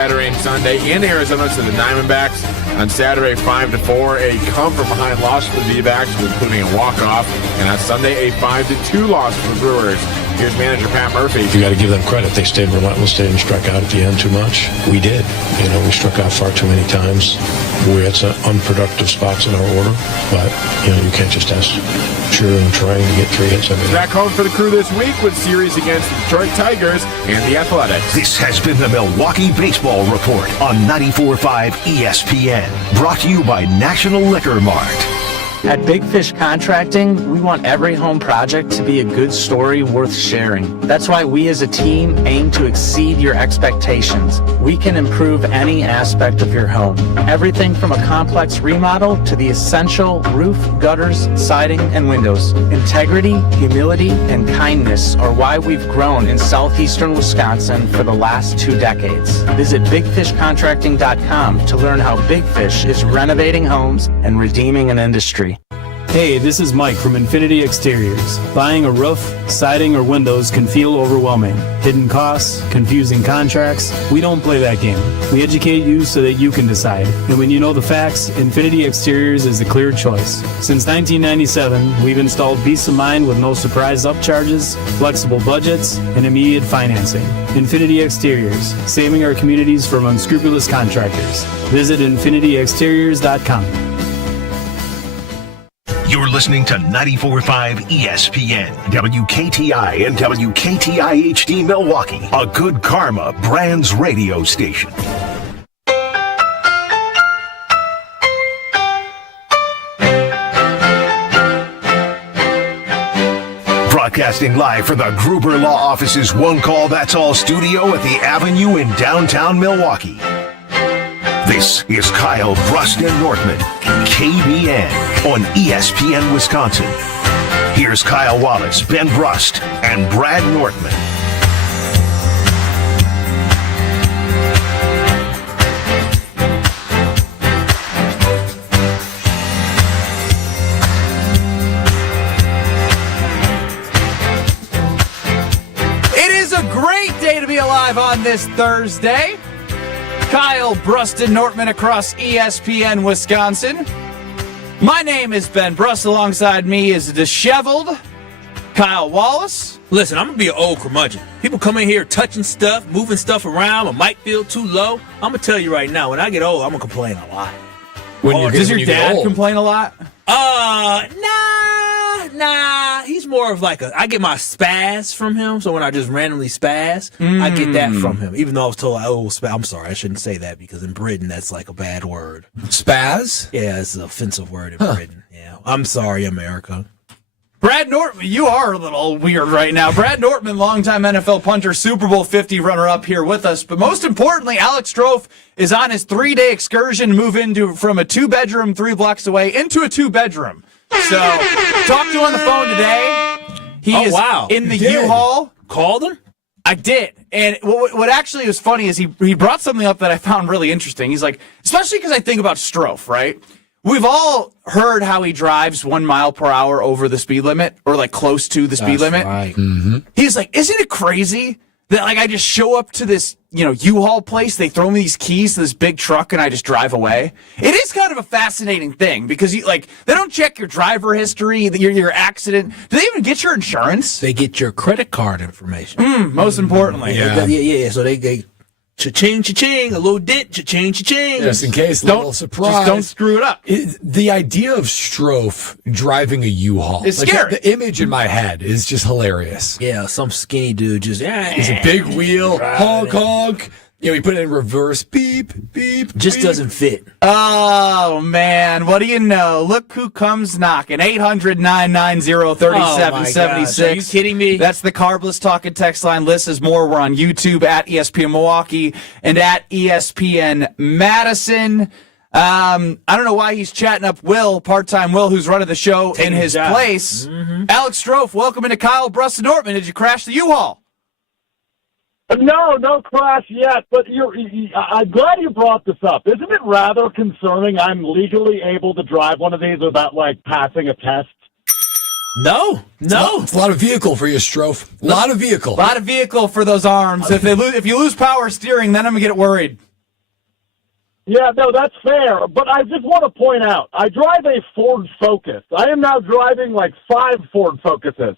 Saturday and Sunday in Arizona to the Diamondbacks. On Saturday, 5-4, a come-from-behind loss for the D-backs, including a walk-off. And on Sunday, a 5-2 loss for the Brewers. Here's manager Pat Murphy. You got to give them credit. They stayed relentless. They didn't strike out at the end too much. We did. We struck out far too many times. We had some unproductive spots in our order. But, you can't just ask sure and trying to get 3 hits every day. Back home for the Crew this week with series against the Detroit Tigers and the Athletics. This has been the Milwaukee Baseball Report on 94.5 ESPN. Brought to you by National Liquor Mart. At Big Fish Contracting, we want every home project to be a good story worth sharing. That's why we as a team aim to exceed your expectations. We can improve any aspect of your home. Everything from a complex remodel to the essential roof, gutters, siding, and windows. Integrity, humility, and kindness are why we've grown in southeastern Wisconsin for the last 2 decades. Visit BigFishContracting.com to learn how Big Fish is renovating homes and redeeming an industry. Hey, this is Mike from Infinity Exteriors. Buying a roof, siding, or windows can feel overwhelming. Hidden costs, confusing contracts. We don't play that game. We educate you so that you can decide. And when you know the facts, Infinity Exteriors is the clear choice. Since 1997, we've installed peace of mind with no surprise upcharges, flexible budgets, and immediate financing. Infinity Exteriors, saving our communities from unscrupulous contractors. Visit infinityexteriors.com. You're listening to 94.5 ESPN, WKTI and WKTI HD Milwaukee, a Good Karma Brands radio station. Broadcasting live from the Gruber Law Office's One Call That's All studio at the Avenue in downtown Milwaukee. This is Kyle Brust and Nortman, KBN, on ESPN Wisconsin. Here's Kyle Wallace, Ben Brust, and Brad Nortman. It is a great day to be alive on this Thursday. Kyle Brust and Nortman across ESPN Wisconsin. My name is Ben Brust. Alongside me is disheveled Kyle Wallace. Listen, I'm going to be an old curmudgeon. People come in here touching stuff, moving stuff around. My mic feel too low. I'm going to tell you right now, when I get old, I'm going to complain a lot. Does your dad complain a lot? Nah. He's more of like I get my spaz from him. So when I just randomly spaz, I get that from him. Even though I was told, I'm sorry, I shouldn't say that because in Britain, that's like a bad word. Spaz? Yeah, it's an offensive word in Britain. Yeah. I'm sorry, America. Brad Nortman, you are a little weird right now. Brad Nortman, longtime NFL punter, Super Bowl 50 runner-up here with us. But most importantly, Alex Strofe is on his 3-day excursion to move from a 2-bedroom 3 blocks away into a 2-bedroom. So, talked to him on the phone today. He is in the U-Haul. Called him? I did. And what actually was funny is he brought something up that I found really interesting. He's like, especially because I think about Strofe, right? We've all heard how he drives 1 mile per hour over the speed limit or like close to the speed limit. Right. Mm-hmm. He's like, isn't it crazy that like I just show up to this, U-Haul place, they throw me these keys to this big truck and I just drive away? It is kind of a fascinating thing because they don't check your driver history, your accident. Do they even get your insurance? They get your credit card information. Most importantly. Yeah. So they cha-ching, cha-ching, a little dent, cha-ching, cha-ching. Just in case, little surprise. Just don't screw it up. The idea of Strofe driving a U-Haul. It's scary. The image in my head is just hilarious. Yeah, some skinny dude just... It's a big wheel, honk. We put it in reverse, beep, beep. Just beep. doesn't fit. Oh, man. What do you know? Look who comes knocking. 800-990-3776. Are you kidding me? That's the Carbless Talking text line. List is more. We're on YouTube at ESPN Milwaukee and at ESPN Madison. I don't know why he's chatting up Will, part-time Will, who's running the show in his place. Mm-hmm. Alex Strofe, welcome into Kyle Brust and Nortman. Did you crash the U-Haul? No crash yet, but I'm glad you brought this up. Isn't it rather concerning I'm legally able to drive one of these without, passing a test? No. It's a lot of vehicle for you, Strofe. A lot of vehicle for those arms. If you lose power steering, then I'm going to get worried. Yeah, no, that's fair. But I just want to point out, I drive a Ford Focus. I am now driving like 5 Ford Focuses.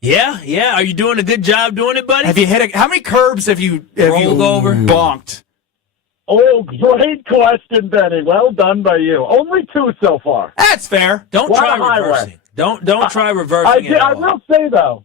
Yeah. Are you doing a good job doing it, buddy? Have you hit how many curbs have you Rolled over? bonked? Oh, great question, Benny. Well done by you. Only 2 so far. That's fair. Don't Why try highway? reversing. Don't try reversing. I will say, though,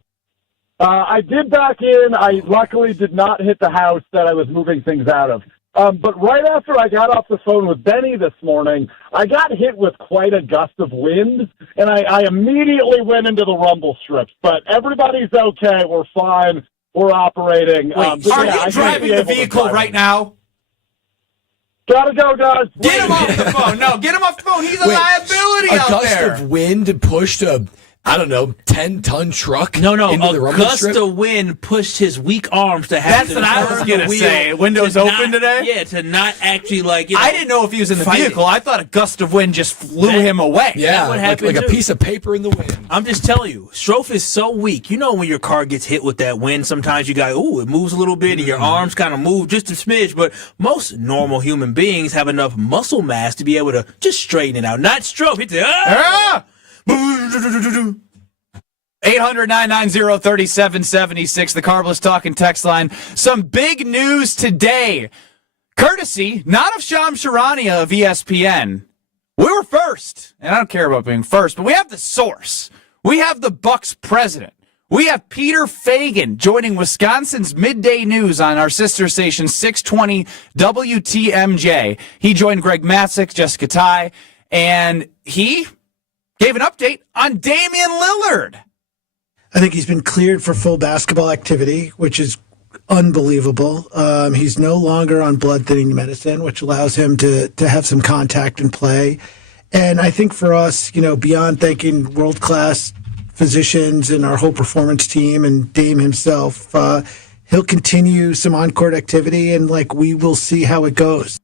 I did back in. I luckily did not hit the house that I was moving things out of. But right after I got off the phone with Benny this morning, I got hit with quite a gust of wind, and I immediately went into the rumble strips. But everybody's okay. We're fine. We're operating. Are you driving the vehicle right now? Gotta go, guys. Get him off the phone. No, get him off the phone. He's a liability a out gust there. of wind pushed a, 10-ton truck No, into the a rumble gust strip? of wind pushed his weak arms to have That's to what I was turn gonna the wheel say. Windows to open not- today? Yeah, to not actually I didn't know if he was in the Fight vehicle. I thought a gust of wind just flew him away. Yeah, what like happened a too. piece of paper in the wind. I'm just telling you, Strofe is so weak. You know when your car gets hit with that wind, sometimes you go, ooh, it moves a little bit and your arms kind of move just a smidge. But most normal human beings have enough muscle mass to be able to just straighten it out. Not Strofe. It's 800-990-3776, the Carbless Talking text line. Some big news today. Courtesy, not of Shams Charania of ESPN. We were first, and I don't care about being first, but we have the source. We have the Bucks president. We have Peter Fagan joining Wisconsin's Midday News on our sister station 620 WTMJ. He joined Greg Matzik, Jessica Ty, and he gave an update on Damian Lillard. I think he's been cleared for full basketball activity, which is unbelievable. He's no longer on blood thinning medicine, which allows him to have some contact and play. And I think for us, beyond thanking world-class physicians and our whole performance team and Dame himself, he'll continue some on-court activity, and we will see how it goes.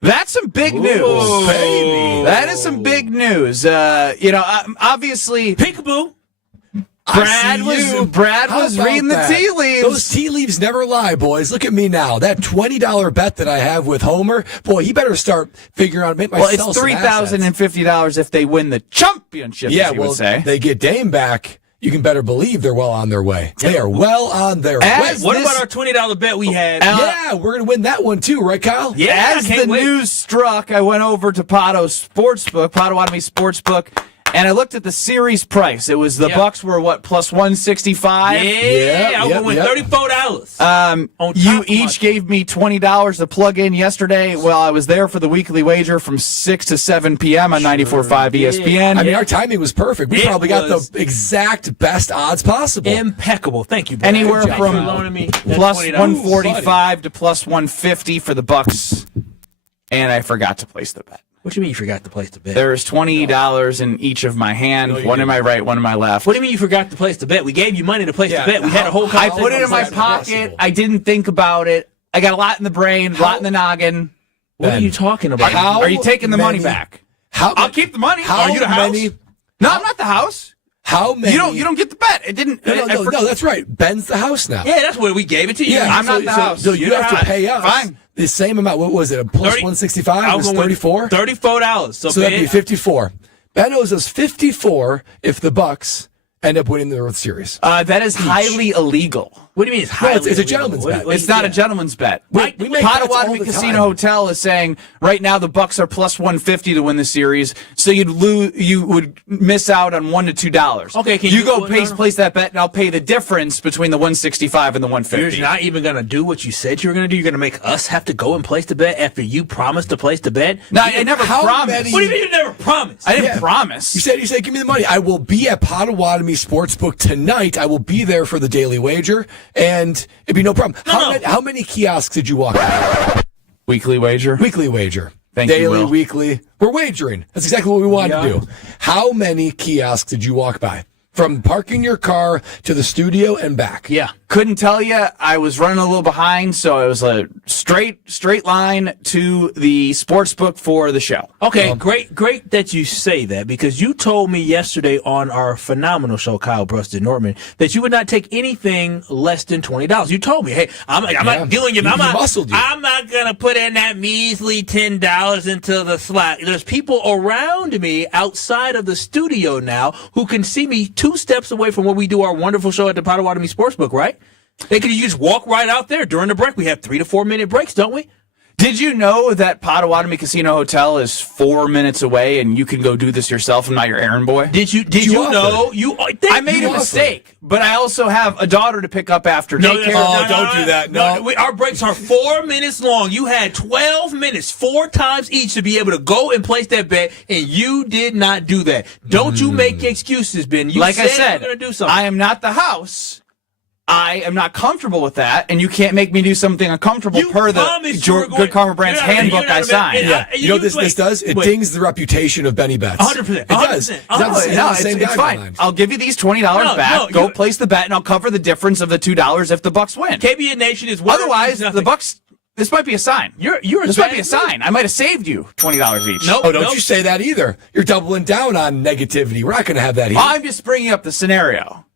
That's some big news, baby. That is some big news. Obviously, peekaboo. Brad was reading the tea leaves. Those tea leaves never lie, boys. Look at me now. That $20 bet that I have with Homer, boy, he better start figuring out make myself. Well, it's $3,050 if they win the championship. Yeah, as you well, would say. they get Dame back. You can better believe they're well on their way. They are well on their way. What about our $20 bet we had? Yeah, we're going to win that one too, right, Kyle? Yeah, As the news struck, I went over to Potawatomi Sportsbook, and I looked at the series price. It was the Bucks were plus 165. Yeah, I went $34. You each gave me $20 to plug in yesterday. Well, I was there for the weekly wager from 6 to 7 p.m. on 94.5 ESPN. I mean, our timing was perfect. We probably got the exact best odds possible. Impeccable. Thank you, Brad. Anywhere from plus $20. 145 to plus 150 for the Bucks. And I forgot to place the bet. What do you mean you forgot to place the bet? There's $20 in each of my hand, one in my right, one in my left. What do you mean you forgot to place the bet? We gave you money to place the bet. We had a whole I put it in my pocket. I didn't think about it. I got a lot in the brain, a lot in the noggin. What are you talking about? Are you taking the money back? I'll keep the money. Are you the house? No, I'm not the house. How many? You don't get the bet. It didn't. No, that's right. Ben's the house now. Yeah, that's where we gave it to you. Yeah, I'm not the house. So you have to pay us. Fine. The same amount. What was it? A plus 165? It was 34? $34. So that'd be 54. Ben owes us 54 if the Bucks end up winning the World Series. That is highly illegal. What do you mean it's highly it's a gentleman's bet. It's not a gentleman's bet. We make Potawatomi bets all the Casino time. Hotel is saying right now the Bucks are plus 150 to win the series, so you would miss out on $1 to $2. Okay, can you you go go place that bet, and I'll pay the difference between the 165 and the 150. You're not even going to do what you said you were going to do? You're going to make us have to go and place the bet after you promised to place the bet? No, I never promised. What do you mean you never promised? I didn't promise. You said, give me the money. I will be at Potawatomi Sportsbook tonight. I will be there for the daily wager, and it'd be no problem. How many kiosks did you walk by? Weekly wager? Weekly wager. Thank you, Daily, Will. weekly. We're wagering. That's exactly what we wanted to do. How many kiosks did you walk by? from parking your car to the studio and back. Yeah. Couldn't tell you. I was running a little behind, so it was a straight line to the sports book for the show. Okay, great that you say that, because you told me yesterday on our phenomenal show, Kyle, Brust, and Nortman, that you would not take anything less than $20. You told me, hey, I'm not doing it. I'm not gonna put in that measly $10 into the slot. There's people around me outside of the studio now who can see me 2 steps away from where we do our wonderful show at the Potawatomi Sportsbook, right? They could just walk right out there during the break. We have 3 to 4 minute breaks, don't we? Did you know that Potawatomi Casino Hotel is 4 minutes away, and you can go do this yourself? I'm not your errand boy. Did you know? I made a mistake, but I also have a daughter to pick up after daycare. Don't do that. No. Our breaks are 4 minutes long. You had 12 minutes, 4 times each, to be able to go and place that bet, and you did not do that. Don't you make excuses, Ben. You Like I said, you're going to do something. I am not the house. I am not comfortable with that, and you can't make me do something uncomfortable per the Good Karma Brand's handbook I signed. You know what this does? It dings the reputation of Benny Bets. 100%. It does. It's fine. I'll give you these $20 back. Go place the bet, and I'll cover the difference of the $2 if the Bucks win. KBN Nation is otherwise the Bucks. This might be a sign. This might be a sign. I might have saved you $20 each. Nope. Oh, don't you say that either. You're doubling down on negativity. We're not going to have that here. I'm just bringing up the scenario.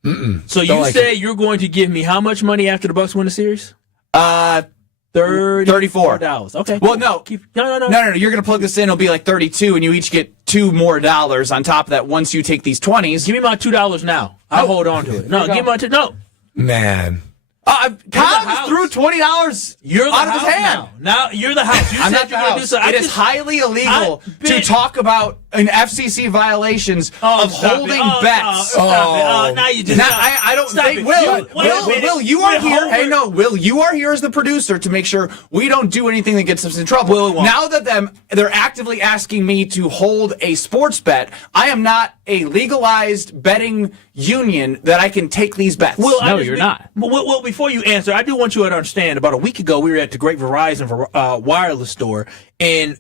So you say you're going to give me how much money after the Bucks win the series? $34. Okay. Well, no. No. You're going to plug this in. It'll be like 32, and you each get $2 more on top of that once you take these 20s. Give me my $2 now. I'll hold on to it. No, give me my $2. Man. Kyle just threw $20 out of his hand. Now you're the house. I'm not the house. It is highly illegal to talk about an FCC violations of holding bets. Now you just. I don't think. Will, you are here. Hey, no, Will, you are here as the producer to make sure we don't do anything that gets us in trouble. Now that they're actively asking me to hold a sports bet, I am not a legalized betting union that I can take these bets. No, you're not. Well, before you answer, I do want you to understand. About a week ago, we were at the great Verizon wireless store, and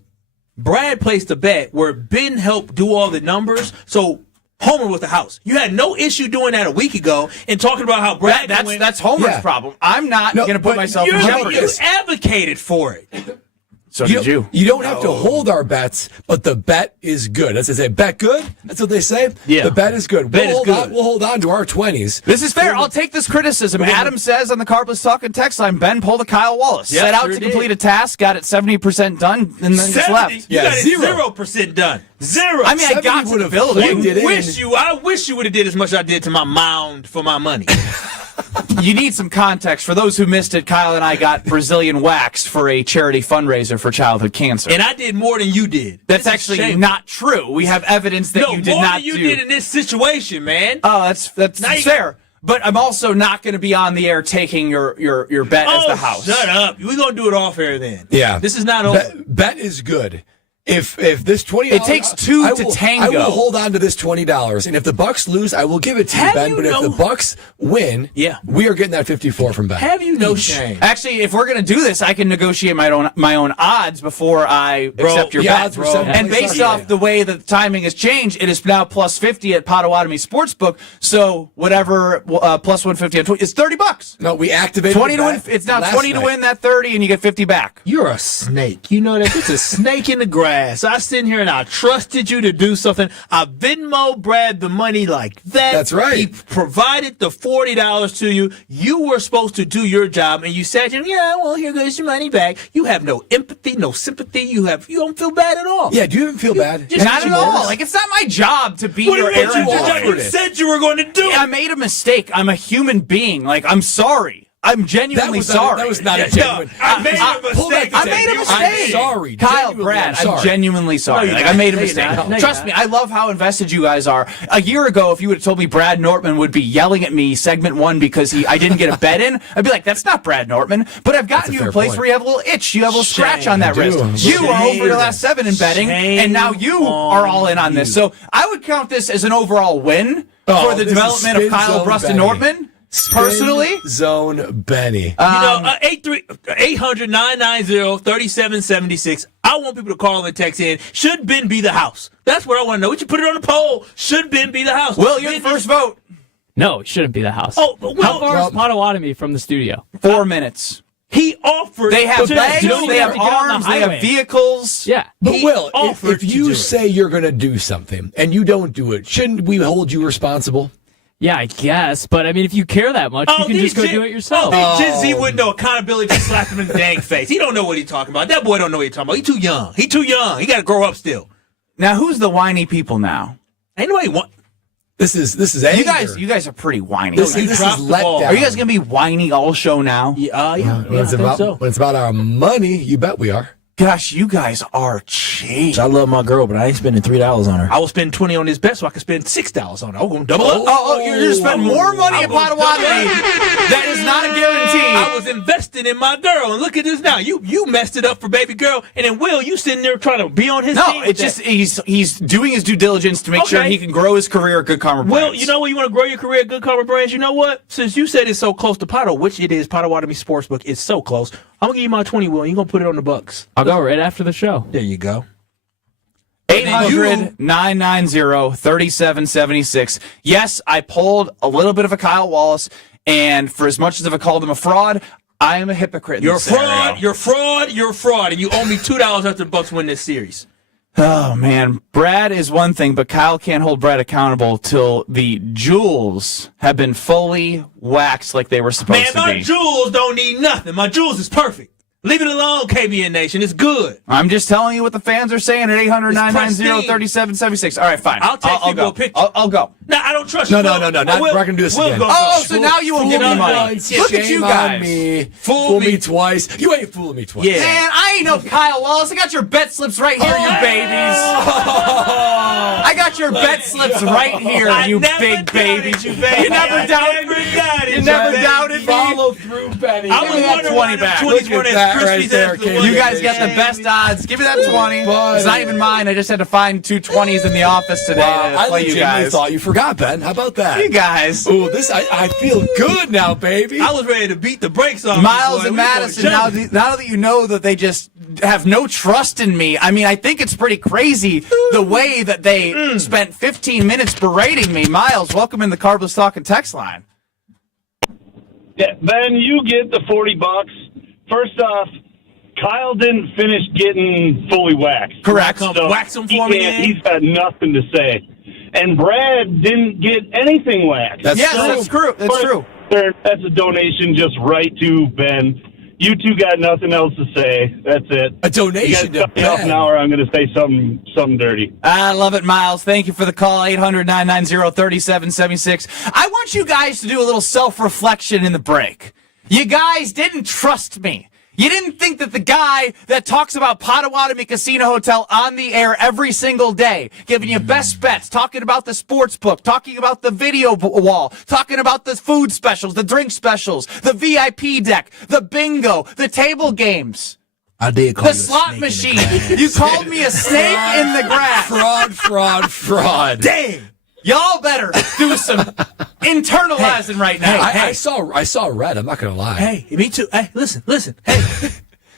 Brad placed a bet where Ben helped do all the numbers. So Homer was the house. You had no issue doing that a week ago and talking about how Brad. That's Homer's problem. I'm not going to put myself in jeopardy. You advocated for it. So did you. You don't have to hold our bets, but the bet is good. As they say, bet good? That's what they say? Yeah. The bet is good. We'll hold on to our 20s. This is fair. I'll take this criticism. Adam says on the Carpless Talk and text line, Ben pulled a Kyle Wallace. Set out to complete a task, got it 70% done, and then just left. You got it 0% done. 0. I mean, I got to the building. I wish you would have did as much as I did to my mound for my money. You need some context. For those who missed it, Kyle and I got Brazilian wax for a charity fundraiser for childhood cancer. And I did more than you did. That's actually not true. We have evidence that you did not do. More than you did in this situation, man. Oh, that's fair. But I'm also not going to be on the air taking your bet as the house. Shut up. We're going to do it off air then. Yeah. This is not over. Bet is good. If this $20, it takes two to tango. I will hold on to this $20, and if the Bucks lose, I will give it to you, Ben. But if the Bucks win, we are getting that 54 from Ben. Have you no shame? Actually, if we're going to do this, I can negotiate my own odds before I accept your bet. And based off the way that the timing has changed, it is now plus 50 at Potawatomi Sportsbook. So whatever plus 150 it's $30. No, we activated 20 to win. It's now 20 to win that 30, and you get 50 back. You're a snake. You know that. It's a snake in the grass. I sit here and I trusted you to do something. I Venmo Brad the money like that. That's right. He provided the $40 to you. You were supposed to do your job, and you said, "Yeah, well, here goes your money back." You have no empathy, no sympathy. You don't feel bad at all. Yeah, do you even feel bad? Not at all. Like, it's not my job to be your errand boy. You said you were going to do it. I made a mistake. I'm a human being. Like, I'm sorry. I'm genuinely sorry. That was not a genuine. I made a mistake. I made a mistake. I'm sorry. Kyle, Brad, I'm genuinely sorry. I made a mistake. Trust me, I love how invested you guys are. A year ago, if you would have told me Brad Nortman would be yelling at me segment 1 because I didn't get a bet in, I'd be like, that's not Brad Nortman. But I've gotten you to a place where you have a little itch. You have a little scratch on that wrist. You are over your last 7 in betting, and now you are all in on this. So I would count this as an overall win for the development of Kyle, Brust, and Nortman. Personally? Zone Benny. 800-990-3776. I want people to call and text in. Should Ben be the house? That's what I want to know. We should put it on the poll. Should Ben be the house? Will, you're the first vote. No, it shouldn't be the house. Oh, well, how far is Potawatomi from the studio? 4 minutes. He offered. They have legs, they have arms, they have vehicles. Yeah. But Will, if you do say you're going to do something and you don't do it, shouldn't we hold you responsible? Yeah, I guess. But, I mean, if you care that much, you can just go do it yourself. Gen Z wouldn't know accountability if you slapped him in the dang face. He don't know what he's talking about. That boy don't know what he's talking about. He too young. He too young. He got to grow up still. Now, who's the whiny people now? Ain't nobody want. This is anger. You guys are pretty whiny. This is letdown. Are you guys going to be whiny all show now? Yeah. When it's about our money, you bet we are. Gosh, you guys are cheap. I love my girl, but I ain't spending $3 on her. I will spend $20 on this bet so I can spend $6 on it. I'm going to double up. Oh, you're going to spend more money at Potawatomi. That is not a guarantee. I was investing in my girl, and look at this now. You messed it up for baby girl, and then Will, you sitting there trying to be on his team. No, it's just he's doing his due diligence to make sure he can grow his career at Good Karma Brands. Well, you know what? You want to grow your career at Good Karma Brands? You know what? Since you said it's so close to Potto, which it is, Potawatomi Sportsbook, it's so close. I'm going to give you my 20, Will. You're going to put it on the Bucks. I'll go right after the show. There you go. 800-990-3776. Yes, I pulled a little bit of a Kyle Wallace, and for as much as I've called him a fraud, I am a hypocrite. You're a fraud, you're a fraud, and you owe me $2 after the Bucks win this series. Oh, man. Brad is one thing, but Kyle can't hold Brad accountable till the jewels have been fully waxed like they were supposed to be. Man, my jewels don't need nothing. My jewels is perfect. Leave it alone, KBN Nation. It's good. I'm just telling you what the fans are saying at 800-990-3776. All right, fine. I'll text you a picture. I'll go. No, I don't trust No. you. We're not going to do this again. So now you won't give me money. Look at you guys. Fool me twice. You ain't fooling me twice. Yeah. Man, I ain't no Kyle Wallace. I got your bet slips right here, you babies. I got your bet slips right here, you big babies. You never doubted me. Follow through, Benny. I Give me was that wondering 20 why back. the 20s Look at weren't as that crispy right there, as the Kate. ones You guys that got the best odds. Give me that 20. It's not even mine. I just had to find two 20s in the office today to I play you legitimately guys. thought you forgot, Ben. How about that? You guys. Ooh, I feel good now, baby. I was ready to beat the brakes off. Miles and Madison, now that you know that they just have no trust in me, I mean, I think it's pretty crazy the way that they spent 15 minutes berating me. Miles, welcome in the Carbless Talk and Text line. Yeah, Ben, you get the $40. First off, Kyle didn't finish getting fully waxed. Correct. So Wax him for me. He's got nothing to say. And Brad didn't get anything waxed. That's true. That's true. That's a donation just right to Ben. You two got nothing else to say. That's it. A donation you guys to cut me off Ben. an hour, I'm going to say something dirty. I love it, Miles. Thank you for the call, 800-990-3776. I want you guys to do a little self-reflection in the break. You guys didn't trust me. You didn't think that the guy that talks about Potawatomi Casino Hotel on the air every single day, giving you best bets, talking about the sports book, talking about the video wall, talking about the food specials, the drink specials, the VIP deck, the bingo, the table games, I did call the you a slot snake machine. in the grass. You called me a snake in the grass. Fraud. Dang. Y'all better do some internalizing right now. I saw red. I'm not going to lie. Hey, me too. Hey, listen. Hey,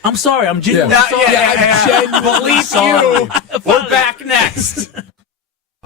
I'm sorry. I'm genuinely sorry. I'm genuinely Believe sorry. you. We're back next.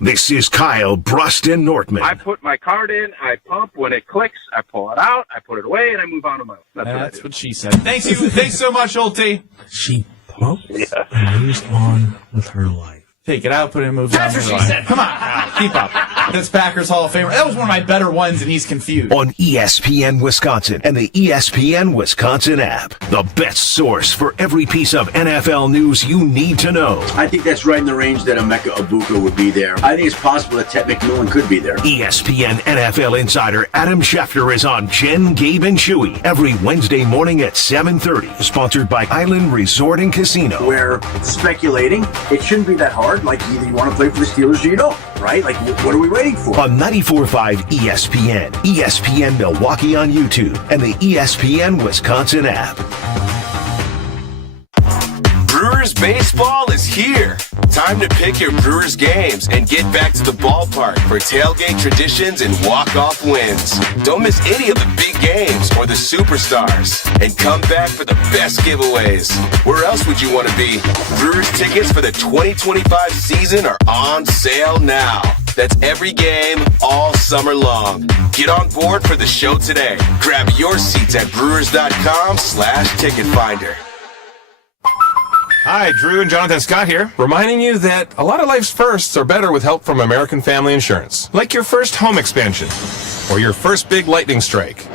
This is Kyle, Brust, and Nortman. I put my card in, I pump. When it clicks, I pull it out, I put it away, and I move on to my own. That's what she said. Thanks so much, Olte. She pumped and moves on with her life. Take it out, put it in, moves on. That's what she said. Come on, keep up. That's Packers Hall of Famer. That was one of my better ones, and he's confused. On ESPN Wisconsin and the ESPN Wisconsin app. The best source for every piece of NFL news you need to know. I think that's right in the range that Emeka Egbuka would be there. I think it's possible that Ted McMillan could be there. ESPN NFL insider Adam Schefter is on Jen, Gabe, and Chewy every Wednesday morning at 7:30. Sponsored by Island Resort and Casino. We're speculating. It shouldn't be that hard. Like, either you want to play for the Steelers or you don't, right? Like, what are we waiting for? On 94.5 ESPN, ESPN Milwaukee on YouTube, and the ESPN Wisconsin app. Brewers Brewers baseball is here. Time to pick your Brewers games and get back to the ballpark for tailgate traditions and walk-off wins. Don't miss any of the big games or the superstars. And come back for the best giveaways. Where else would you want to be? Brewers tickets for the 2025 season are on sale now. That's every game all summer long. Get on board for the show today. Grab your seats at brewers.com/ticket finder. Hi, Drew and Jonathan Scott here, reminding you that a lot of life's firsts are better with help from American Family Insurance. Like your first home expansion or your first big lightning strike.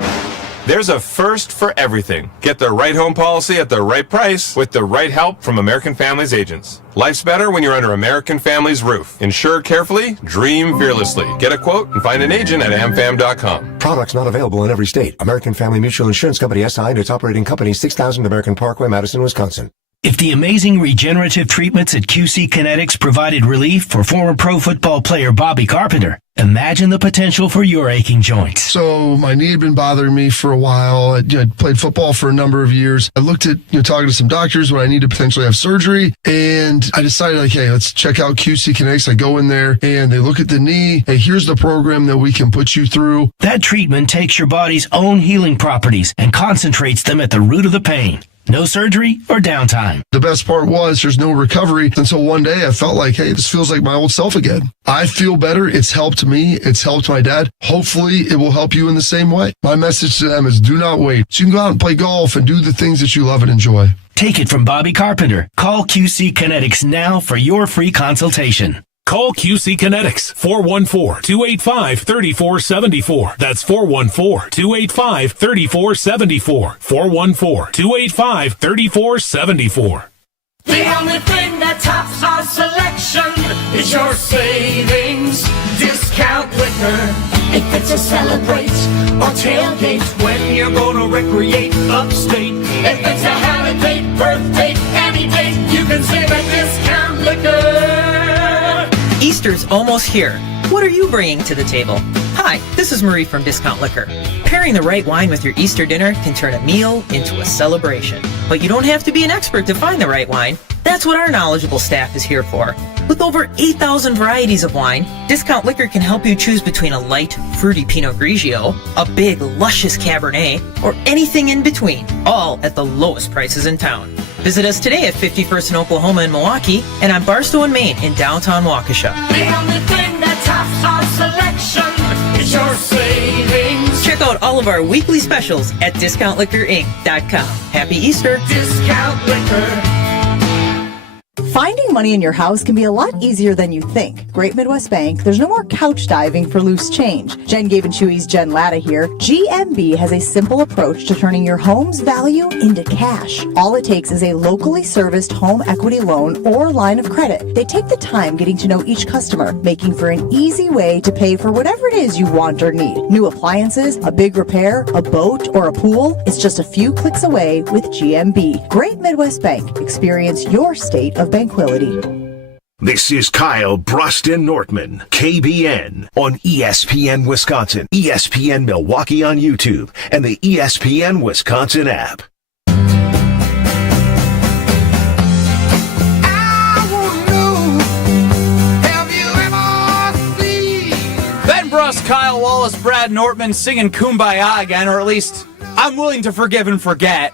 There's a first for everything. Get the right home policy at the right price with the right help from American Family's agents. Life's better when you're under American Family's roof. Insure carefully, dream fearlessly. Get a quote and find an agent at amfam.com. Products not available in every state. American Family Mutual Insurance Company SI and its operating company 6000 American Parkway, Madison, Wisconsin. If the amazing regenerative treatments at QC Kinetics provided relief for former pro football player Bobby Carpenter, imagine the potential for your aching joints. So my knee had been bothering me for a while. I'd played football for a number of years. I looked at talking to some doctors when I need to potentially have surgery, and I decided, hey, let's check out QC Kinetics. I go in there, and they look at the knee. Hey, here's the program that we can put you through. That treatment takes your body's own healing properties and concentrates them at the root of the pain. No surgery or downtime. The best part was there's no recovery until one day I felt like, hey, this feels like my old self again. I feel better. It's helped me. It's helped my dad. Hopefully it will help you in the same way. My message to them is do not wait. So you can go out and play golf and do the things that you love and enjoy. Take it from Bobby Carpenter. Call QC Kinetics now for your free consultation. Call QC Kinetics, 414-285-3474. That's 414-285-3474. 414-285-3474. The only thing that tops our selection is your savings discount liquor. If it's a celebrate or tailgate, when you're gonna recreate upstate. If it's a holiday, birthday, any date, you can save a discount liquor. Easter's almost here. What are you bringing to the table? Hi, this is Marie from Discount Liquor. Pairing the right wine with your Easter dinner can turn a meal into a celebration. But you don't have to be an expert to find the right wine. That's what our knowledgeable staff is here for. With over 8,000 varieties of wine, Discount Liquor can help you choose between a light, fruity Pinot Grigio, a big, luscious Cabernet, or anything in between, all at the lowest prices in town. Visit us today at 51st in Oklahoma and Milwaukee, and on Barstow and Maine in downtown Waukesha. The only thing that tops our selection is your savings. Check out all of our weekly specials at DiscountLiquorInc.com. Happy Easter! Discount Liquor. Finding money in your house can be a lot easier than you think. Great Midwest Bank, there's no more couch diving for loose change. Jen Gabe and Chewy's Jen Latta here. GMB has a simple approach to turning your home's value into cash. All it takes is a locally serviced home equity loan or line of credit. They take the time getting to know each customer, making for an easy way to pay for whatever it is you want or need. New appliances, a big repair, a boat, or a pool. It's just a few clicks away with GMB. Great Midwest Bank. Experience your state of banquility. This is Kyle Brust and Nortman, KBN, on ESPN Wisconsin, ESPN Milwaukee on YouTube, and the ESPN Wisconsin app. Ben Brust, Kyle Wallace, Brad Nortman singing Kumbaya again, or at least I'm willing to forgive and forget.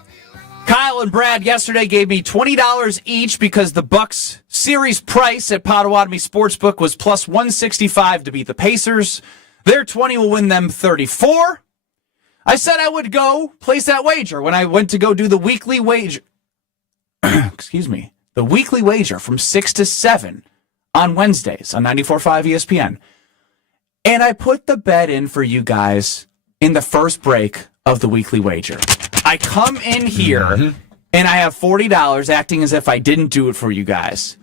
Kyle and Brad yesterday gave me $20 each because the Bucks series price at Potawatomi Sportsbook was plus 165 to beat the Pacers. Their 20 will win them 34. I said I would go place that wager when I went to go do the weekly wager. Excuse me. The weekly wager from 6 to 7 on Wednesdays on 94.5 ESPN. And I put the bet in for you guys in the first break of the weekly wager. I come in here and I have $40 acting as if I didn't do it for you guys.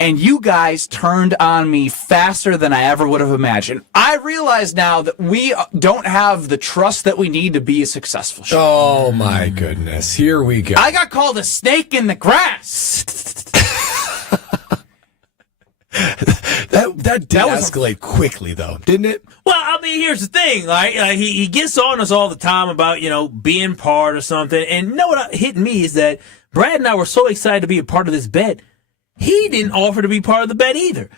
And you guys turned on me faster than I ever would have imagined. I realize now that we don't have the trust that we need to be a successful show. Oh, my goodness. Here we go. I got called a snake in the grass. That did escalate quickly, though, didn't it? Well, I mean, here's the thing. Right? He gets on us all the time about, being part of something. And you know what hit me is that Brad and I were so excited to be a part of this bet. He didn't offer to be part of the bet either.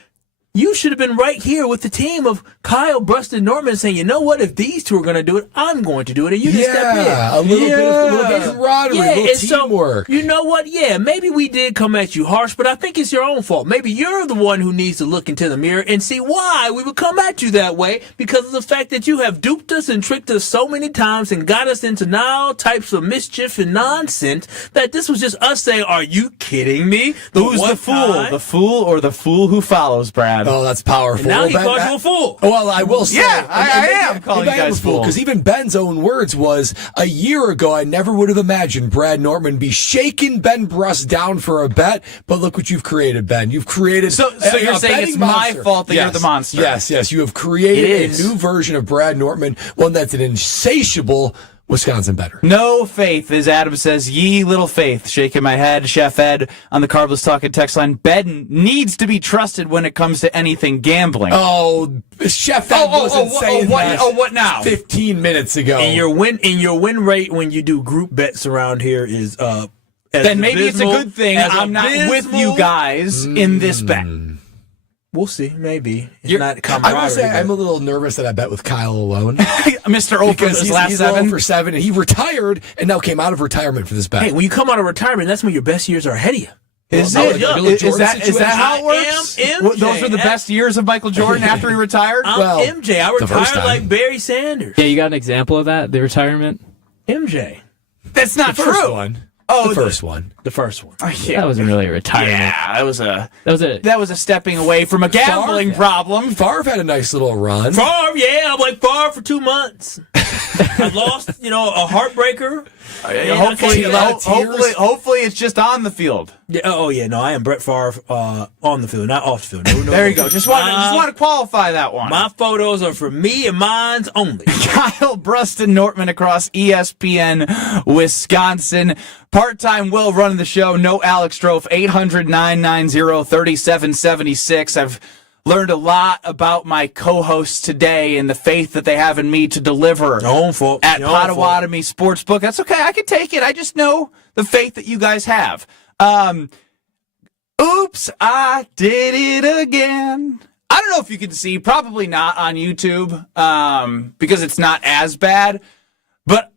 You should have been right here with the team of Kyle, Brust, and Nortman saying, you know what, if these two are going to do it, I'm going to do it, and you just step in. A little bit of camaraderie, a little teamwork. So, you know what, maybe we did come at you harsh, but I think it's your own fault. Maybe you're the one who needs to look into the mirror and see why we would come at you that way, because of the fact that you have duped us and tricked us so many times and got us into all types of mischief and nonsense that this was just us saying, are you kidding me? Who's the fool? The fool or the fool who follows, Brad? Oh, that's powerful. And now he calls you a fool. Well, I will say. Yeah, I am calling you guys fools. Because even Ben's own words was, a year ago, I never would have imagined Brad Nortman be shaking Ben Brust down for a bet. But look what you've created, Ben. You've created So you're saying it's my fault that you're the monster. Yes. You have created a new version of Brad Nortman, one that's an insatiable Wisconsin better. No faith, as Adam says, ye little faith. Shaking my head, Chef Ed on the Carbless Talking text line. Ben needs to be trusted when it comes to anything gambling. Oh, Chef Ed wasn't saying that. Oh, what now? 15 minutes ago. And your win rate when you do group bets around here is then maybe it's a good thing I'm not with you guys in this bet. We'll see. Maybe it's not camaraderie. I will say I'm a little nervous that I bet with Kyle alone. Mr. O for his last 7 for 7, and he retired and now came out of retirement for this bet. Hey, when you come out of retirement, that's when your best years are ahead of you. Is that how it works? Those are the best years of Michael Jordan after he retired? I'm MJ. I retired like Barry Sanders. Yeah, you got an example of that? The retirement? MJ. That's not the true. First one. Oh, the first one. The first one. Yeah. That wasn't really a retirement. Yeah, that was a stepping away from a gambling problem. Favre had a nice little run. Favre, I'm like Favre for 2 months. I lost, a heartbreaker. Hopefully it's just on the field. Yeah, no, I am Brett Favre on the field, not off the field. No, there you go. Just want to qualify that one. My photos are for me and mine's only. Kyle, Brust, and Nortman across ESPN Wisconsin. Part-time Will running the show. No Alex Strofe. 800-990-3776. I've learned a lot about my co-hosts today and the faith that they have in me to deliver at Potawatomi Sportsbook. That's okay. I can take it. I just know the faith that you guys have. Oops, I did it again. I don't know if you can see, probably not on YouTube, because it's not as bad, but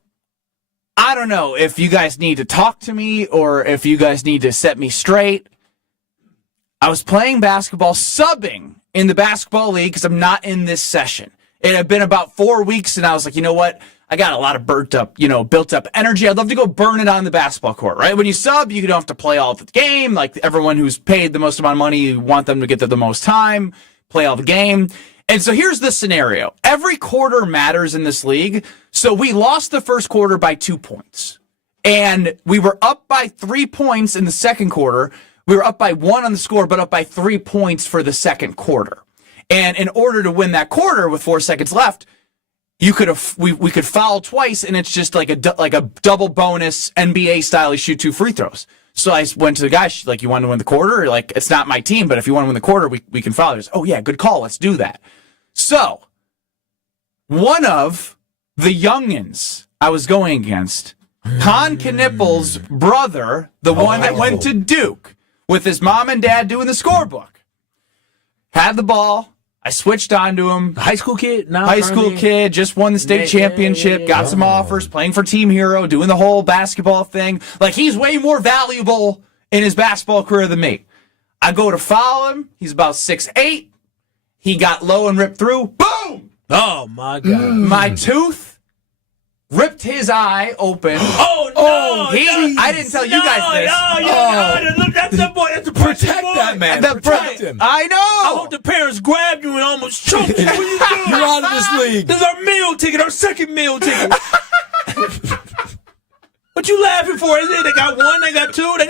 I don't know if you guys need to talk to me or if you guys need to set me straight. I was playing basketball, subbing in the basketball league because I'm not in this session. It had been about 4 weeks, and I was like, you know what? I got a lot of built up energy. I'd love to go burn it on the basketball court, right? When you sub, you don't have to play all of the game. Like everyone who's paid the most amount of money, you want them to get the most time, play all the game. And so here's the scenario. Every quarter matters in this league. So we lost the first quarter by 2 points. And we were up by 3 points in the second quarter. We were up by 1 on the score, but up by 3 points for the second quarter. And in order to win that quarter with 4 seconds left, we could foul twice, and it's just like a double bonus NBA style. You shoot 2 free throws. So I went to the guy, like, you want to win the quarter? Like, it's not my team, but if you want to win the quarter, we can foul. He goes, oh yeah, good call. Let's do that. So one of the youngins I was going against, Con Knippel's brother, the one that went to Duke, with his mom and dad doing the scorebook, had the ball. I switched on to him. High school kid? High school kid, just won the state championship, got some offers, playing for Team Hero, doing the whole basketball thing. Like, he's way more valuable in his basketball career than me. I go to foul him. He's about 6'8". He got low and ripped through. Boom! Oh, my God. My tooth ripped his eye open. Oh, no! I didn't tell you guys this. That's the boy. That's the protect that man. Protect him. I know. I hope the parents grabbed you and almost choked you. What are you doing? You're out of this league. This is our meal ticket, our second meal ticket. What you laughing for? Is it? They got 1, they got 2, they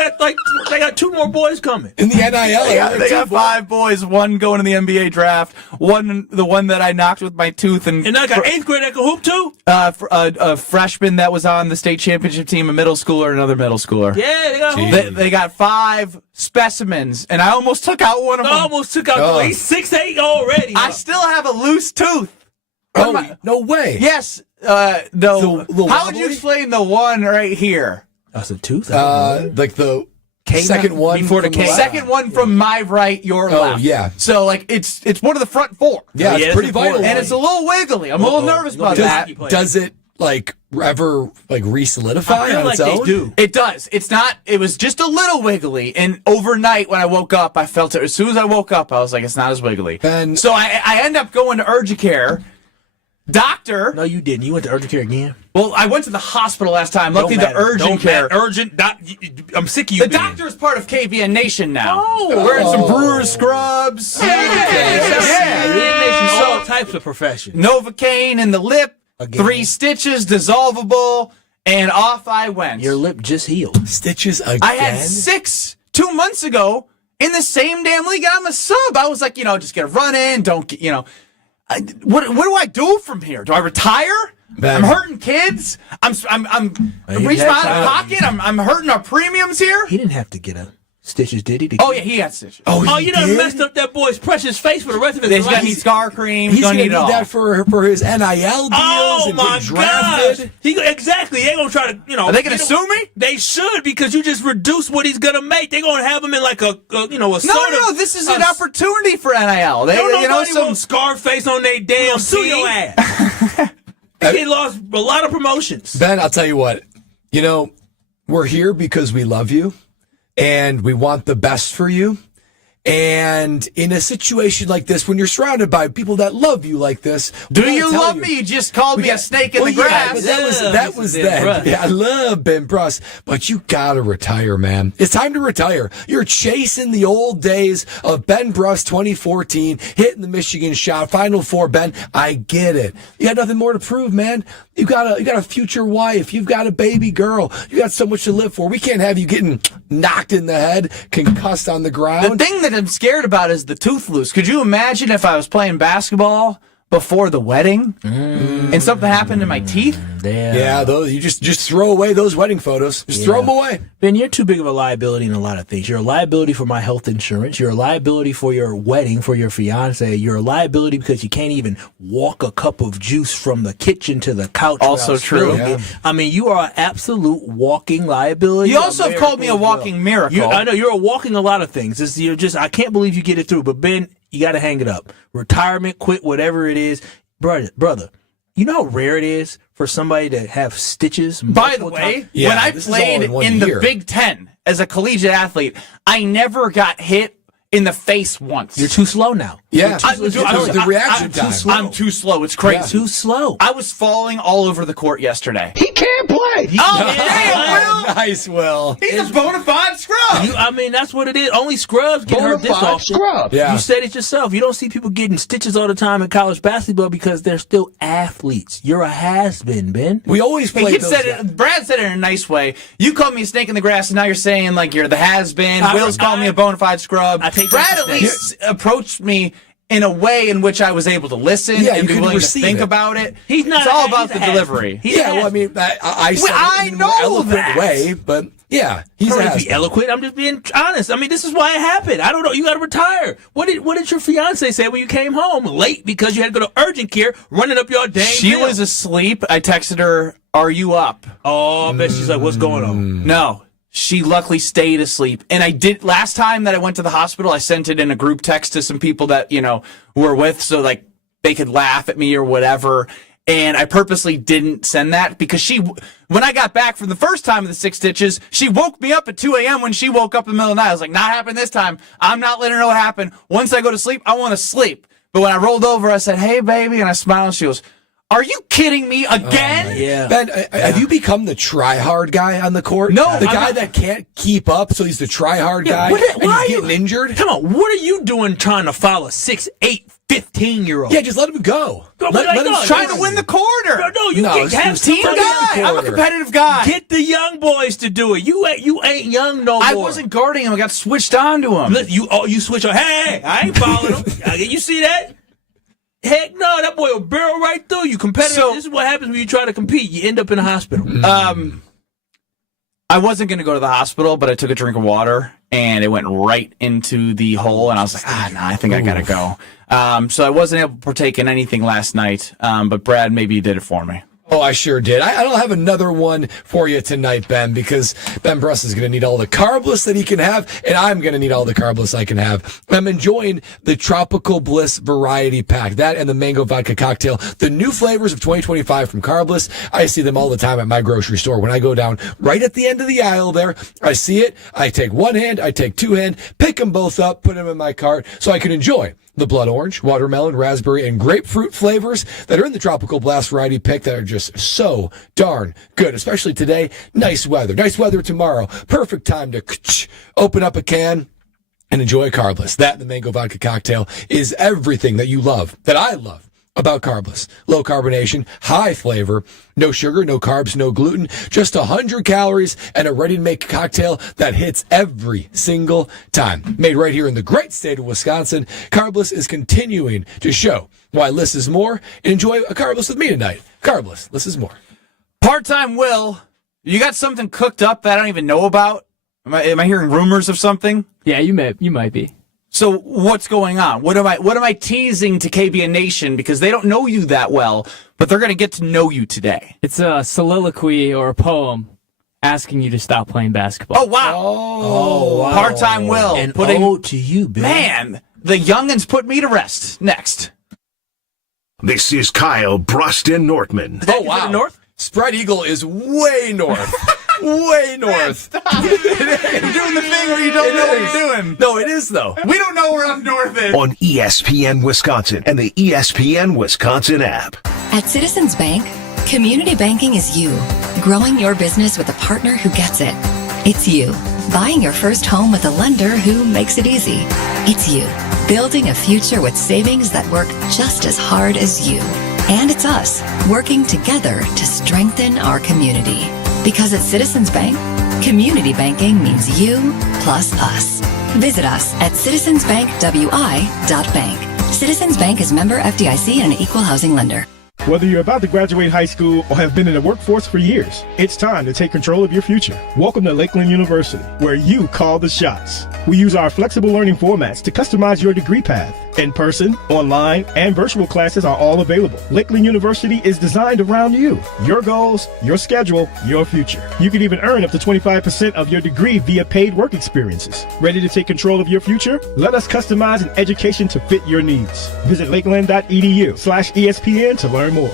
got 2 more boys coming. In the NIL, they got 5 boys, 1 going to the NBA draft, the one that I knocked with my tooth. And I got 8th grade that can hoop too? A freshman that was on the state championship team, a middle schooler, another middle schooler. Yeah, they got hoop. They got 5 specimens, and I almost took out one of them. Almost took out he's 6'8" already. I still have a loose tooth. Oh, no way. Yes. No. How would you explain the one right here? That's a tooth? Like the second one before the from K. left. Second one from my right, your left. yeah. So, like, it's one of the front four. Yeah, it's pretty vital. And it's a little wiggly. I'm a little nervous about that. Does it, like, ever, like, re-solidify on its own? They do. It does. It was just a little wiggly. And overnight when I woke up, I felt it. As soon as I woke up, I was like, it's not as wiggly. So I end up going to urgent care. Doctor. No, you didn't. You went to urgent care again? Well, I went to the hospital last time. Luckily, the urgent care. I'm sick of you. The doctor is part of KBN Nation now. Oh. Wearing some Brewers scrubs. Yeah. All types of professions. Novocaine in the lip. Again. 3 stitches, dissolvable, and off I went. Your lip just healed. Stitches again? I had 6 2 months ago in the same damn league. I'm a sub. I was like, just get a run in. Don't get, what do I do from here? Do I retire? I'm hurting kids. I'm reaching out of pocket. I'm hurting our premiums here. He didn't have to get stitches, did he? Oh, yeah, he got stitches. Oh, you done messed up that boy's precious face for the rest of his life. He's going to need scar cream. He's going to need all that for his NIL deals and get drafted. Exactly. They're going to try to, Are they going to sue me? They should, because you just reduce what he's going to make. They're going to have him in like a No, this is an opportunity for NIL. They want Scarface on their damn sue your ass. He lost a lot of promotions. Ben, I'll tell you what. We're here because we love you. And we want the best for you. And in a situation like this, when you're surrounded by people that love you like this, do you love me? You just called me a snake in the grass. Yeah, that was that. Yeah, I love Ben Brust, but you gotta retire, man. It's time to retire. You're chasing the old days of Ben Brust 2014, hitting the Michigan shot, Final Four. Ben, I get it. You got nothing more to prove, man. You got a future wife. You've got a baby girl. You got so much to live for. We can't have you getting knocked in the head, concussed on the ground. The thing that I'm scared about is the tooth loose. Could you imagine if I was playing basketball before the wedding and something happened to my teeth? Yeah, those you just throw away those wedding photos. Just throw them away. Ben, you're too big of a liability in a lot of things. You're a liability for my health insurance. You're a liability for your wedding, for your fiance. You're a liability because you can't even walk a cup of juice from the kitchen to the couch. Also true. Yeah. I mean, you are an absolute walking liability. You also have called me a walking miracle. I know you're a walking a lot of things. I can't believe you get it through. But Ben, you got to hang it up. Retirement, quit, whatever it is, brother. You know how rare it is for somebody to have stitches? By the way, when I played in the Big Ten as a collegiate athlete, I never got hit in the face once. You're too slow now. Yeah, the reaction time. I'm too slow. It's crazy. Yeah. Too slow. I was falling all over the court yesterday. He can't play. Damn, Will. Nice, Will. He's a bona fide scrub. That's what it is. Only scrubs get hurt this often. Scrub. Yeah. You said it yourself. You don't see people getting stitches all the time in college basketball because they're still athletes. You're a has-been, Ben. We always play those guys. Brad said it in a nice way. You called me a snake in the grass, and now you're saying like you're the has-been. Will's called me a bona fide scrub. Brad at least approached me in a way in which I was able to listen and be willing to think about it. It's all about the delivery. Well, I mean, I said it in a more eloquent way, but yeah, he's not be eloquent. I'm just being honest. I mean, this is why it happened. I don't know. You got to retire. What did your fiance say when you came home late because you had to go to urgent care, running up your dang She was asleep. I texted her, "Are you up?" Oh, I bet she's like, "What's going on?" No. She luckily stayed asleep. And I did, last time that I went to the hospital, I sent it in a group text to some people that, were with so like they could laugh at me or whatever. And I purposely didn't send that because when I got back from the first time of the 6 stitches, she woke me up at 2 a.m. when she woke up in the middle of the night. I was like, not happening this time. I'm not letting her know what happened. Once I go to sleep, I want to sleep. But when I rolled over, I said, "Hey, baby." And I smiled and she goes, "Are you kidding me again?" Yeah. Ben, have you become the try-hard guy on the court? No. The guy that can't keep up, so he's the try-hard guy, and he's getting injured? Come on, what are you doing trying to foul a 6'8", 15-year-old? Yeah, just let him go. Let him trying to win the quarter. Have team guy. I'm a competitive guy. Get the young boys to do it. You ain't young no more. I wasn't guarding him. I got switched on to him. You switch on. Hey, I ain't fouling him. You see that? Heck no, that boy will barrel right through you. Competitive. So, this is what happens when you try to compete. You end up in a hospital. I wasn't going to go to the hospital, but I took a drink of water, and it went right into the hole, and I was like, I think I got to go. So I wasn't able to partake in anything last night, but Brad, maybe you did it for me. Oh, I sure did. I don't have another one for you tonight, Ben, because Ben Brust is going to need all the carbless that he can have, and I'm going to need all the carbless I can have. I'm enjoying the Tropical Bliss Variety Pack, that and the Mango Vodka Cocktail, the new flavors of 2025 from Carbless. I see them all the time at my grocery store. When I go down right at the end of the aisle there, I see it. I take one hand, I take two hand, pick them both up, put them in my cart so I can enjoy the blood orange, watermelon, raspberry, and grapefruit flavors that are in the Tropical Blast Variety Pick that are just so darn good, especially today. Nice weather tomorrow. Perfect time to open up a can and enjoy a Carbless. That and the Mango Vodka Cocktail is everything that you love, that I love about Carbless. Low carbonation, high flavor, no sugar, no carbs, no gluten, just 100 calories and a ready-to-make cocktail that hits every single time. Made right here in the great state of Wisconsin, Carbless is continuing to show why less is more. Enjoy a Carbless with me tonight. Carbless, less is more. Part-time Will, you got something cooked up that I don't even know about? Am I hearing rumors of something? Yeah, you might be. So what's going on? What am I teasing to KBN Nation, because they don't know you that well, but they're going to get to know you today? It's a soliloquy or a poem asking you to stop playing basketball. Oh, wow. Oh, wow. Part-time Will. An ode to you, Ben. Man, the youngins put me to rest. Next. This is Kyle, Brust, and Nortman. Oh, wow. North? Spread Eagle is way north. Way north. You're doing the thing where you don't know what you're doing. No, it is, though. We don't know where up north is. On ESPN Wisconsin and the ESPN Wisconsin app. At Citizens Bank, community banking is you. Growing your business with a partner who gets it. It's you. Buying your first home with a lender who makes it easy. It's you. Building a future with savings that work just as hard as you. And it's us, working together to strengthen our community. Because at Citizens Bank, community banking means you plus us. Visit us at citizensbankwi.bank. Citizens Bank is member FDIC and an equal housing lender. Whether you're about to graduate high school or have been in the workforce for years, it's time to take control of your future. Welcome to Lakeland University, where you call the shots. We use our flexible learning formats to customize your degree path. In person, online, and virtual classes are all available. Lakeland University is designed around you, your goals, your schedule, your future. You can even earn up to 25% of your degree via paid work experiences. Ready to take control of your future? Let us customize an education to fit your needs. Visit lakeland.edu/ESPN to learn more.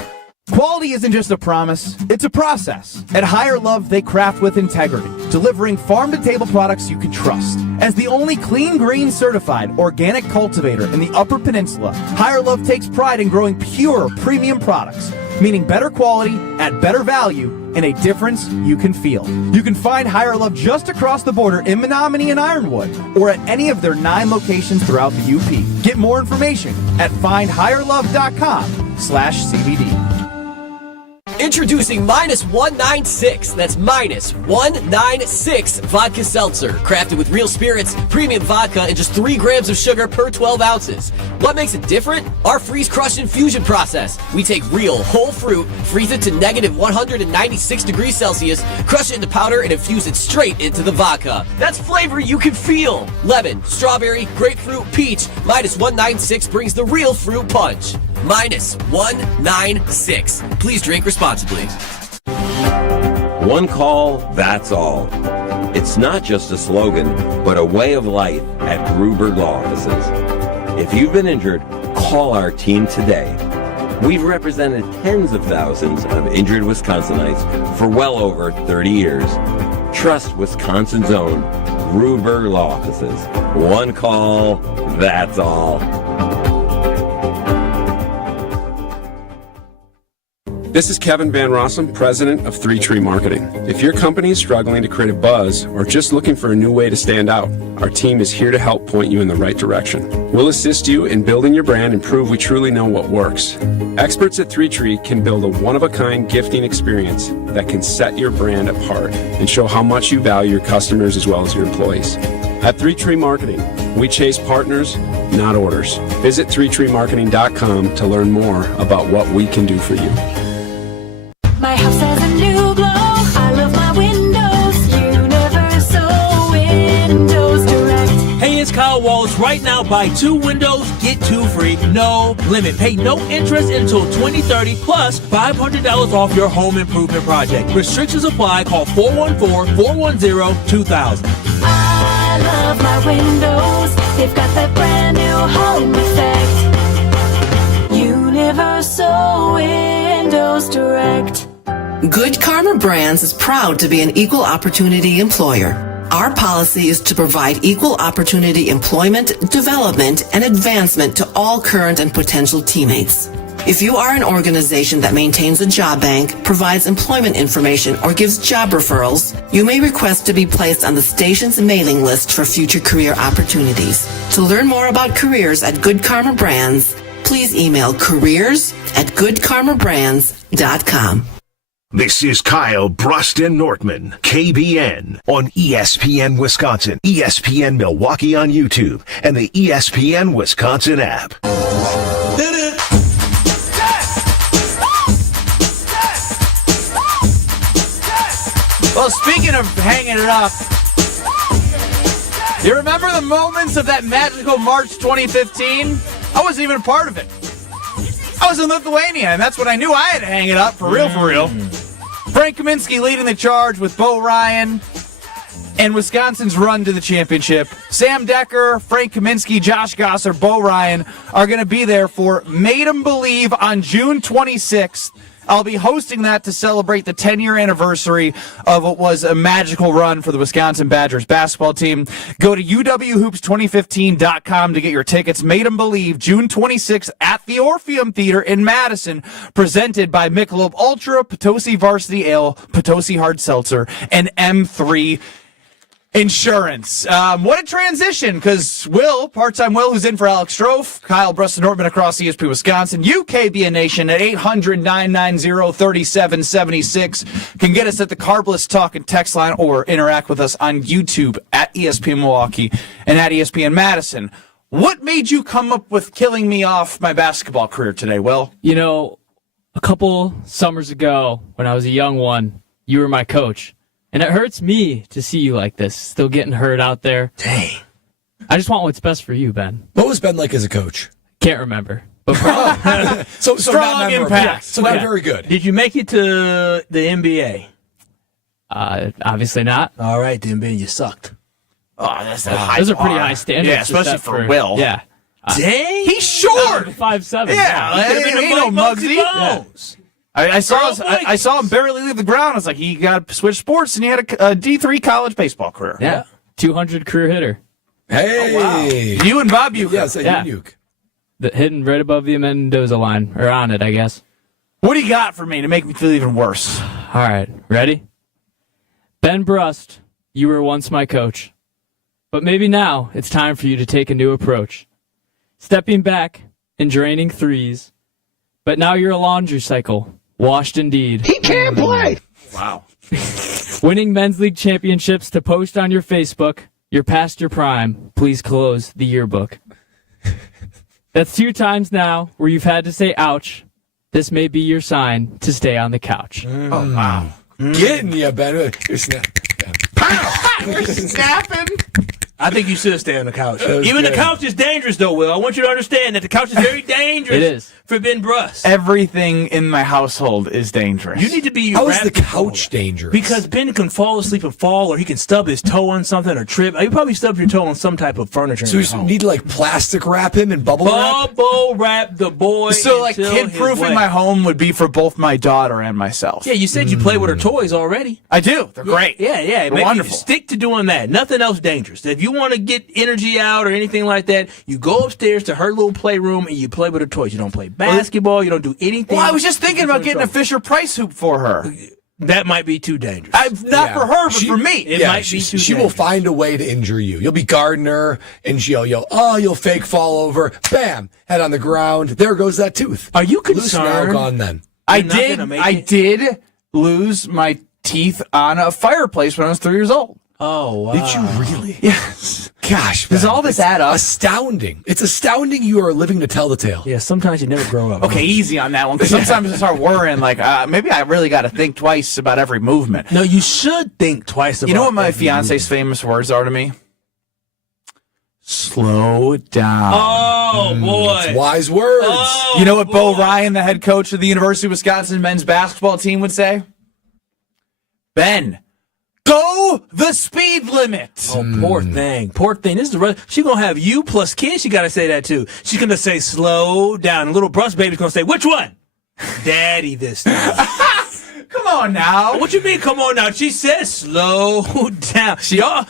Quality isn't just a promise, it's a process. At Higher Love, they craft with integrity, delivering farm-to-table products you can trust. As the only clean green certified organic cultivator in the Upper Peninsula, Higher Love takes pride in growing pure premium products, meaning better quality at better value and a difference you can feel. You can find Higher Love just across the border in Menominee and Ironwood, or at any of their 9 locations throughout the UP. Get more information at findhigherlove.com/CBD. Introducing Minus 196. That's Minus 196 Vodka Seltzer. Crafted with real spirits, premium vodka, and just 3 grams of sugar per 12 ounces. What makes it different? Our freeze-crush infusion process. We take real, whole fruit, freeze it to negative 196 degrees Celsius, crush it into powder, and infuse it straight into the vodka. That's flavor you can feel. Lemon, strawberry, grapefruit, peach. Minus 196 brings the real fruit punch. Minus 196. Please drink responsibly. One call, that's all. It's not just a slogan, but a way of life at Gruber Law Offices. If you've been injured, call our team today. We've represented tens of thousands of injured Wisconsinites for well over 30 years. Trust Wisconsin's own Gruber Law Offices. One call, that's all. This is Kevin Van Rossum, president of 3 Tree Marketing. If your company is struggling to create a buzz or just looking for a new way to stand out, our team is here to help point you in the right direction. We'll assist you in building your brand and prove we truly know what works. Experts at 3 Tree can build a one-of-a-kind gifting experience that can set your brand apart and show how much you value your customers as well as your employees. At 3 Tree Marketing, we chase partners, not orders. Visit 3treemarketing.com to learn more about what we can do for you. My house has a new glow. I love my windows. Universal Windows Direct. Hey, it's Kyle $50 wallets right now. Buy 2 windows, get 2 free. No limit. Pay no interest until 2030, plus $500 off your home improvement project. Restrictions apply. Call 414-410-2000. I love my windows. They've got that brand new home effect. Universal Windows Direct. Good Karma Brands is proud to be an equal opportunity employer. Our policy is to provide equal opportunity employment, development, and advancement to all current and potential teammates. If you are an organization that maintains a job bank, provides employment information, or gives job referrals, you may request to be placed on the station's mailing list for future career opportunities. To learn more about careers at Good Karma Brands, please email careers@goodkarmabrands.com. This is Kyle, Brust, and Nortman, KBN, on ESPN Wisconsin, ESPN Milwaukee on YouTube, and the ESPN Wisconsin app. Well, speaking of hanging it up, you remember the moments of that magical March 2015? I wasn't even a part of it. I was in Lithuania, and that's when I knew I had to hang it up for real, for real. Frank Kaminsky leading the charge with Bo Ryan and Wisconsin's run to the championship. Sam Decker, Frank Kaminsky, Josh Gosser, Bo Ryan are going to be there for Made 'em Believe on June 26th. I'll be hosting that to celebrate the 10-year anniversary of what was a magical run for the Wisconsin Badgers basketball team. Go to uwhoops2015.com to get your tickets. Made 'em Believe, June 26th at the Orpheum Theater in Madison, presented by Michelob Ultra, Potosi Varsity Ale, Potosi Hard Seltzer, and M3 Insurance. What a transition, because part-time Will, who's in for Alex Strofe, Kyle, Brust, and Nortman across ESP Wisconsin, KBN Nation at 800-990-3776 can get us at the Carbless Talk and text line or interact with us on YouTube at ESPN Milwaukee and at ESPN Madison. What made you come up with killing me off my basketball career today, Will? You know, a couple summers ago, when I was a young one, you were my coach. And it hurts me to see you like this, still getting hurt out there. Dang. I just want what's best for you, Ben. What was Ben like as a coach? Can't remember. But so strong impact. So not very good. Did you make it to the NBA? Obviously not. All right, then, Ben, you sucked. Oh, that's a high Those are bar. pretty high standards. Yeah, especially for Will. Yeah. Dang. He's short. 5'7". Yeah, He could've been ain't no Muggsy. Bones. I saw him barely leave the ground. I was like, he got to switch sports, and he had a D3 college baseball career. Yeah. 200 career hitter. Hey. Oh, wow. You and Bob Uecker. Yes, Yeah. Uecker. Hitting right above the Mendoza line, or on it, I guess. What do you got for me to make me feel even worse? All right, ready? Ben Brust, you were once my coach. But maybe now it's time for you to take a new approach. Stepping back and draining threes. But now you're a laundry cycle. Washed indeed. He can't play. Wow. Winning men's league championships to post on your Facebook. You're past your prime. Please close the yearbook. That's 2 times now where you've had to say ouch. This may be your sign to stay on the couch. Oh, wow. Getting you, Ben. You're snapping. I think you should stay on the couch. Even Even the couch is dangerous, though, Will. I want you to understand that the couch is very dangerous. It is. For Ben Brust. Everything in my household is dangerous. You need to be How is the radical couch dangerous? Because Ben can fall asleep and fall, or he can stub his toe on something or trip. You probably stubbed your toe on some type of furniture. So you need to like plastic wrap him and bubble wrap? Bubble wrap the boy. So, like, until kid-proofing his way. my home would be for both my daughter and myself. Yeah, you said you play with her toys already. I do. They're great. Yeah. They're Maybe wonderful. Stick to doing that. Nothing else dangerous. If you want to get energy out or anything like that, you go upstairs to her little playroom and you play with her toys. You don't play basketball. You don't do anything. Well, I was just thinking about getting a Fisher-Price hoop for her. That might be too dangerous. Not for her, but for me. It might be too She will dangerous. find a way to injure you. You'll be guarding her, and you'll fake fall over. Bam! Head on the ground. There goes that tooth. Are you Loose now, concerned? gone then. I You're not did. gonna make I it? did lose my teeth on a fireplace when I was 3 years old. Oh, wow. Did you really? Yes. Gosh, Does Ben, all this it's add up? Astounding. It's astounding you are living to tell the tale. Yeah, sometimes you never grow up. Okay, easy on that one. Because sometimes I start worrying, like, maybe I really got to think twice about every movement. No, you should think twice about it. You know what my fiance's famous words are to me? slow down. Oh, boy. That's wise words. Oh, you know what Bo boy. Ryan, the head coach of the University of Wisconsin men's basketball team, would say? Ben, go the speed limit. Oh, poor thing. Poor thing. This is the She's going to have you plus kids. She got to say that, too. She's going to say, slow down. Little Brust baby's going to say, which one? Daddy this time. Come on now. What you mean, come on now? She says slow down. Y'all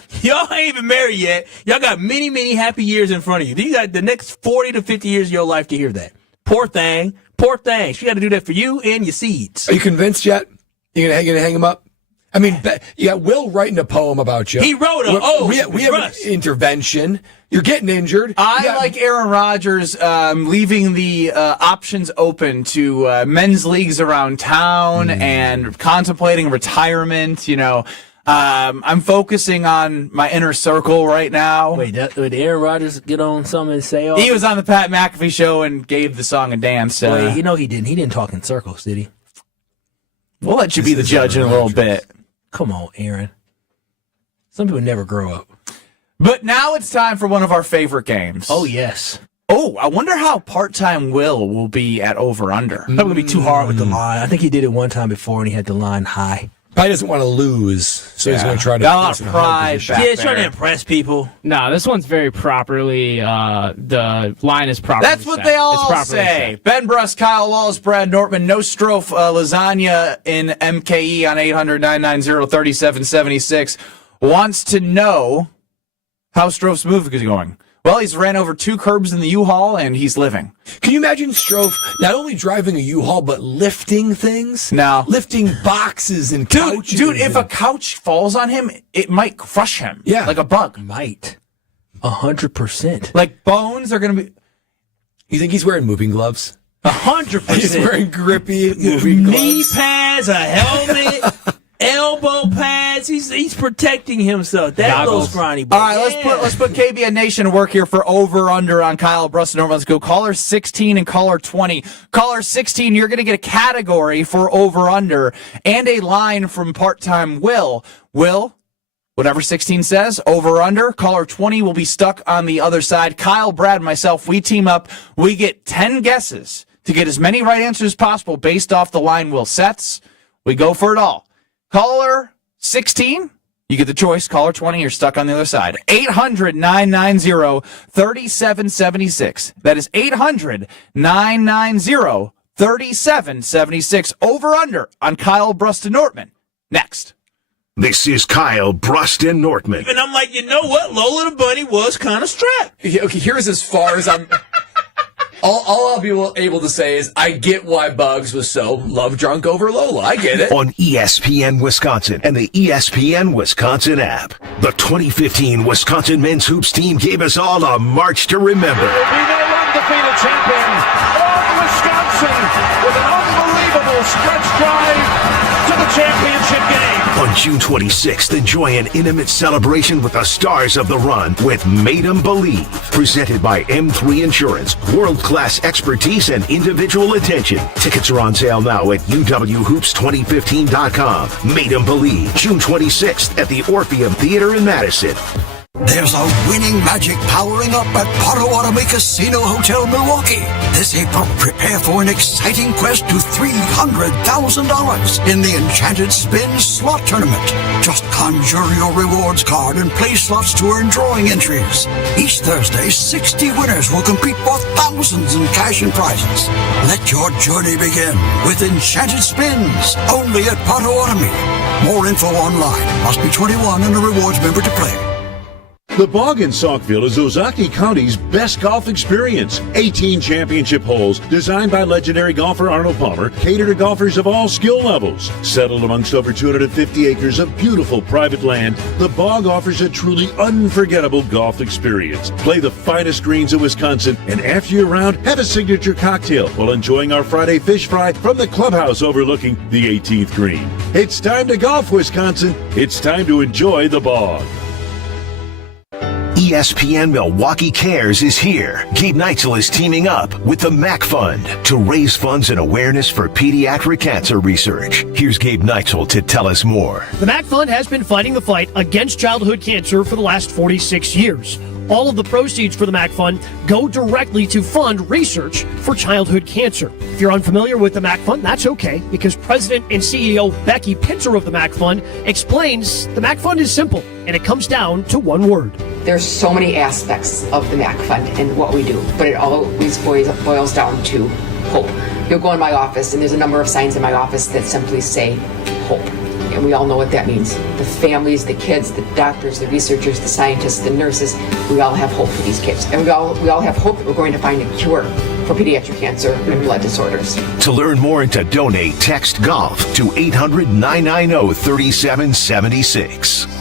ain't even married yet. Y'all got many, many happy years in front of you. You got the next 40 to 50 years of your life to hear that. Poor thing. Poor thing. She got to do that for you and your seeds. Are you convinced yet? You gonna hang him up? I mean, you got Will writing a poem about you. He wrote We have an intervention. You're getting injured. I like Aaron Rodgers leaving the options open to men's leagues around town and contemplating retirement. I'm focusing on my inner circle right now. Wait, did Aaron Rodgers get on something and say all He was on the Pat McAfee show and gave the song a dance. Wait, he didn't. He didn't talk in circles, did he? We'll let you be the judge in a little bit. Come on, Aaron. Some people never grow up. But now it's time for one of our favorite games. Oh, yes. Oh, I wonder how part-time Will be at over-under. That would be too hard with the line. I think he did it one time before and he had the line high. Probably doesn't want to lose, so he's going to try to... Got a lot of pride back he's trying to impress people. No, this one's very properly, the line is properly That's what set. they It's all properly say. set. Ben Brust, Kyle Wallace, Brad Nortman, no Strofe, lasagna in MKE on 800-990-3776 wants to know how Strofe's move is going. Well, he's ran over 2 curbs in the U-Haul, and he's living. Can you imagine Strofe not only driving a U-Haul, but lifting things? No. Lifting boxes and couches. Dude, if a couch falls on him, it might crush him. Yeah. Like a bug. Might. 100%. Like bones are going to be... You think he's wearing moving gloves? 100%. He's wearing grippy moving gloves. Knee pads, a helmet, elbow pads. He's protecting himself. That little scrawny boy. All right, let's put KBN Nation to work here for over/under on Kyle Brust and Norman. Let's go caller 16 and caller 20. Caller 16, you're going to get a category for over/under and a line from part-time Will. Will, whatever 16 says, over/under. Caller 20 will be stuck on the other side. Kyle, Brad, myself, we team up. We get 10 guesses to get as many right answers as possible based off the line Will sets. We go for it all. Caller 16, you get the choice. Caller 20, you're stuck on the other side. 800-990-3776. That is 800-990-3776. Over/under on Kyle Brust and Nortman. Next. This is Kyle Brust and Nortman. And I'm like, you know what? Lola the Bunny was kind of strapped. Okay, here's as far as I'm... All I'll be able to say is I get why Bugs was so love-drunk over Lola. I get it. On ESPN Wisconsin and the ESPN Wisconsin app. The 2015 Wisconsin men's hoops team gave us all a march to remember. Will be their undefeated champions of Wisconsin with an unbelievable stretch drive to the championship game. On June 26th, enjoy an intimate celebration with the stars of the run with Made 'em Believe. Presented by M3 Insurance. World-class expertise and individual attention. Tickets are on sale now at uwhoops2015.com. Made 'em Believe. June 26th at the Orpheum Theater in Madison. There's a winning magic powering up at Potawatomi Casino Hotel, Milwaukee. This April, prepare for an exciting quest to $300,000 in the Enchanted Spin Slot Tournament. Just conjure your rewards card and play slots to earn drawing entries. Each Thursday, 60 winners will compete for thousands in cash and prizes. Let your journey begin with Enchanted Spins, only at Potawatomi. More info online. Must be 21 and a rewards member to play. The Bog in Saukville is Ozaukee County's best golf experience. 18 championship holes designed by legendary golfer Arnold Palmer cater to golfers of all skill levels. Settled amongst over 250 acres of beautiful private land, the Bog offers a truly unforgettable golf experience. Play the finest greens in Wisconsin, and after your round, have a signature cocktail while enjoying our Friday fish fry from the clubhouse overlooking the 18th green. It's time to golf, Wisconsin. It's time to enjoy the Bog. ESPN Milwaukee Cares is here. Gabe Neitzel is teaming up with the MAC Fund to raise funds and awareness for pediatric cancer research. Here's Gabe Neitzel to tell us more. The MAC Fund has been fighting the fight against childhood cancer for the last 46 years. All of the proceeds for the MAC Fund go directly to fund research for childhood cancer. If you're unfamiliar with the MAC Fund, that's okay, because President and CEO Becky Pitzer of the MAC Fund explains the MAC Fund is simple, and it comes down to one word. There's so many aspects of the MAC Fund and what we do, but it always boils down to hope. You'll go in my office, and there's a number of signs in my office that simply say hope. And we all know what that means. The families, the kids, the doctors, the researchers, the scientists, the nurses, we all have hope for these kids. And we all have hope that we're going to find a cure for pediatric cancer and blood disorders. To learn more and to donate, text GOLF to 800-990-3776.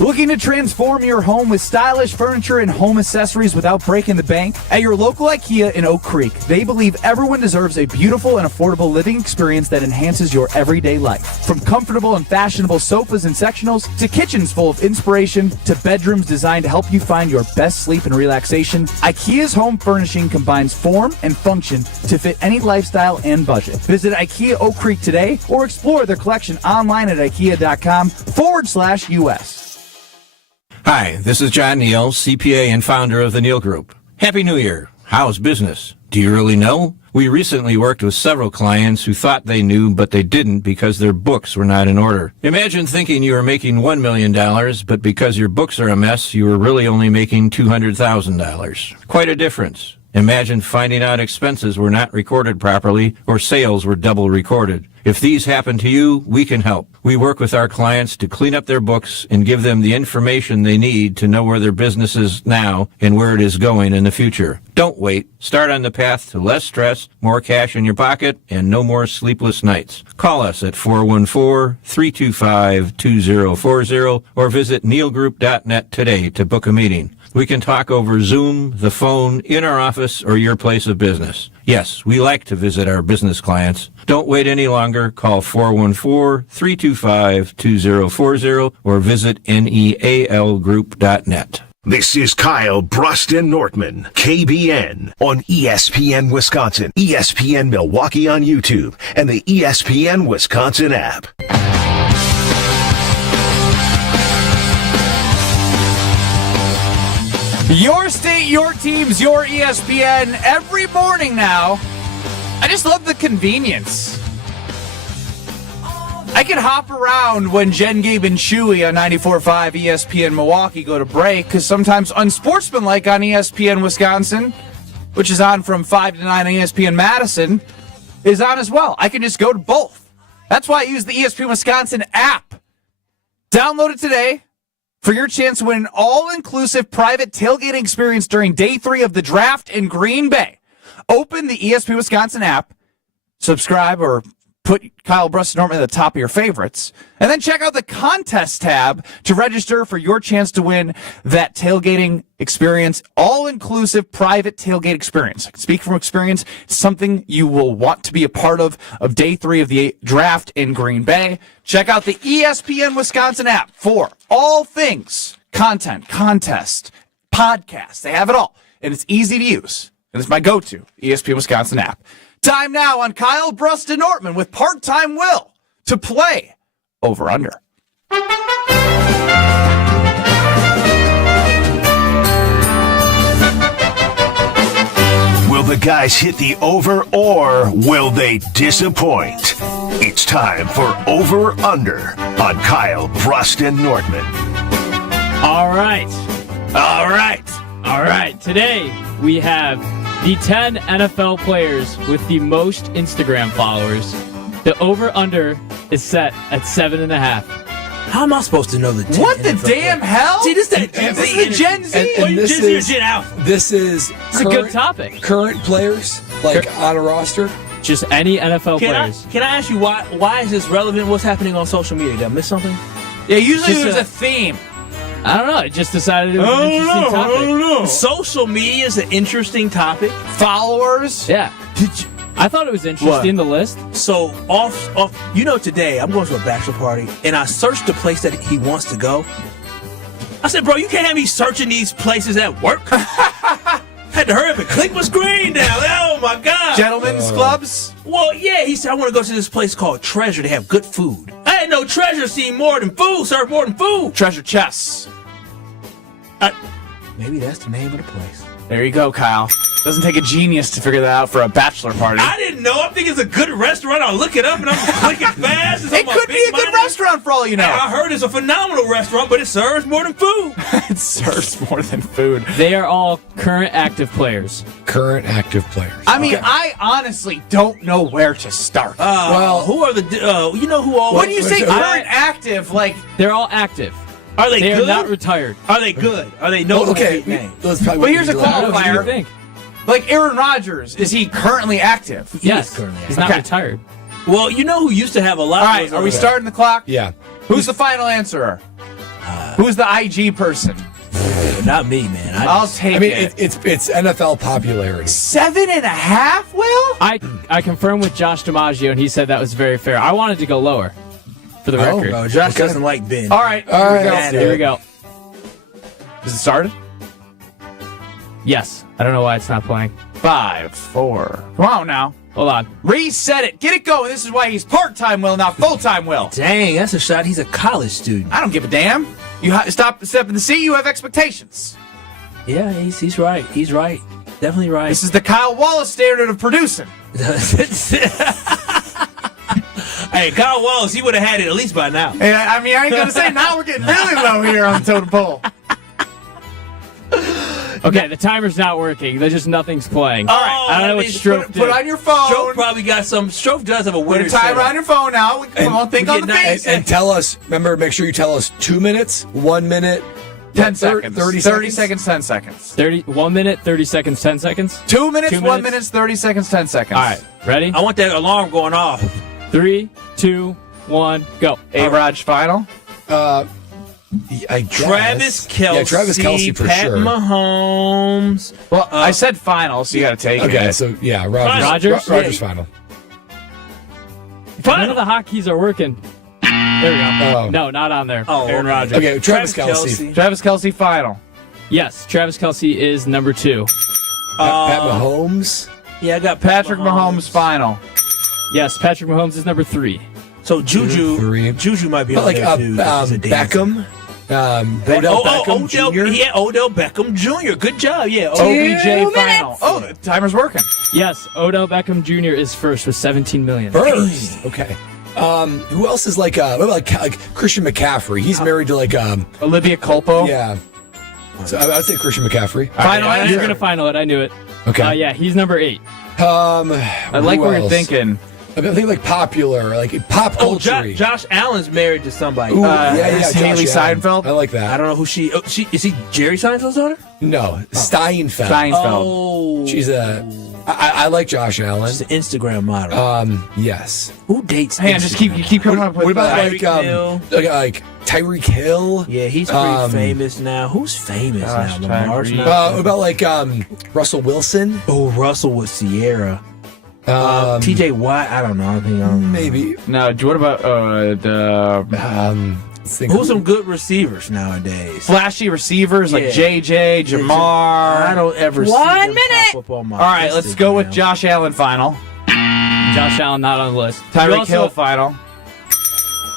Looking to transform your home with stylish furniture and home accessories without breaking the bank? At your local IKEA in Oak Creek, they believe everyone deserves a beautiful and affordable living experience that enhances your everyday life. From comfortable and fashionable sofas and sectionals, to kitchens full of inspiration, to bedrooms designed to help you find your best sleep and relaxation, IKEA's home furnishing combines form and function to fit any lifestyle and budget. Visit IKEA Oak Creek today or explore their collection online at ikea.com/US. Hi, this is John Neal, CPA and founder of the Neal Group. Happy New Year. How's business? Do you really know? We recently worked with several clients who thought they knew, but they didn't because their books were not in order. Imagine thinking you were making $1 million, but because your books are a mess, you were really only making $200,000. Quite a difference. Imagine finding out expenses were not recorded properly or sales were double recorded. If these happen to you, we can help. We work with our clients to clean up their books and give them the information they need to know where their business is now and where it is going in the future. Don't wait. Start on the path to less stress, more cash in your pocket, and no more sleepless nights. Call us at 414-325-2040 or visit neilgroup.net today to book a meeting. We can talk over Zoom, the phone, in our office, or your place of business. Yes, we like to visit our business clients. Don't wait any longer. Call 414-325-2040 or visit nealgroup.net. This is Kyle Brust and Nortman, KBN, on ESPN Wisconsin, ESPN Milwaukee on YouTube, and the ESPN Wisconsin app. Your state, your teams, your ESPN every morning now. I just love the convenience. I can hop around when Jen, Gabe, and Chewy on 94.5 ESPN Milwaukee go to break, because sometimes Unsportsmanlike on ESPN Wisconsin, which is on from 5 to 9 on ESPN Madison, is on as well. I can just go to both. That's why I use the ESPN Wisconsin app. Download it today for your chance to win an all-inclusive private tailgating experience during Day 3 of the draft in Green Bay. Open the ESPN Wisconsin app, subscribe, or put Kyle Brust and Nortman at the top of your favorites, and then check out the contest tab to register for your chance to win that tailgating experience, all-inclusive private tailgate experience. I can speak from experience. It's something you will want to be a part of Day 3 of the draft in Green Bay. Check out the ESPN Wisconsin app for all things content, contest, podcast. They have it all, and it's easy to use. And it's my go-to ESPN Wisconsin app. Time now on Kyle Brust and Nortman with Part-Time Will to play Over Under. Will the guys hit the over or will they disappoint? It's time for Over Under on Kyle Brust and Nortman. All right. Today we have the 10 NFL players with the most Instagram followers. The over-under is set at 7.5. How am I supposed to know the 10 What the NFL damn players? hell? See, this is the Gen Z. And this Gen Z or is Gen Alpha? This is It's a good topic. Current players, like on a roster. Just any NFL players. Can I ask you why is this relevant? What's happening on social media? Did I miss something? Yeah, usually Just there's a- a theme. I don't know. I just decided it was an interesting topic. Social media is an interesting topic. Followers. Yeah. I thought it was interesting, the list. So off. Today I'm going to a bachelor party, and I searched the place that he wants to go. I said, bro, you can't have me searching these places at work. Had to hurry up and click my screen down. Oh my God. Gentlemen's clubs. Well, yeah, he said, I want to go to this place called Treasure. They have good food. I didn't know know, treasure seem more than food, serve more than food. Treasure chests. Maybe that's the name of the place. There you go, Kyle. Doesn't take a genius to figure that out for a bachelor party. I didn't know. I think it's a good restaurant. I'll look it up and I'm clicking fast. It could be a good restaurant for all you know. I heard it's a phenomenal restaurant, but it serves more than food. It serves more than food. They are all current active players. Current active players. I mean, I honestly don't know where to start. Well, who are the? You know who all? When you say current active, like they're all active. Are they They good? are not retired. Are they good? Are they notable? Okay, names? But here's a What do you qualifier. think? Like Aaron Rodgers, is he currently active? Yes, currently he's not retired. Well, you know who used to have a lot. All right, are we starting the clock? Yeah. Who's the final answerer? Who's the IG person? Not me, man. I'll take it. It's NFL popularity. 7.5, Will? I confirmed with Josh DiMaggio, and he said that was very fair. I wanted to go lower, for the record. No, Josh doesn't like Ben. All right, Here we go. Is it started? Yes. I don't know why it's not playing. 5, 4. Come on now. Hold on. Reset it. Get it going. This is why he's part-time Will, not full-time Will. Dang, that's a shot. He's a college student. I don't give a damn. You step in the sea, you have expectations. Yeah, he's right. He's right. Definitely right. This is the Kyle Wallace standard of producing. Hey, Kyle Wallace, he would have had it at least by now. And I mean, I ain't going to say now we're getting really low here on the totem pole. Okay, the timer's not working. There's just nothing's playing. All right. I don't know what Strofe did. Put on your phone. Strofe probably got some. Strofe does have a Put winner a timer on your phone now. Come on, think on the things. And tell us, remember, make sure you tell us 2 minutes, 1 minute, 10 seconds. 30 seconds, 10 seconds. 1 minute, 30 seconds, 10 seconds. 2 minutes, 2 1 minutes. minute, 30 seconds, 10 seconds. All right, ready? I want that alarm going off. 3, 2, 1, go. A-Raj final. I guess. Travis Kelce. Yeah, Travis Kelce for Pat sure. Mahomes. Well, I said final, so you got to take it. Okay, so yeah, Rodgers final. None of the hotkeys are working. There we go. Oh. No, not on there. Oh, Aaron Rodgers. Okay, Travis Kelce. Travis Kelce final. Yes, Travis Kelce is number 2. Pat Mahomes. Yeah, I got Patrick Mahomes final. Yes, Patrick Mahomes is number 3. So Juju, 3. Juju might be But on like there too. Beckham. Odell Beckham Jr. Yeah, Odell Beckham Jr. Good job. Yeah. OBJ final. Oh, the timer's working. Yes, Odell Beckham Jr. is first with 17 million. First. Okay. Who else is like what about like Christian McCaffrey? He's married to like Olivia Culpo. Yeah. So I'd say Christian McCaffrey. Final answer. You're gonna final it. I knew it. Okay. Yeah, he's number 8. I like who what you're else? thinking. I think like popular, like pop Oh, culture. Josh Allen's married to somebody. Ooh, yeah, Haley Josh Allen. Seinfeld. I like that. I don't know who she. Oh, is he Jerry Seinfeld's daughter? No, Steinfeld. Oh, She's I like Josh Allen. she's an Instagram model. Yes. Who dates? Hey, just keep coming up with. What about Tyreek Hill. like Tyreek Hill? Yeah, he's pretty famous now. Who's famous Gosh, now? Lamar's Tyreek. not. What about like Russell Wilson? Oh, Russell with Sierra. TJ Watt. I don't know. I think Maybe. No, what about the let's think who's some good receivers nowadays? flashy receivers like Yeah. JJ, Jamar? I don't ever see 1 them minute. pop up on my All right, let's go with Instagram. Josh Allen final. Josh Allen not on the list. Tyreek Hill final.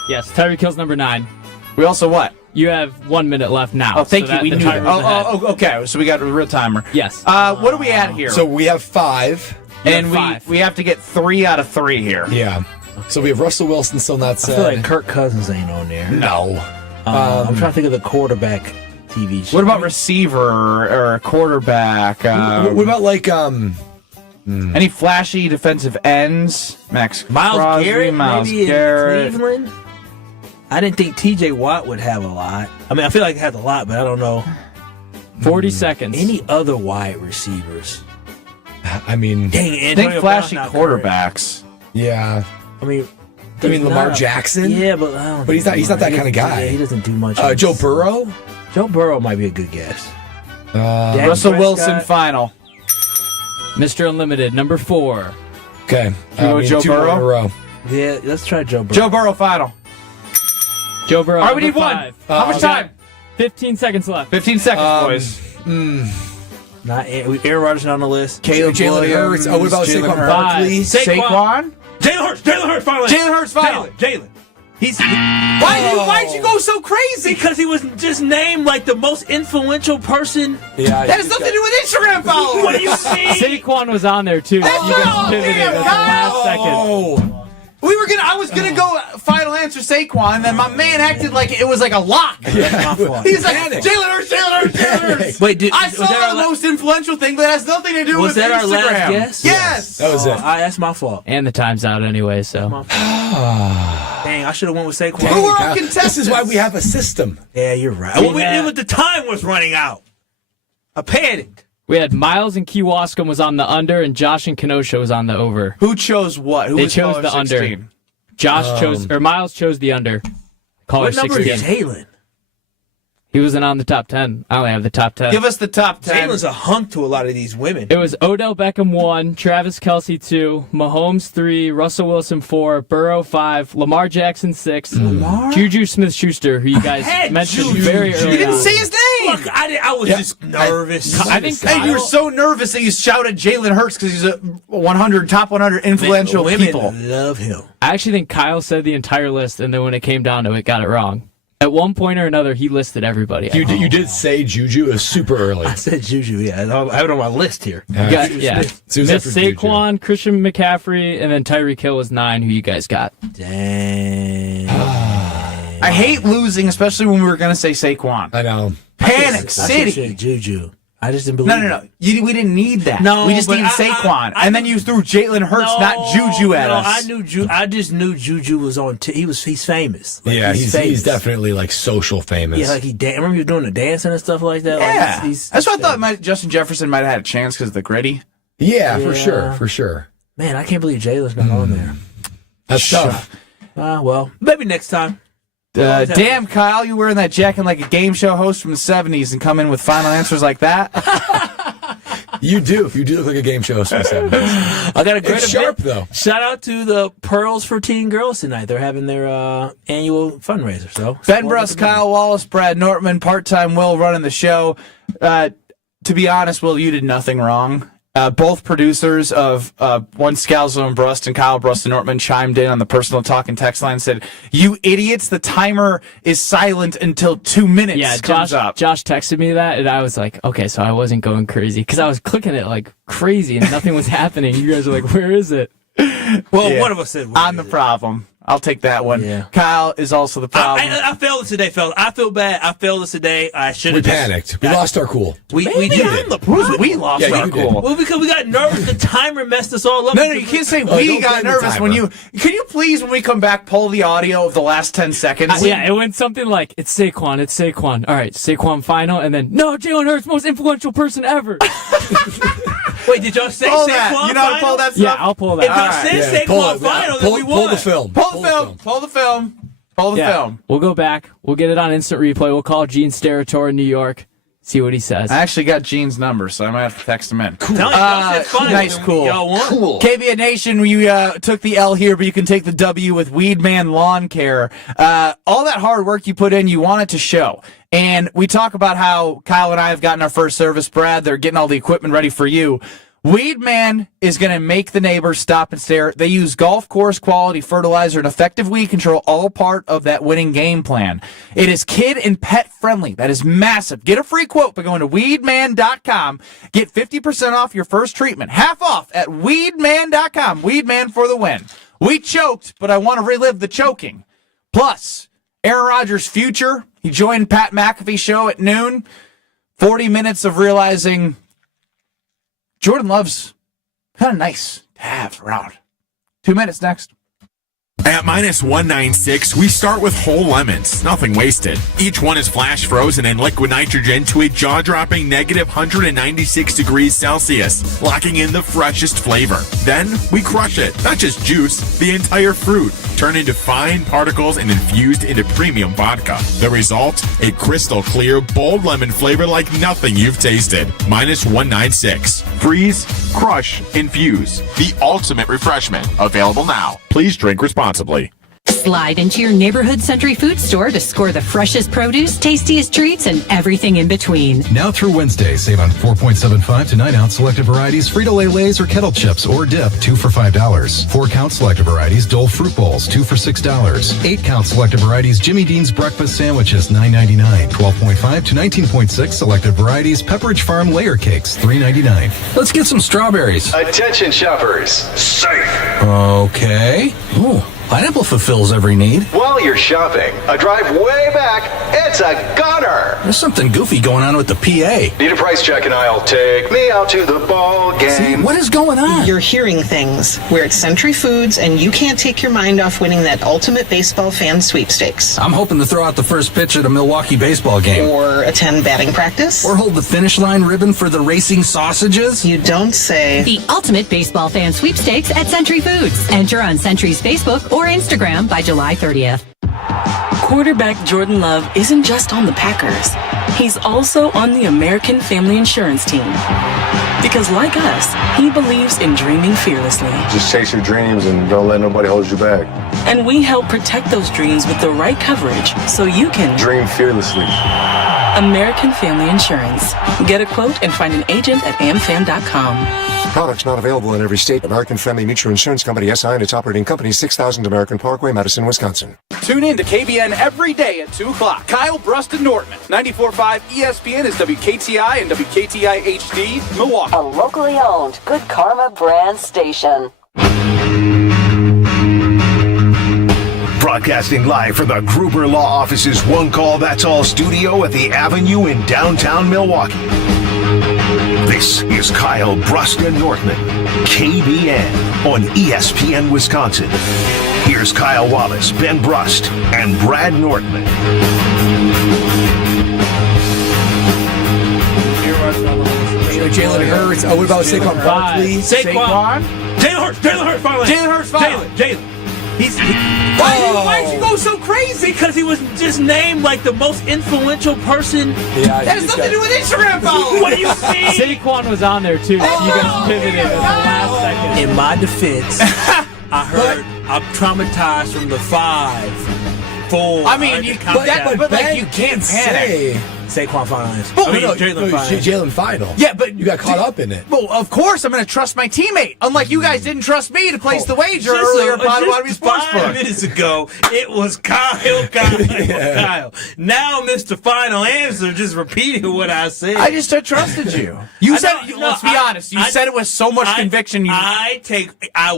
Yes, Tyreek Hill's number 9. We also what? You have 1 minute left now. Oh, thank so you. We the knew that. timer's ahead. Oh, okay. So we got a real timer. Yes. What are we at here? So we have 5. and we have 5. we have to get 3 out of 3 here. Yeah. So we have Russell Wilson still not I said. feel like Kirk Cousins ain't on there. No. I'm trying to think of the quarterback TV show. What about receiver or quarterback? What about like any flashy defensive ends? Max Miles Crosby, Garrett? Miles Maybe Garrett. in Cleveland? I didn't think TJ Watt would have a lot. I mean, I feel like it has a lot, but I don't know. 40 seconds. Any other wide receivers? I mean, Dang, Think Antonio flashy Brown's not current. quarterbacks. yeah. I mean, Lamar not- Jackson? Yeah, but I don't But he's think not that he kind of doesn't- guy. Yeah, he doesn't do much. Joe Burrow? Joe Burrow might be a good guess. Uh, Russell Prescott. Wilson final. Mr. Unlimited, number 4. okay. You go with Joe 2 more in a Burrow? row. Yeah, let's try Joe Burrow. Joe Burrow final. Joe Burrow. All right, we number need 5. 1. How much time? 15 seconds left. 15 seconds, boys. Not Aaron Rodgers not on the list. Caleb Jalen Williams. Hurts. Oh, what about Jalen Saquon Hurts. Barkley? Saquon? Jalen Hurts finally. Jalen Hurts final. Jalen. Why'd you go so crazy? Because he was just named like the most influential person. Yeah, that has nothing to do with Instagram followers. What do you mean? Saquon was on there too. That's You guys pivoted at the last second. Oh. I was gonna go final answer Saquon, and then my man acted like it was like a lock. Yeah. He's like Jalen Hurts. Wait, I saw the most influential thing, but it has nothing to do with that Instagram. our last guess? Yes. That was it. That's my fault. And the time's out anyway, so. Dang, I should have went with Saquon. Who are our contestants? This is why we have a system. Yeah, you're right. It was the time was running out. I panicked. We had Miles and Kewaskum was on the under, and Josh and Kenosha was on the over. Who chose what? They chose the under. Miles chose the under. Caller What number 16. is Jalen? He wasn't on the top 10. I only have the top 10. Give us the top 10. Jalen's a hunk to a lot of these women. It was Odell Beckham 1, Travis Kelce 2, Mahomes 3, Russell Wilson 4, Burrow 5, Lamar Jackson 6, Juju Smith-Schuster, who you guys mentioned very early. You didn't say his name. Look, I was just nervous. I think you were so nervous that you shouted Jalen Hurts because he's a top 100 influential women people. Love him. I actually think Kyle said the entire list, and then when it came down to it, got it wrong. At one point or another, he listed everybody. You did say Juju. It was super early. I said Juju, yeah. I have it on my list here. Yeah. So Miss Saquon, Christian McCaffrey, and then Tyreek Hill was 9, who you guys got. Dang. I hate losing, especially when we were going to say Saquon. I know. Panic City. I said Juju. I just didn't believe No. We didn't need that. No, we just but needed Saquon. And then you threw Jalen Hurts, not Juju at us. I just knew Juju was on. He's famous. Like, Yeah, he's famous. definitely like social famous. Yeah, like remember he was doing the dancing and stuff like that. Yeah, Like, that's why I thought Justin Jefferson might have had a chance because of the gritty. Yeah, for sure. Man, I can't believe Jalen's not on there. That's tough. Well, maybe next time. Damn, Kyle, you wearing that jacket like a game show host from the 70s and come in with final answers like that? You do. You do look like a game show host from the 70s. I got a great It's sharp, though. Shout out to the Pearls for Teen Girls tonight. They're having their annual fundraiser. So Ben Brust, Kyle Wallace, Brad Nortman, part-time Will running the show. To be honest, Will, you did nothing wrong. Both producers of one Scalzo and Brust and Kyle Brust and Nortman chimed in on the personal talk and text line and said, "You idiots, the timer is silent until 2 minutes comes up." Josh texted me that, and I was like, okay, so I wasn't going crazy because I was clicking it like crazy and nothing was happening. You guys are like, where is it? Well, one of us said, I'm the problem. I'll take that one. Yeah. Kyle is also the problem. I failed it today, fellas. I feel bad. I failed this today. I should We have panicked. We lost our cool. We did. We lost Yeah, our you cool. did. Well, because we got nervous. The timer messed us all up. No, you can't say Oh, we don't got blame the nervous when timer. you. Can you please, when we come back, pull the audio of the last 10 seconds? Yeah, it went something like, it's Saquon. All right, Saquon final, and then, no, Jalen Hurts, most influential person ever. Wait, did y'all say Pull Saquon that. You know how to pull that stuff? Yeah, I'll pull that. If y'all All right. said Saquon final, then we won. Pull the film. Pull the film. Pull the film. Pull the film. We'll go back. We'll get it on instant replay. We'll call Gene Steratore in New York, see what he says. I actually got Gene's number, so I might have to text him in. Tell you, y'all said final. Nice, cool. Y'all won. Cool. KBN Nation, we took the L here, but you can take the W with Weedman Lawn Care. All that hard work you put in, you want it to show. And we talk about how Kyle and I have gotten our first service. Brad, they're getting all the equipment ready for you. Weedman is going to make the neighbors stop and stare. They use golf course quality fertilizer and effective weed control, all part of that winning game plan. It is kid and pet friendly. That is massive. Get a free quote by going to weedman.com. Get 50% off your first treatment. Half off at weedman.com. Weedman for the win. We choked, but I want to relive the choking. Plus, Aaron Rodgers' future. He joined Pat McAfee's show at noon. 40 minutes of realizing Jordan Love's kind of nice to have around. 2 minutes next. At minus 196, we start with whole lemons, nothing wasted. Each one is flash frozen in liquid nitrogen to a jaw-dropping negative 196 degrees Celsius, locking in the freshest flavor. Then we crush it, not just juice, the entire fruit, turned into fine particles and infused into premium vodka. The result? A crystal clear, bold lemon flavor like nothing you've tasted. Minus 196. Freeze, crush, infuse. The ultimate refreshment. Available now. Please drink responsibly. Slide into your neighborhood Century Food store to score the freshest produce, tastiest treats, and everything in between. Now through Wednesday, save on 4.75 to 9-ounce selected varieties Frito-Lay Lays or Kettle Chips or dip, 2 for $5. 4-count selected varieties Dole Fruit Bowls, 2 for $6. 8-count selected varieties Jimmy Dean's Breakfast Sandwiches, $9.99. 12.5 to 19.6 selected varieties Pepperidge Farm Layer Cakes, $3.99. Let's get some strawberries. Attention shoppers. Safe. Okay. Ooh, pineapple fulfills every need. While you're shopping, a drive way back, it's a gunner. There's something goofy going on with the PA. Need a price check and I'll take me out to the ball game. See, what is going on? You're hearing things. We're at Century Foods, and you can't take your mind off winning that ultimate baseball fan sweepstakes. I'm hoping to throw out the first pitch at a Milwaukee baseball game. Or attend batting practice. Or hold the finish line ribbon for the racing sausages. You don't say. The ultimate baseball fan sweepstakes at Century Foods. Enter on Century's Facebook or Instagram by July 30th. Quarterback Jordan Love isn't just on the Packers. He's also on the American Family Insurance team. Because like us, he believes in dreaming fearlessly. Just chase your dreams and don't let nobody hold you back. And we help protect those dreams with the right coverage so you can dream fearlessly. American Family Insurance. Get a quote and find an agent at amfam.com. Products not available in every state. American Family Mutual Insurance Company, SI, and its operating company, 6000 American Parkway, Madison, Wisconsin. Tune in to KBN every day at 2 o'clock. Kyle, Brust, and Nortman. 94.5 ESPN is WKTI and WKTI HD, Milwaukee. A locally owned Good Karma brand station. Broadcasting live from the Gruber Law Office's One Call That's All studio at the Avenue in downtown Milwaukee. This is Kyle, Brust, and Nortman, KBN on ESPN Wisconsin. Here's Kyle Wallace, Ben Brust, and Brad Nortman. Jalen Hurts. Oh, what about Saquon Barkley? Saquon. Jalen Hurts finally. Jalen Hurts finally. Jalen. Why did you go so crazy? Because he was just named like the most influential person. Yeah, that has nothing to do with Instagram following. What do you see? Saquon was on there too. You guys pivoted at the last second. In my defense, I heard I'm traumatized from the 5, 4. I mean, but like you can't panic. Saquon finals. Jalen final. Yeah, but you got caught up in it. Well, of course I'm going to trust my teammate. Unlike you guys didn't trust me to place the wager earlier at Potawatomi Sportsbook. 5 minutes ago, it was Kyle. Now, Mr. Final Answer just repeated what I said. I just trusted you. Let's be honest. You said it with so much conviction. I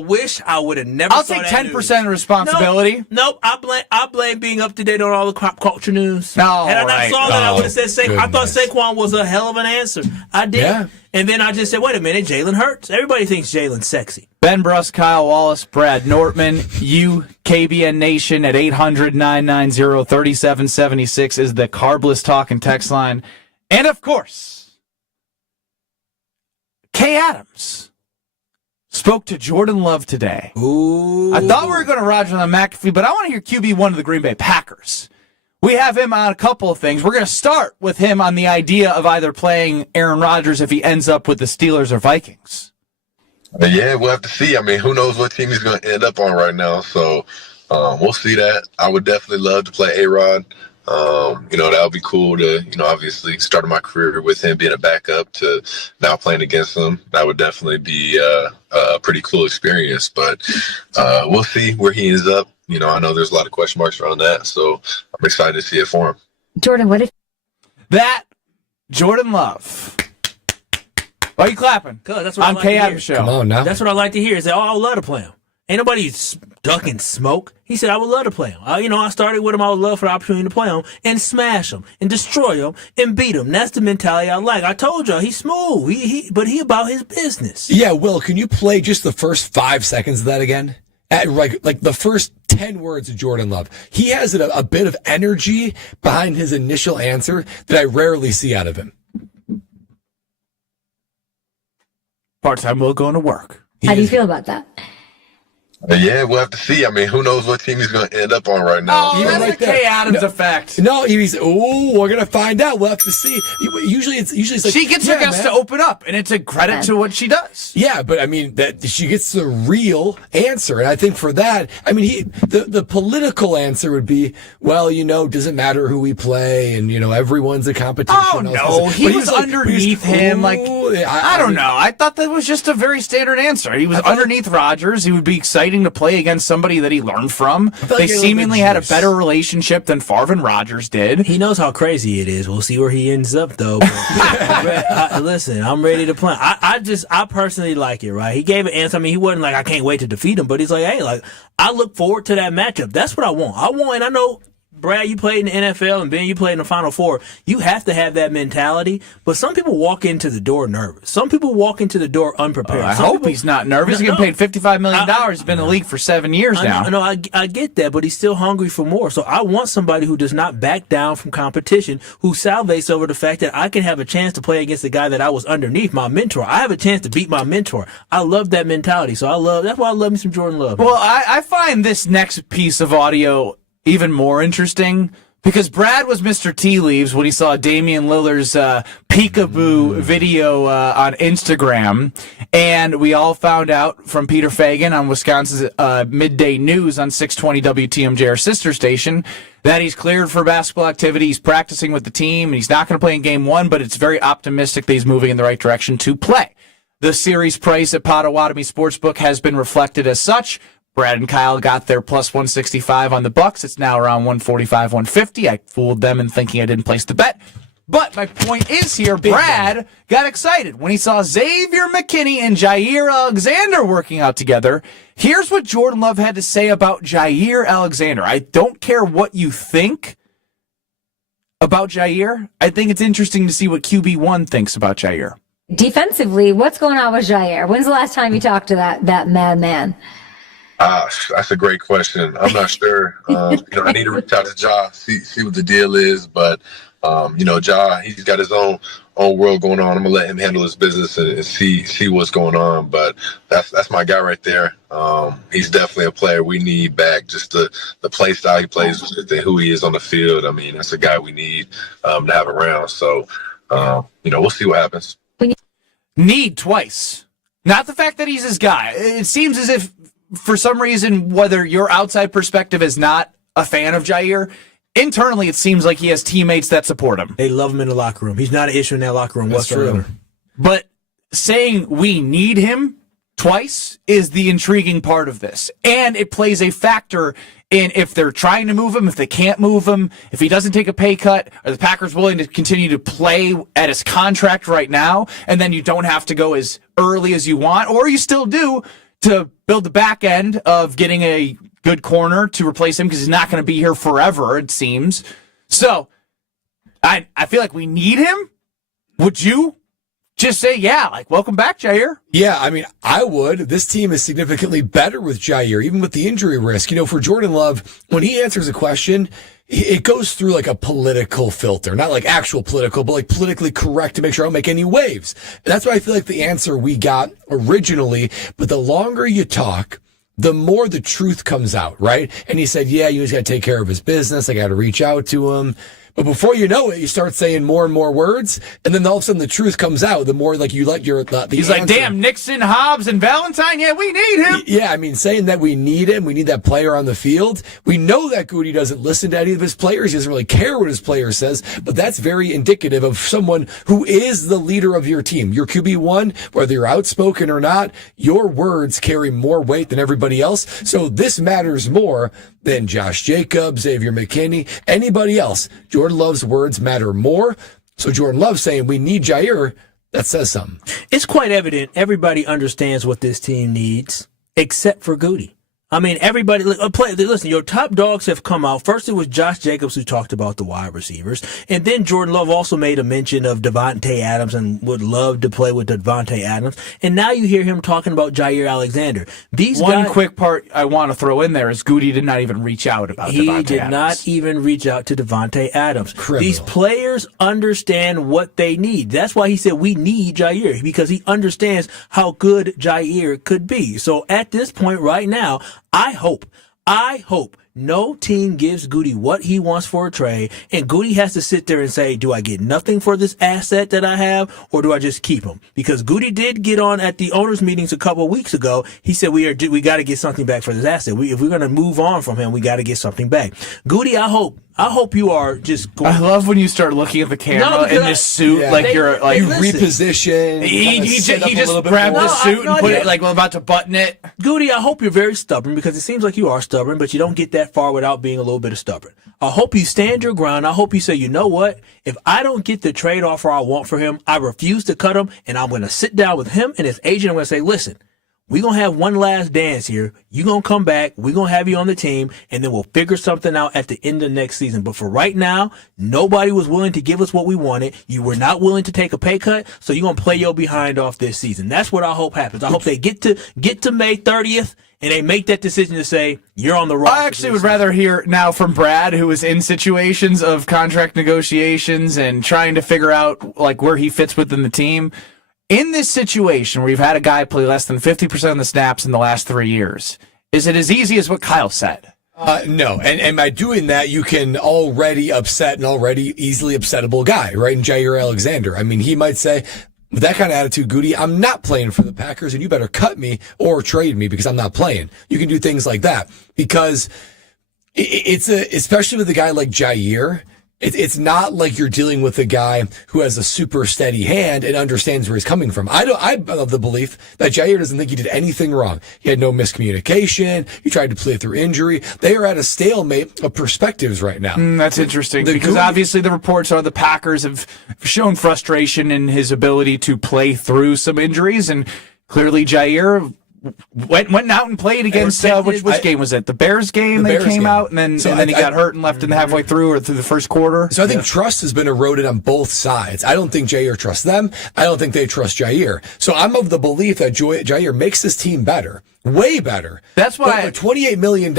wish I would have never. I'll take 10% of responsibility. Nope. I blame being up to date on all the pop culture news. No, had I not saw that, I would have said Saquon. I thought Saquon was a hell of an answer. I did. Yeah. And then I just said, wait a minute, Jalen Hurts. Everybody thinks Jalen's sexy. Ben Brust, Kyle Wallace, Brad Nortman, you, KBN Nation at 800-990-3776 is the Carbless Talk and text line. And of course, Kay Adams spoke to Jordan Love today. Ooh. I thought we were going to Roger on McAfee, but I want to hear QB1 of the Green Bay Packers. We have him on a couple of things. We're going to start with him on the idea of either playing Aaron Rodgers if he ends up with the Steelers or Vikings. Yeah, we'll have to see. I mean, who knows what team he's going to end up on right now. So we'll see that. I would definitely love to play A-Rod. That would be cool to, obviously start my career with him being a backup to now playing against him. That would definitely be a pretty cool experience. But we'll see where he ends up. I know there's a lot of question marks around that, so I'm excited to see it for him. Jordan, what if that Jordan Love? Why are you clapping? Cause that's what I like K to Adams hear. show. Come on now. That's what I like to hear. Is that I would love to play him. Ain't nobody ducking smoke. He said I would love to play him. I started with him. I would love for the opportunity to play him and smash him and destroy him and beat him. That's the mentality I like. I told y'all he's smooth. But he about his business. Yeah, Will, can you play just the first 5 seconds of that again? Like the first 10 words of Jordan Love. He has a bit of energy behind his initial answer that I rarely see out of him. Part-time Will going to work. How do you feel about that? Yeah, we'll have to see. I mean, who knows what team he's going to end up on right now. Oh, that's the Kay Adams effect. No, we're gonna find out. We'll have to see. Usually it's like she gets her guests to open up, and it's a credit to what she does. Yeah, but I mean that she gets the real answer, and I think for that, I mean the political answer would be, well, doesn't matter who we play, and everyone's a competition. Oh no, he was underneath him. I don't know. I thought that was just a very standard answer. He was underneath Rodgers. He would be exciting to play against somebody that he learned from. They seemingly had a better relationship than Favre and Rodgers did. He knows how crazy it is. We'll see where he ends up, though. Listen, I'm ready to play. I personally like it, right? He gave an answer. I mean, he wasn't like, I can't wait to defeat him, but he's like, hey, I look forward to that matchup. That's what I want. And I know, Brad, you played in the NFL, and Ben, you played in the Final Four. You have to have that mentality, but some people walk into the door nervous. Some people walk into the door unprepared. I hope he's not nervous. He's getting paid $55 million. He's been in the league for 7 years now. I get that, but he's still hungry for more. So I want somebody who does not back down from competition, who salivates over the fact that I can have a chance to play against the guy that I was underneath, my mentor. I have a chance to beat my mentor. I love that mentality. So that's why I love me some Jordan Love. Well, I find this next piece of audio even more interesting because Brad was Mr. Tea Leaves when he saw Damian Lillard's peekaboo video on Instagram, and we all found out from Peter Fagan on Wisconsin's Midday News on 620 WTMJ, our sister station, that he's cleared for basketball activity. He's practicing with the team, and he's not going to play in Game 1, but it's very optimistic that he's moving in the right direction to play. The series price at Potawatomi Sportsbook has been reflected as such. Brad and Kyle got their plus 165 on the Bucks. It's now around 145, 150. I fooled them in thinking I didn't place the bet. But my point is here, Brad got excited when he saw Xavier McKinney and Jaire Alexander working out together. Here's what Jordan Love had to say about Jaire Alexander. I don't care what you think about Jaire. I think it's interesting to see what QB1 thinks about Jaire. Defensively, what's going on with Jaire? When's the last time you talked to that madman? That's a great question. I'm not sure. I need to reach out to Ja, see what the deal is. But Ja, he's got his own world going on. I'm gonna let him handle his business and see what's going on. But that's my guy right there. He's definitely a player we need back. Just the play style he plays with and who he is on the field. I mean, that's a guy we need to have around. So we'll see what happens. Need twice. Not the fact that he's his guy. It seems as if, for some reason, whether your outside perspective is not a fan of Jaire, internally it seems like he has teammates that support him. They love him in the locker room. He's not an issue in that locker room whatsoever. True. But saying we need him twice is the intriguing part of this. And it plays a factor in if they're trying to move him, if they can't move him, if he doesn't take a pay cut, are the Packers willing to continue to play at his contract right now, and then you don't have to go as early as you want, or you still do, to build the back end of getting a good corner to replace him because he's not going to be here forever, it seems. So I feel like we need him. Would you just say, welcome back, Jaire? Yeah, I mean, I would. This team is significantly better with Jaire, even with the injury risk. For Jordan Love, when he answers a question, it goes through like a political filter, not like actual political, but like politically correct to make sure I don't make any waves. And that's why I feel like the answer we got originally, but the longer you talk, the more the truth comes out, right? And he said, he's got to take care of his business. I got to reach out to him. But before you know it, you start saying more and more words, and then all of a sudden the truth comes out. The more you let your he's like, damn, Nixon, Hobbs, and Valentine. Yeah, we need him. Yeah, I mean, saying that we need him, we need that player on the field. We know that Goody doesn't listen to any of his players. He doesn't really care what his player says, but that's very indicative of someone who is the leader of your team. Your QB1, whether you're outspoken or not, your words carry more weight than everybody else. So this matters more than Josh Jacobs, Xavier McKinney, anybody else. Jordan Love's words matter more. So Jordan Love saying we need Jaire, that says something. It's quite evident everybody understands what this team needs, except for Goody. I mean, everybody, listen, your top dogs have come out. First, it was Josh Jacobs who talked about the wide receivers. And then Jordan Love also made a mention of Devontae Adams and would love to play with Devontae Adams. And now you hear him talking about Jaire Alexander. One quick part I want to throw in there is Goody did not even reach out about Devontae Adams. He did not even reach out to Devontae Adams. Criminal. These players understand what they need. That's why he said we need Jaire, because he understands how good Jaire could be. So at this point right now, I hope no team gives Goody what he wants for a trade, and Goody has to sit there and say, do I get nothing for this asset that I have, or do I just keep him? Because Goody did get on at the owners' meetings a couple of weeks ago. He said, we got to get something back for this asset. If we're going to move on from him, we got to get something back. Goody, I hope you are just going. I love when you start looking at the camera in this suit, you reposition. He just grabbed the suit and put it like we're about to button it. Goody, I hope you're very stubborn, because it seems like you are stubborn, but you don't get that far without being a little bit of stubborn. I hope you stand your ground. I hope you say, you know what? If I don't get the trade offer I want for him, I refuse to cut him, and I'm going to sit down with him and his agent. I'm going to say, listen, we're going to have one last dance here. You're going to come back. We're going to have you on the team, and then we'll figure something out at the end of next season. But for right now, nobody was willing to give us what we wanted. You were not willing to take a pay cut, so you're going to play your behind off this season. That's what I hope happens. I hope they get to May 30th, and they make that decision to say, you're on the roster. I actually would rather hear now from Brad, who is in situations of contract negotiations and trying to figure out like where he fits within the team. In this situation where you've had a guy play less than 50% of the snaps in the last 3 years, is it as easy as what Kyle said? No. And by doing that, you can already upset an already easily upsettable guy, right? And Jaire Alexander. I mean, he might say, with that kind of attitude, Goody, I'm not playing for the Packers, and you better cut me or trade me because I'm not playing. You can do things like that because especially with a guy like Jaire, it's not like you're dealing with a guy who has a super steady hand and understands where he's coming from. I'm of the belief that Jaire doesn't think he did anything wrong. He had no miscommunication. He tried to play through injury. They are at a stalemate of perspectives right now. That's interesting because obviously the reports are the Packers have shown frustration in his ability to play through some injuries, and clearly Jaire went out and played against which game was it? The Bears game. They came out and then he got hurt and left in the halfway through or through the first quarter. So I think trust has been eroded on both sides. I don't think Jaire trusts them. I don't think they trust Jaire. So I'm of the belief that Jaire makes this team better. Way better. That's why $28 million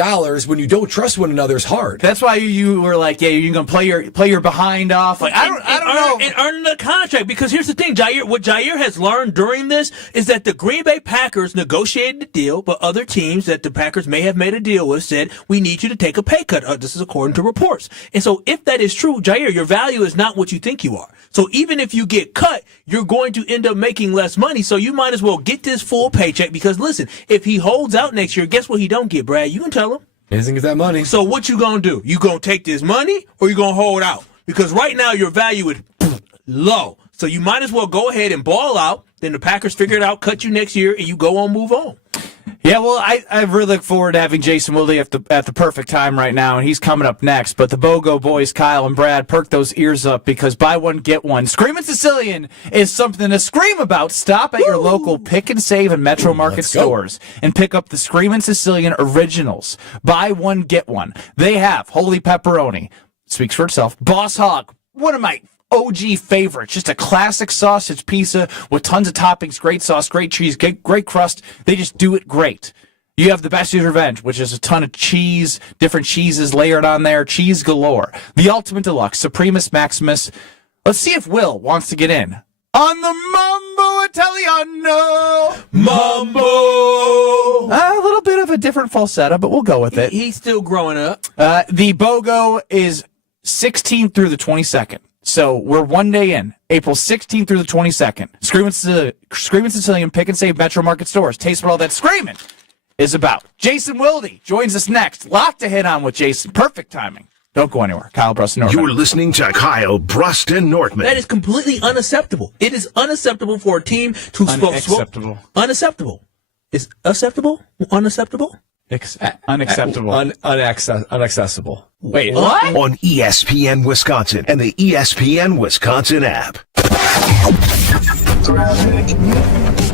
when you don't trust one another is hard. That's why you were like, yeah, you're gonna play your behind off. Like I don't know. And earning a contract, because here's the thing, what Jaire has learned during this is that the Green Bay Packers negotiated a deal, but other teams that the Packers may have made a deal with said, we need you to take a pay cut. This is according to reports. And so if that is true, Jaire, your value is not what you think you are. So even if you get cut, you're going to end up making less money. So you might as well get this full paycheck because listen, if he holds out next year, guess what he don't get, Brad? You can tell him. He doesn't get that money. So what you gonna do? You gonna take this money or you gonna hold out? Because right now your value is low. So you might as well go ahead and ball out. Then the Packers figure it out, cut you next year, and you go on, move on. Yeah, well, I really look forward to having Jason Wilde at the perfect time right now, and he's coming up next. But the BOGO boys, Kyle and Brad, perk those ears up because buy one, get one. Screamin' Sicilian is something to scream about. Stop at your local Pick and Save and Metro Market stores and pick up the Screamin' Sicilian Originals. Buy one, get one. They have Holy Pepperoni, speaks for itself, Boss Hog, one of my OG favorites, just a classic sausage pizza with tons of toppings, great sauce, great cheese, great crust. They just do it great. You have the Bestie's Revenge, which is a ton of cheese, different cheeses layered on there, cheese galore. The Ultimate Deluxe, Supremus Maximus. Let's see if Will wants to get in. On the Mambo Italiano. Mambo. A little bit of a different falsetto, but we'll go with it. He's still growing up. The BOGO is 16th through the 22nd. So we're 1 day in, April 16th through the 22nd. Screamin' Sicilian, Pick and Save Metro Market stores. Taste what all that screaming is about. Jason Wilde joins us next. Lot to hit on with Jason. Perfect timing. Don't go anywhere. Kyle, Brust, and Nortman. You're listening to Kyle, Brust, and Nortman. That is completely unacceptable. It is unacceptable for a team to Unacceptable. Unacceptable. Is acceptable? Unacceptable? Unacceptable. Unaccessible. Wait, what? On ESPN Wisconsin and the ESPN Wisconsin app.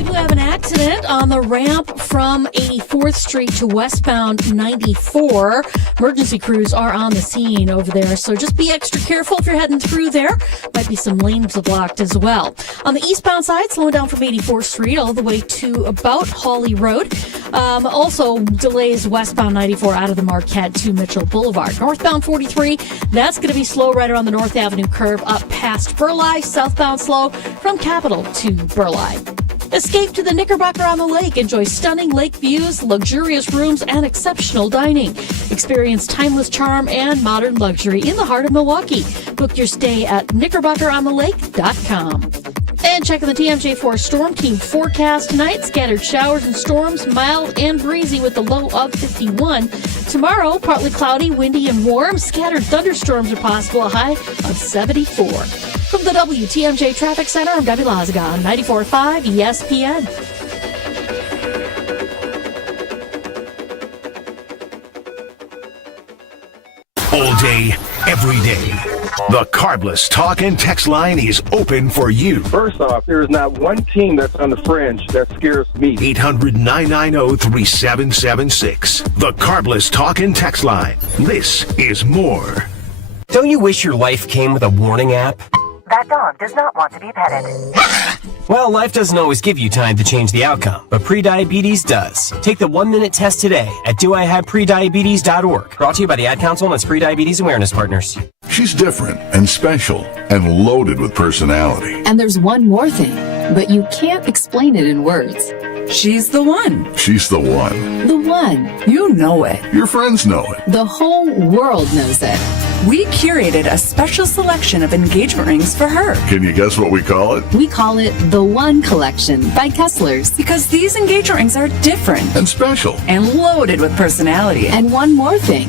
You have an accent? accident on the ramp from 84th Street to westbound 94. Emergency crews are on the scene over there, so just be extra careful if you're heading through there. Might be some lanes blocked as well. On the eastbound side, slowing down from 84th Street all the way to about Hawley Road. Also, delays westbound 94 out of the Marquette to Mitchell Boulevard. Northbound 43, that's going to be slow right around the North Avenue curve up past Burleigh. Southbound slow from Capitol to Burleigh. Escape to the Knickerbocker on the lake. Enjoy stunning lake views, luxurious rooms, and exceptional dining. Experience timeless charm and modern luxury in the heart of Milwaukee. Book your stay at knickerbockeronthelake.com. And checking the TMJ4 Storm Team forecast tonight. Scattered showers and storms, mild and breezy with a low of 51. Tomorrow, partly cloudy, windy, and warm. Scattered thunderstorms are possible, a high of 74. From the WTMJ Traffic Center, I'm Debbie Lazaga on 94.5 ESPN. All day, every day. The Carbless Talk and Text line is open for you. First off, there is not one team that's on the fringe that scares me. 800-990-3776. The Carbless Talk and Text line. This is more. Don't you wish your life came with a warning app? That dog does not want to be petted. Well, life doesn't always give you time to change the outcome, but prediabetes does. Take the 1-minute test today at doihaveprediabetes.org. Brought to you by the Ad Council and its Prediabetes Awareness Partners. She's different and special and loaded with personality. And there's one more thing, but you can't explain it in words. She's the one. She's the one. The one. You know it. Your friends know it. The whole world knows it. We curated a special selection of engagement rings for her. Can you guess what we call it? We call it the One Collection by Kessler's. Because these engagement rings are different. And special. And loaded with personality. And one more thing.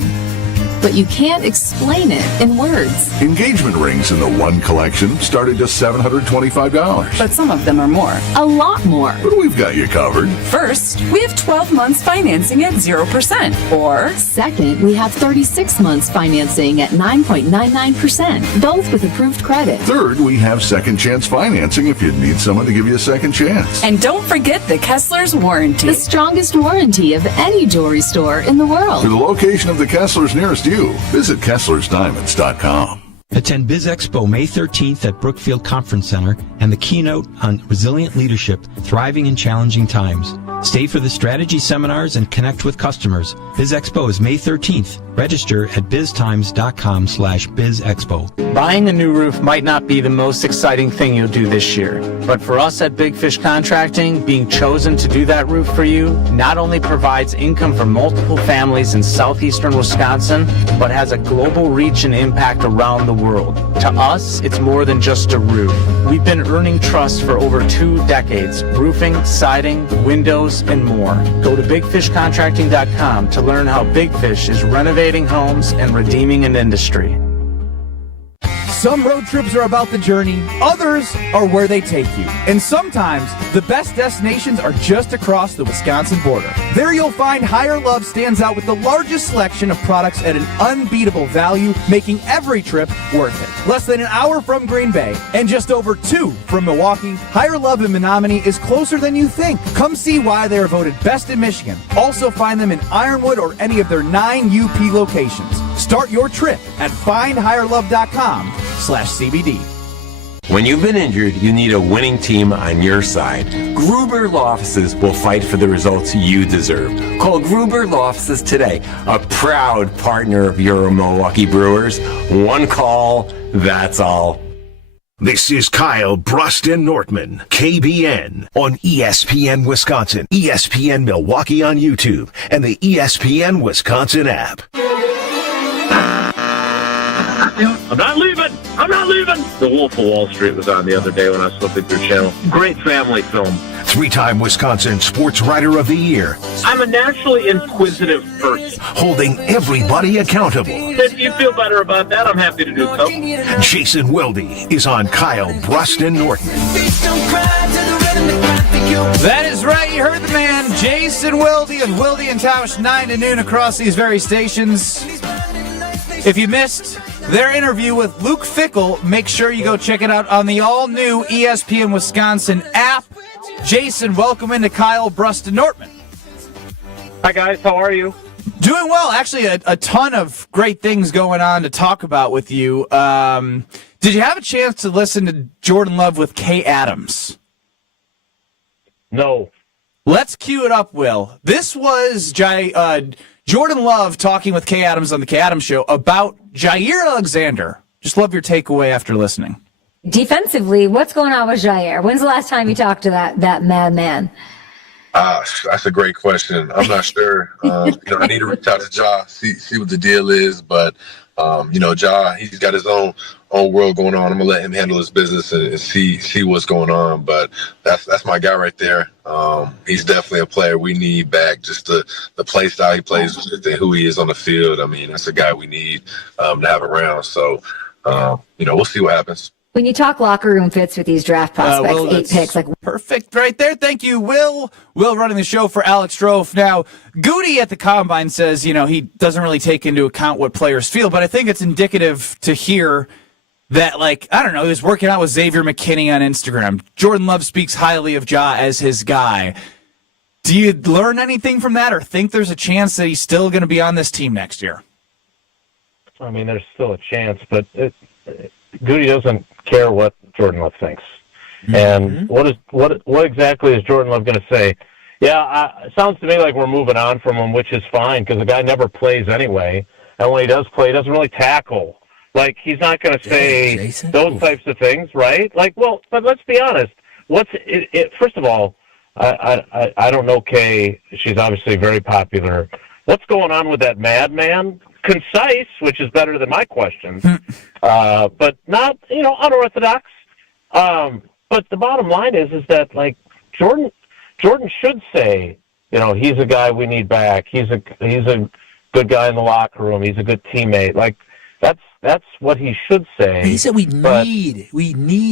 But you can't explain it in words. Engagement rings in the One Collection start at just $725. But some of them are more. A lot more. But we've got you covered. First, we have 12 months financing at 0%. Or second, we have 36 months financing at 9.99%, both with approved credit. Third, we have second chance financing if you need someone to give you a second chance. And don't forget the Kessler's warranty. The strongest warranty of any jewelry store in the world. For the location of the Kessler's nearest you, visit KesslersDiamonds.com. Attend Biz Expo May 13th at Brookfield Conference Center and the keynote on resilient leadership, thriving in challenging times. Stay for the strategy seminars and connect with customers. Biz Expo is May 13th. Register at biztimes.com/bizexpo. Buying a new roof might not be the most exciting thing you'll do this year, but for us at Big Fish Contracting, being chosen to do that roof for you not only provides income for multiple families in southeastern Wisconsin, but has a global reach and impact around the world. To us, it's more than just a roof. We've been earning trust for over 2 decades, roofing, siding, windows, and more. Go to bigfishcontracting.com to learn how Big Fish is renovating homes and redeeming an industry. Some road trips are about the journey, others are where they take you. And sometimes, the best destinations are just across the Wisconsin border. There you'll find Higher Love stands out with the largest selection of products at an unbeatable value, making every trip worth it. Less than an hour from Green Bay, and just over 2 from Milwaukee, Higher Love in Menominee is closer than you think. Come see why they are voted best in Michigan. Also find them in Ironwood or any of their 9 UP locations. Start your trip at findhigherlove.com/CBD. When you've been injured, you need a winning team on your side. Gruber Law Offices will fight for the results you deserve. Call Gruber Law Offices today, a proud partner of your Milwaukee Brewers. One call, that's all. This is Kyle, Brust, and Nortman, KBN, on ESPN Wisconsin, ESPN Milwaukee on YouTube, and the ESPN Wisconsin app. I'm not leaving! I'm not leaving! The Wolf of Wall Street was on the other day when I was flipping through channel. Great family film. 3-time Wisconsin Sports Writer of the Year. I'm a naturally inquisitive person. Holding everybody accountable. If you feel better about that, I'm happy to do so. Jason Wilde is on Kyle, Brust, and Nortman. That is right. You heard the man, Jason Wilde, and Wilde and Tausch, 9 to noon across these very stations. If you missed their interview with Luke Fickell, make sure you go check it out on the all-new ESPN Wisconsin app. Jason, welcome into Kyle, Brust, and Nortman. Hi, guys. How are you? Doing well. Actually, a ton of great things going on to talk about with you. Did you have a chance to listen to Jordan Love with Kay Adams? No. Let's cue it up, Will. This was Jordan Love talking with Kay Adams on the Kay Adams Show about Jaire Alexander. Just love your takeaway after listening. Defensively, what's going on with Jaire? When's the last time you talked to that madman? That's a great question. I'm not sure. I need to reach out to Ja, see what the deal is. But, Ja, he's got his own world going on. I'm going to let him handle his business and see what's going on. But that's my guy right there. He's definitely a player we need back. Just the play style he plays with and who he is on the field. I mean, that's a guy we need to have around. So, we'll see what happens. When you talk locker room fits with these draft prospects, Will, 8 picks, like perfect right there. Thank you, Will. Will running the show for Alex Strofe. Now, Goody at the Combine says, he doesn't really take into account what players feel, but I think it's indicative to hear that, he was working out with Xavier McKinney on Instagram. Jordan Love speaks highly of Ja as his guy. Do you learn anything from that or think there's a chance that he's still going to be on this team next year? I mean, there's still a chance, but Goody doesn't care what Jordan Love thinks. And what exactly is Jordan Love going to say? Yeah, it sounds to me like we're moving on from him, which is fine because the guy never plays anyway. And when he does play, he doesn't really tackle. He's not going to say those types of things, right? But let's be honest. First of all, I don't know Kay. She's obviously very popular. What's going on with that madman? Concise, which is better than my questions, but not, unorthodox. But the bottom line is that Jordan should say, he's a guy we need back. He's a good guy in the locker room. He's a good teammate. That's what he should say. He said we need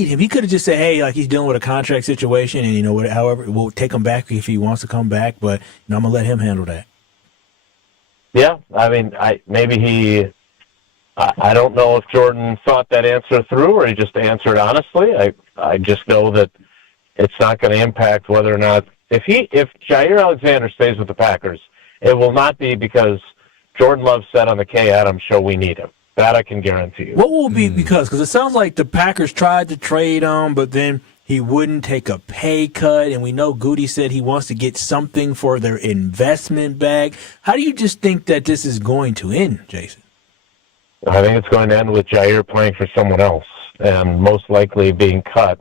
him. He could have just said, hey, he's dealing with a contract situation, and however, we'll take him back if he wants to come back. But I'm gonna let him handle that. Yeah, I mean, I don't know if Jordan thought that answer through or he just answered honestly. I just know that it's not going to impact whether or not if Jaire Alexander stays with the Packers, it will not be because Jordan Love said on the Kay Adams Show we need him. That I can guarantee you. What will be because it sounds like the Packers tried to trade him, but then he wouldn't take a pay cut, and we know Goody said he wants to get something for their investment bag. How do you just think that this is going to end, Jason? I think it's going to end with Jaire playing for someone else, and most likely being cut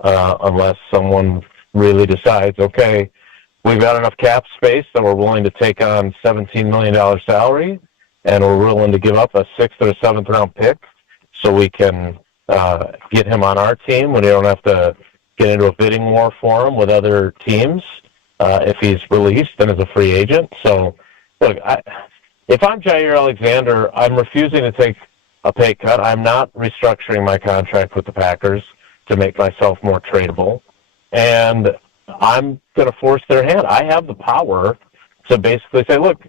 unless someone really decides, okay, we've got enough cap space that we're willing to take on $17 million salary, and we're willing to give up a 6th or 7th round pick so we can get him on our team when you don't have to get into a bidding war for him with other teams if he's released and is a free agent. So, look, if I'm Jaire Alexander, I'm refusing to take a pay cut. I'm not restructuring my contract with the Packers to make myself more tradable. And I'm going to force their hand. I have the power to basically say, look,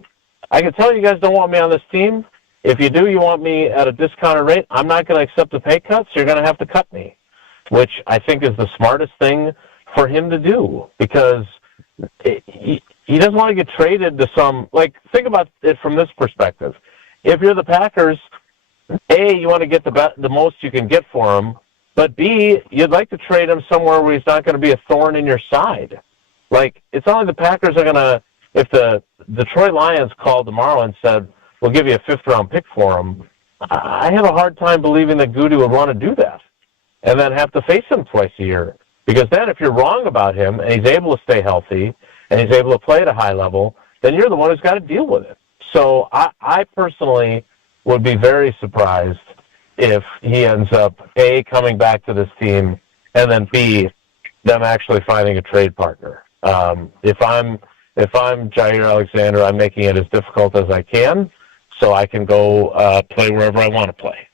I can tell you guys don't want me on this team. If you do, you want me at a discounted rate, I'm not going to accept the pay cut, so you're going to have to cut me, which I think is the smartest thing for him to do because he doesn't want to get traded to some – think about it from this perspective. If you're the Packers, A, you want to get the most you can get for him, but B, you'd like to trade him somewhere where he's not going to be a thorn in your side. It's not like the Packers are going to – if the Detroit Lions called tomorrow and said – we'll give you a 5th-round pick for him, I have a hard time believing that Goody would want to do that and then have to face him twice a year. Because then if you're wrong about him and he's able to stay healthy and he's able to play at a high level, then you're the one who's got to deal with it. So I personally would be very surprised if he ends up, A, coming back to this team, and then B, them actually finding a trade partner. If I'm Jaire Alexander, I'm making it as difficult as I can so I can go play wherever I want to play.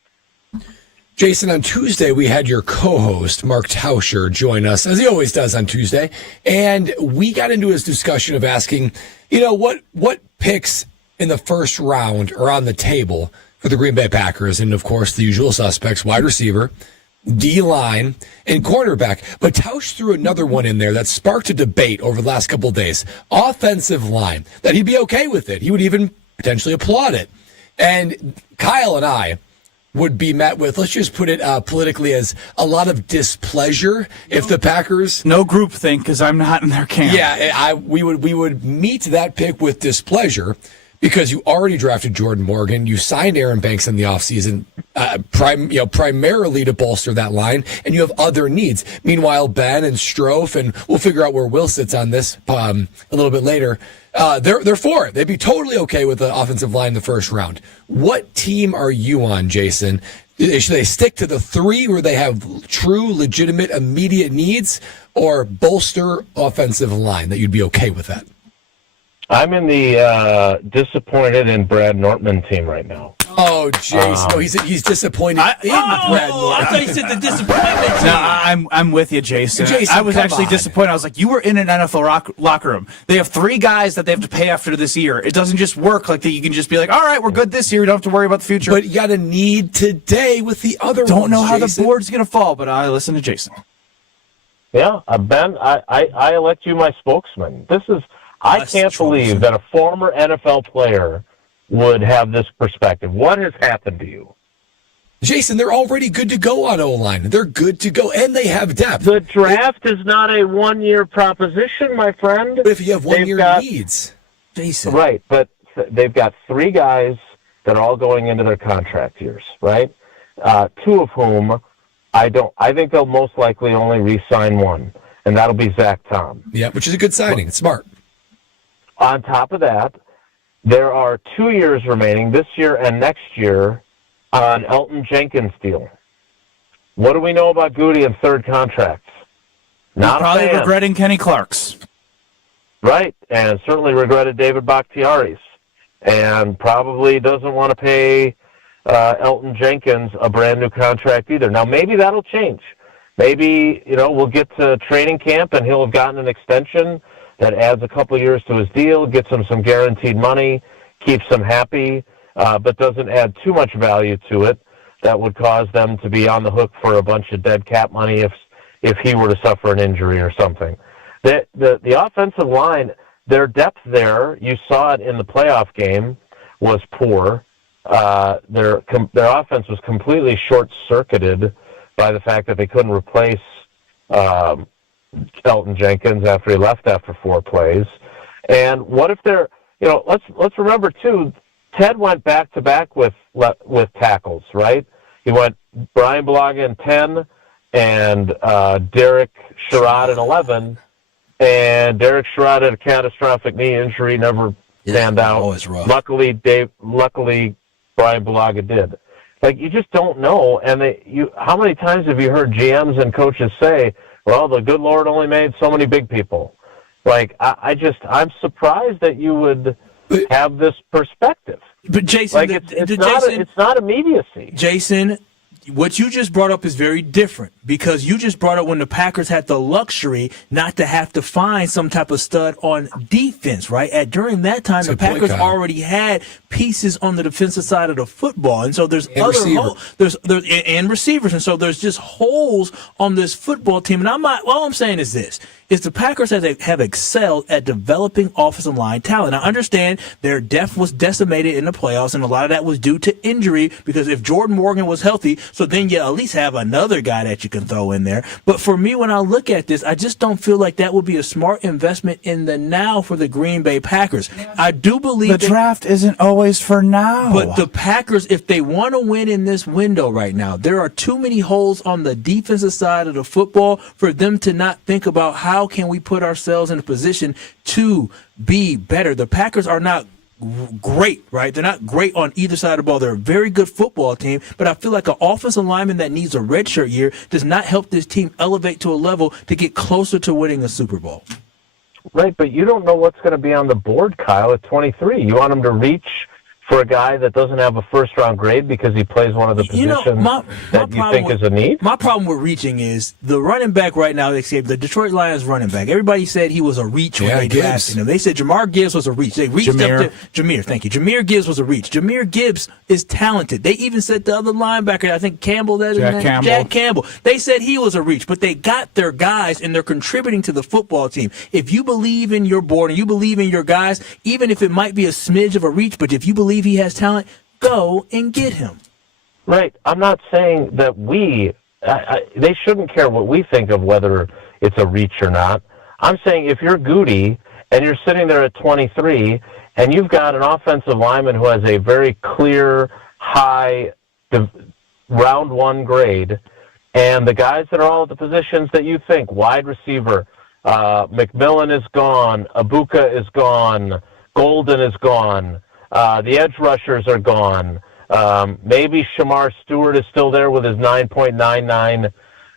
Jason, on Tuesday, we had your co-host, Mark Tauscher, join us, as he always does on Tuesday, and we got into his discussion of asking, what picks in the first round are on the table for the Green Bay Packers, and, of course, the usual suspects, wide receiver, D-line, and cornerback. But Tausch threw another one in there that sparked a debate over the last couple of days. Offensive line, that he'd be okay with it. He would even potentially applaud it. And Kyle and I would be met with, let's just put it politically, as a lot of displeasure if the Packers... No groupthink, because I'm not in their camp. Yeah, we would meet that pick with displeasure because you already drafted Jordan Morgan. You signed Aaron Banks in the offseason primarily to bolster that line, and you have other needs. Meanwhile, Ben and Strofe, and we'll figure out where Will sits on this a little bit later, they're for it. They'd be totally okay with the offensive line in the first round. What team are you on, Jason? Should they stick to the three where they have true, legitimate, immediate needs, or bolster offensive line that you'd be okay with that? I'm in the disappointed in Brad Nortman team right now. Oh, Jason. No, he's disappointed in Brad Nortman. I thought you said the disappointment team. No, I'm with you, Jason. I was actually disappointed. I was like, you were in an NFL locker room. They have 3 guys that they have to pay after this year. It doesn't just work like that. You can just be like, all right, we're good this year. You don't have to worry about the future. But you got a need today with the other ones, Don't know how Jason. the board's going to fall, but I listen to Jason. Yeah, Ben, I elect you my spokesman. I can't believe that a former NFL player would have this perspective. What has happened to you? Jason, they're already good to go on O-line. They're good to go, and they have depth. The draft is not a one-year proposition, my friend. But if you have one-year needs, Jason. Right, but they've got 3 guys that are all going into their contract years, right? 2 of whom I think they'll most likely only re-sign one, and that'll be Zach Tom. Yeah, which is a good signing. It's smart. On top of that, there are 2 years remaining, this year and next year, on Elton Jenkins' deal. What do we know about Goody and third contracts? Not probably regretting Kenny Clark's. Right, and certainly regretted David Bakhtiari's, and probably doesn't want to pay Elton Jenkins a brand new contract either. Now, maybe that'll change. Maybe, we'll get to training camp and he'll have gotten an extension that adds a couple years to his deal, gets him some guaranteed money, keeps him happy, but doesn't add too much value to it that would cause them to be on the hook for a bunch of dead cap money if he were to suffer an injury or something. The offensive line, their depth there, you saw it in the playoff game, was poor. Their offense was completely short-circuited by the fact that they couldn't replace Elton Jenkins after he left after 4 plays. And what if they're, let's remember too, Ted went back-to-back with tackles, right? He went Brian Bulaga in 10 and Derek Sherrod in 11. And Derek Sherrod had a catastrophic knee injury, never panned out. Always rough. Luckily, Brian Bulaga did. Like, you just don't know. And how many times have you heard GMs and coaches say, well, the good Lord only made so many big people? Like, I'm surprised that you would have this perspective. But Jason, like, it's not immediacy. Jason, what you just brought up is very different because you just brought up when the Packers had the luxury not to have to find some type of stud on defense, right? During that time, the Packers already had pieces on the defensive side of the football, and so there's and receivers, and so there's just holes on this football team. And all I'm saying is this: is the Packers have excelled at developing offensive line talent. I understand their depth was decimated in the playoffs, and a lot of that was due to injury because if Jordan Morgan was healthy, so then you at least have another guy that you can throw in there. But for me, when I look at this, I just don't feel like that would be a smart investment in the now for the Green Bay Packers. I do believe the draft isn't always for now. But the Packers, if they want to win in this window right now, there are too many holes on the defensive side of the football for them to not think about how can we put ourselves in a position to be better. The Packers are not great, right? They're not great on either side of the ball. They're a very good football team, but I feel like an offensive lineman that needs a redshirt year does not help this team elevate to a level to get closer to winning a Super Bowl. Right, but you don't know what's going to be on the board, Kyle, at 23. You want them to reach for a guy that doesn't have a first-round grade because he plays one of the positions that you think is a need? My problem with reaching is the running back right now, they say the Detroit Lions running back. Everybody said he was a reach when they drafted him. They said Jamar Gibbs was a reach. They reached up to Jameer. Thank you. Jameer Gibbs was a reach. Jameer Gibbs is talented. They even said the other linebacker, I think Campbell, Jack Campbell. They said he was a reach, but they got their guys and they're contributing to the football team. If you believe in your board and you believe in your guys, even if it might be a smidge of a reach, but if you believe he has talent, go and get him. Right. I'm not saying that they shouldn't care what we think of whether it's a reach or not. I'm saying if you're Goody and you're sitting there at 23 and you've got an offensive lineman who has a very clear, high round one grade, and the guys that are all at the positions that you think, wide receiver, McMillan is gone, Abuka is gone, Golden is gone, the edge rushers are gone. Maybe Shamar Stewart is still there with his 9.99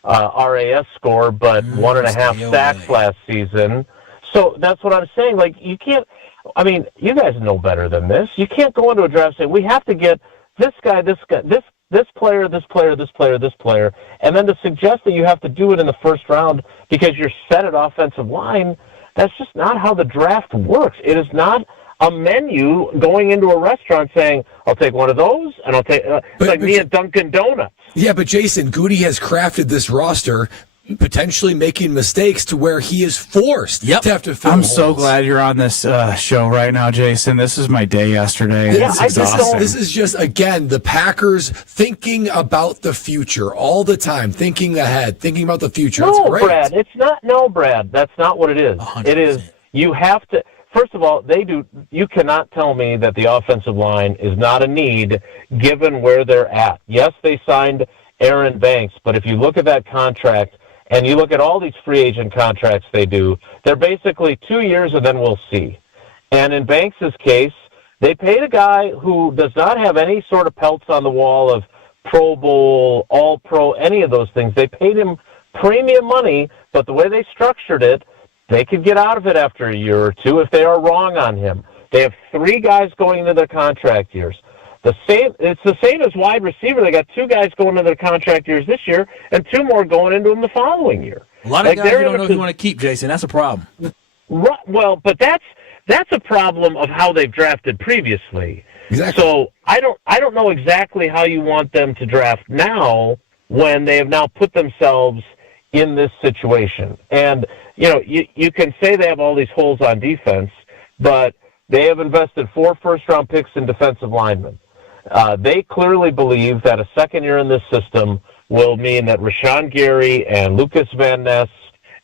RAS score, but 1.5 sacks last season. So that's what I'm saying. Like, you can't, I mean, you guys know better than this. You can't go into a draft saying, we have to get this guy, this player, and then to suggest that you have to do it in the first round because you're set at offensive line, that's just not how the draft works. It is not a menu going into a restaurant saying, I'll take one of those, and I'll take, it's like me at Dunkin' Donuts. Yeah, but Jason, Goody has crafted this roster potentially making mistakes to where he is forced to have to fill I'm holes. so glad you're on this show right now, Jason. This is my day yesterday. Yeah, this is just, again, the Packers thinking about the future all the time, thinking ahead, thinking about the future. No, it's great. Brad, it's not. No, Brad, that's not what it is. 100%. It is, you have to, first of all, you cannot tell me that the offensive line is not a need given where they're at. Yes, they signed Aaron Banks, but if you look at that contract, and you look at all these free agent contracts they do, they're basically 2 years and then we'll see. And in Banks' case, they paid a guy who does not have any sort of pelts on the wall of Pro Bowl, All-Pro, any of those things. They paid him premium money, but the way they structured it, they could get out of it after a year or two if they are wrong on him. They have 3 guys going into their contract years. It's the same as wide receiver. They got 2 guys going into their contract years this year and 2 more going into them the following year. A lot of guys you don't know if you want to keep, Jason. That's a problem. Right, well, but that's a problem of how they've drafted previously. Exactly. So I don't know exactly how you want them to draft now when they have now put themselves in this situation. And you can say they have all these holes on defense, but they have invested 4 first-round picks in defensive linemen. They clearly believe that a second year in this system will mean that Rashawn Gary and Lucas Van Ness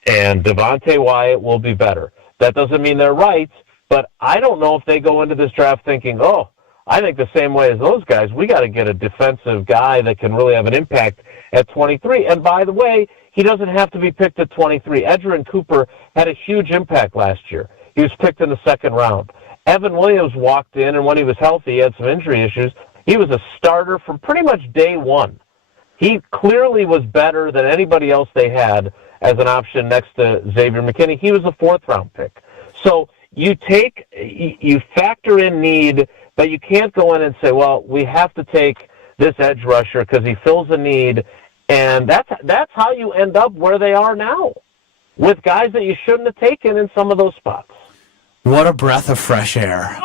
and Devontae Wyatt will be better. That doesn't mean they're right, but I don't know if they go into this draft thinking, I think the same way as those guys, we got to get a defensive guy that can really have an impact at 23. And by the way, he doesn't have to be picked at 23. Edgerrin Cooper had a huge impact last year. He was picked in the second round. Evan Williams walked in, and when he was healthy, he had some injury issues. He was a starter from pretty much day one. He clearly was better than anybody else they had as an option next to Xavier McKinney. He was a 4th-round pick. So you factor in need, but you can't go in and say, well, we have to take this edge rusher because he fills a need, and that's how you end up where they are now with guys that you shouldn't have taken in some of those spots. What a breath of fresh air. It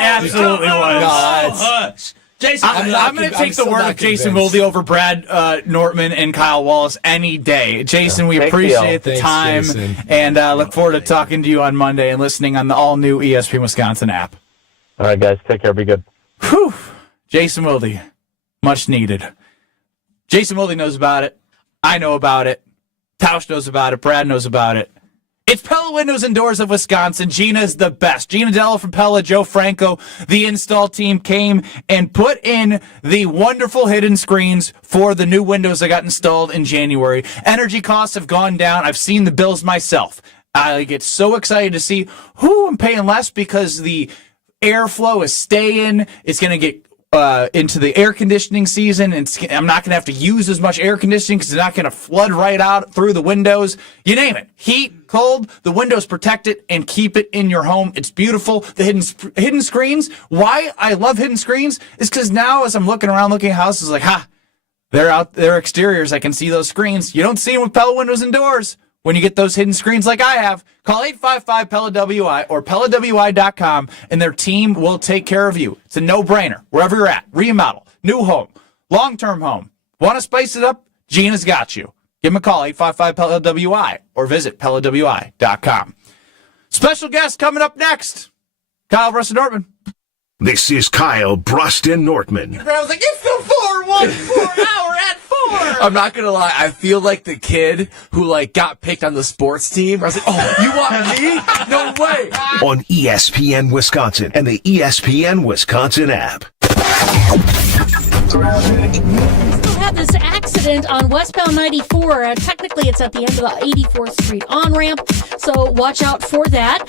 absolutely was. Jason, I'm going to take the word of Jason Wilde over Brad Nortman and Kyle Wallace any day. Jason, we appreciate the time and look forward to talking to you on Monday and listening on the all-new ESPN Wisconsin app. All right, guys. Take care. Be good. Whew. Jason Wilde, much needed. Jason Wilde knows about it. I know about it. Tausch knows about it. Brad knows about it. It's Pella Windows and Doors of Wisconsin. Gina's the best. Gina Della from Pella, Joe Franco, the install team came and put in the wonderful hidden screens for the new windows that got installed in January. Energy costs have gone down. I've seen the bills myself. I get so excited to see who I'm paying less because the airflow is staying. It's going to get into the air conditioning season, and I'm not going to have to use as much air conditioning because it's not going to flood right out through the windows. You name it. Heat, cold, the windows protect it and keep it in your home. It's beautiful. The hidden screens. Why I love hidden screens is because now as I'm looking around looking at houses, like, they're out there exteriors. I can see those screens. You don't see them with Pella windows and doors. When you get those hidden screens like I have, call 855-PELLA-WI or PellaWI.com, and their team will take care of you. It's a no-brainer. Wherever you're at, remodel, new home, long-term home. Want to spice it up? Gina's got you. Give them a call, 855-PELLA-WI, or visit PellaWI.com. Special guest coming up next, Kyle, Brust, and Nortman. This is Kyle, Brust, and Nortman. I was like, it's the 4-1-4 hour at 4. I'm not gonna lie, I feel like the kid who got picked on the sports team. I was like, oh, you want me? No way. On ESPN Wisconsin and the ESPN Wisconsin app. Still have this accident on westbound 94. Technically, it's at the end of the 84th Street on-ramp, so watch out for that.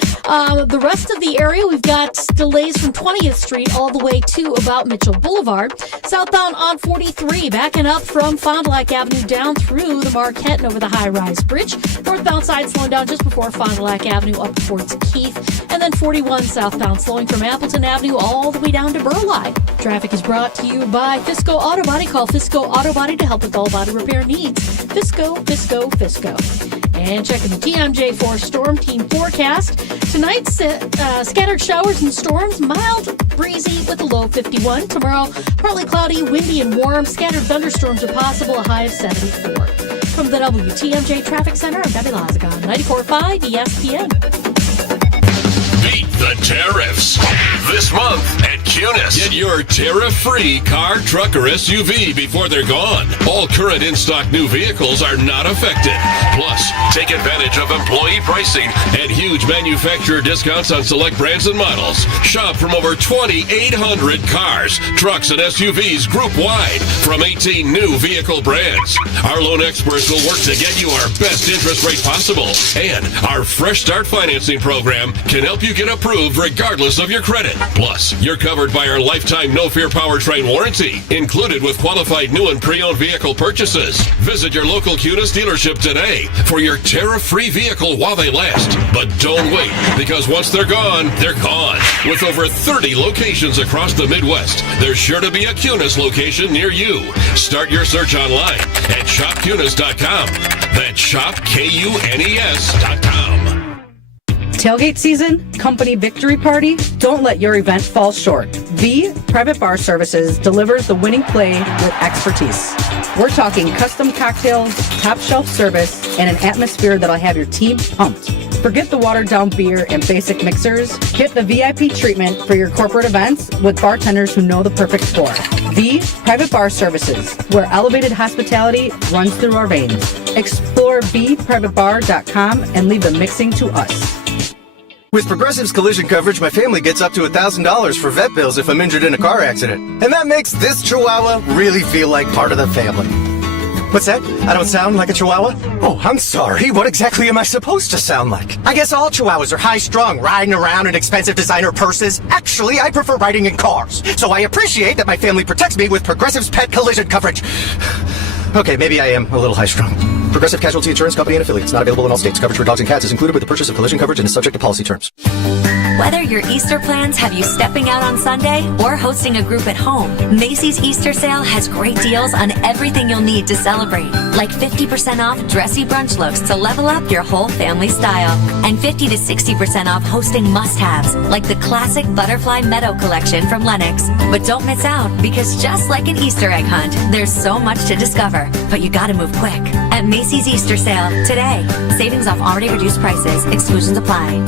The rest of the area, we've got delays from 20th Street all the way to about Mitchell Boulevard. Southbound on 43, backing up from Fond du Lac Avenue down through the Marquette and over the high-rise bridge. Northbound side slowing down just before Fond du Lac Avenue up towards Keith. And then 41 southbound slowing from Appleton Avenue all the way down to Burleigh. Traffic is brought to you by Fisco Auto Body. Call Fisco Auto Body to help with all body repair needs. Fisco, Fisco, Fisco. And checking the TMJ4 Storm Team forecast. Tonight, scattered showers and storms, mild, breezy with a low 51. Tomorrow, partly cloudy, windy, and warm. Scattered thunderstorms are possible, a high of 74. From the WTMJ Traffic Center, I'm Debbie Lazagon, 94.5 ESPN. Beat the tariffs this month at Cunis. Get your tariff-free car, truck, or SUV before they're gone. All current in-stock new vehicles are not affected. Plus, take advantage of employee pricing and huge manufacturer discounts on select brands and models. Shop from over 2,800 cars, trucks, and SUVs group-wide from 18 new vehicle brands. Our loan experts will work to get you our best interest rate possible. And our Fresh Start financing program can help you get approved regardless of your credit. Plus, you're covered by our lifetime no-fear powertrain warranty, included with qualified new and pre-owned vehicle purchases. Visit your local Cunis dealership today for your tariff-free vehicle while they last. But don't wait, because once they're gone, they're gone. With over 30 locations across the Midwest, there's sure to be a Cunis location near you. Start your search online at shopcunis.com. That's shopkunes.com. Tailgate season, company victory party, don't let your event fall short. V Private Bar Services delivers the winning play with expertise. We're talking custom cocktails, top shelf service, and an atmosphere that'll have your team pumped. Forget the watered down beer and basic mixers. Get the VIP treatment for your corporate events with bartenders who know the perfect pour. V Private Bar Services, where elevated hospitality runs through our veins. Explore vprivatebar.com and leave the mixing to us. With Progressive's collision coverage, my family gets up to $1,000 for vet bills if I'm injured in a car accident. And that makes this Chihuahua really feel like part of the family. What's that? I don't sound like a Chihuahua? Oh, I'm sorry. What exactly am I supposed to sound like? I guess all Chihuahuas are high-strung, riding around in expensive designer purses. Actually, I prefer riding in cars. So I appreciate that my family protects me with Progressive's pet collision coverage. Okay, maybe I am a little high-strung. Progressive Casualty Insurance Company and Affiliates. Not available in all states. Coverage for dogs and cats is included with the purchase of collision coverage and is subject to policy terms. Whether your Easter plans have you stepping out on Sunday or hosting a group at home, Macy's Easter sale has great deals on everything you'll need to celebrate. Like 50% off dressy brunch looks to level up your whole family style. And 50 to 60% off hosting must-haves, like the classic Butterfly Meadow collection from Lenox. But don't miss out, because just like an Easter egg hunt, there's so much to discover. But you gotta move quick. At Macy's Easter sale today. Savings off already reduced prices. Exclusions apply.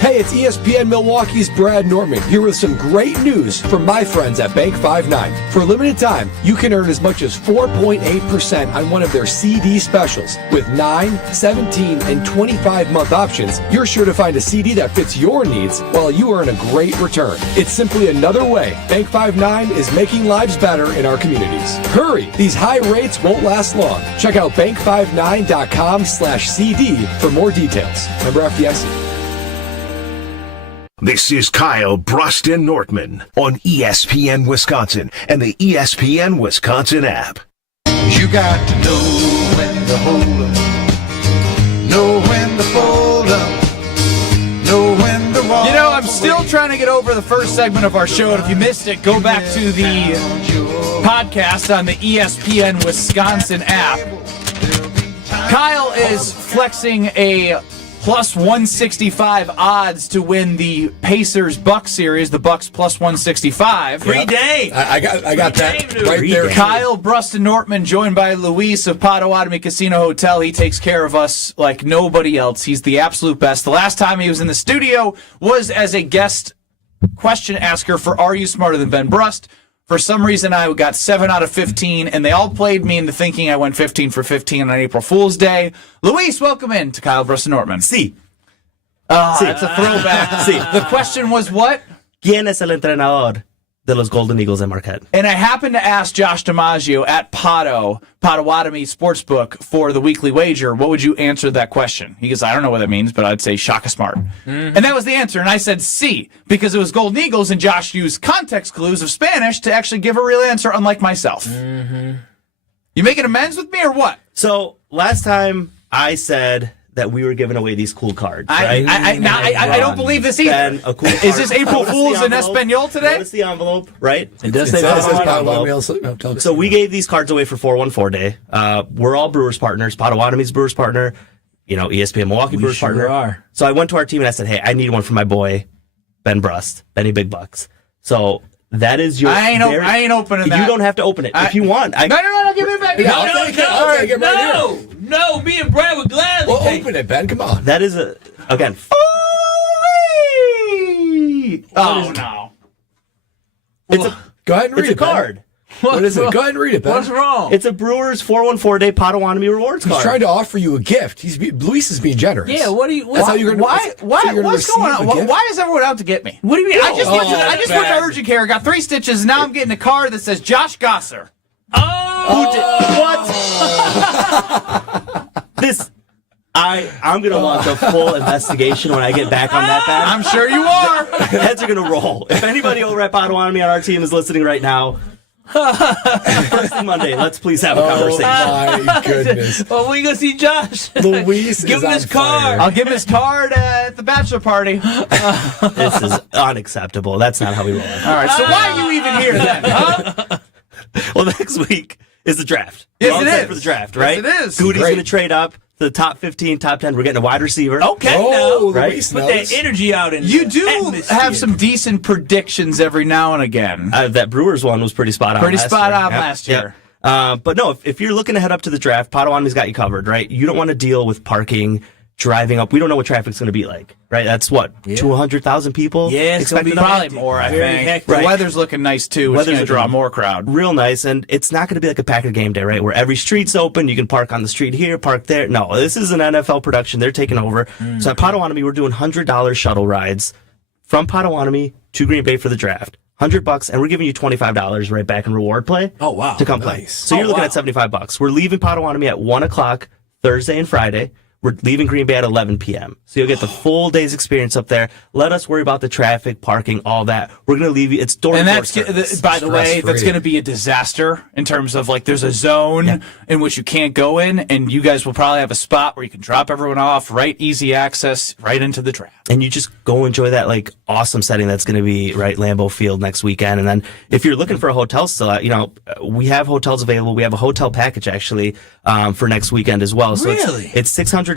Hey, it's ESPN Milwaukee's Brad Nortman here with some great news from my friends at Bank 5-9. For a limited time, you can earn as much as 4.8% on one of their CD specials. With 9, 17, and 25-month options, you're sure to find a CD that fits your needs while you earn a great return. It's simply another way Bank 5-9 is making lives better in our communities. Hurry! These high rates won't last long. Check out bank59.com/CD for more details. Member FDIC. This is Kyle, Brust, and Nortman on ESPN Wisconsin and the ESPN Wisconsin app. You got to know when to hold up, know when to fold up, know when to walk. You know, I'm still trying to get over the first segment of our show, and if you missed it, go back to the podcast on the ESPN Wisconsin app. Kyle is flexing a plus 165 odds to win the Pacers-Bucks series, the Bucks plus 165. Free day. I got that right there. Kyle, Brust, and Nortman, joined by Luis of Potawatomi Casino Hotel. He takes care of us like nobody else. He's the absolute best. The last time he was in the studio was as a guest question asker for Are You Smarter Than Ben Brust? For some reason, I got 7 out of 15, and they all played me into thinking I went 15 for 15 on April Fool's Day. Luis, welcome in to Kyle, Brust, and Nortman. Sí. That's a throwback. Sí. The question was what? ¿Quién es el entrenador de los Golden Eagles de Marquette? And I happened to ask Josh DiMaggio at Potawatomi Sportsbook for the weekly wager, what would you answer that question? He goes, I don't know what that means, but I'd say Shaka Smart. Mm-hmm. And that was the answer. And I said C, because it was Golden Eagles, and Josh used context clues of Spanish to actually give a real answer, unlike myself. Mm-hmm. You making amends with me or what? So last time I said that we were giving away these cool cards. Right? I don't believe this either. Cool card. Is this April Fool's in Espanol today? Notice the envelope, right? It does say that. So we gave these cards away for 414 Day. We're all Brewers partners. Potawatomi's Brewers partner. You know, ESPN Milwaukee Brewers partner. Are. So I went to our team and I said, hey, I need one for my boy, Ben Brust, Benny Big Bucks. So that is your... I ain't opening that. You don't have to open it if you want. No, give me back. No, me and Brad would gladly take open it, Ben. Come on. That is again. Oh, no. Go ahead and read it, It's a card. What is it? Go ahead and read it, Ben. What's wrong? It's a Brewers 414 Day Potawatomi rewards card. He's trying to offer you a gift. Luis is being generous. Yeah, what do you... That's how you're gonna, what's going on? Why is everyone out to get me? What do you mean? I just went to urgent care, got 3 stitches, and now I'm getting a card that says Josh Gosser. What? I'm going to launch a full investigation when I get back on that bag. I'm sure you are. Heads are going to roll. If anybody over at Potawatomi on our team is listening right now, first thing Monday, let's please have a conversation. Oh, my goodness. Well, when you go see Josh? Luis give him his card. I'll give him his card at the bachelor party. This is unacceptable. That's not how we roll. All right, so why are you even here then, huh? Well, next week is the draft. Yes, it is. For the draft, right? Yes, it is. Goody's going to trade up to the top 15, top 10. We're getting a wide receiver. Okay, now. Right? Put that energy out in You do atmosphere. have some decent predictions every now and again. That Brewers one was pretty spot on. Last year. But no, if you're looking to head up to the draft, Potawatomi's got you covered, right? You don't want to deal with parking, driving up. We don't know what traffic's going to be like, right? That's what, 200,000 people? Yeah, it's going to be probably more, I think. The weather's looking nice, too. It's going to draw more crowd. Real nice, and it's not going to be like a Packer game day, right? Where every street's open, you can park on the street here, park there. No, this is an NFL production. They're taking over. So at Potawatomi, we're doing $100 shuttle rides from Potawatomi to Green Bay for the draft. $100, and we're giving you $25 right back in reward play. Oh, wow. To come play. So you're looking at $75. We're leaving Potawatomi at 1 o'clock Thursday and Friday. We're leaving Green Bay at 11 p.m. So you'll get the full day's experience up there. Let us worry about the traffic, parking, all that. We're going to leave you. It's door-to-door service. By the way, that's going to be a disaster in terms of, like, there's a zone in which you can't go in, and you guys will probably have a spot where you can drop everyone off, right, easy access, right into the draft. And you just go enjoy that, like, awesome setting that's going to be, right, Lambeau Field next weekend. And then if you're looking for a hotel still, we have hotels available. We have a hotel package, actually, for next weekend as well. So really? It's $600.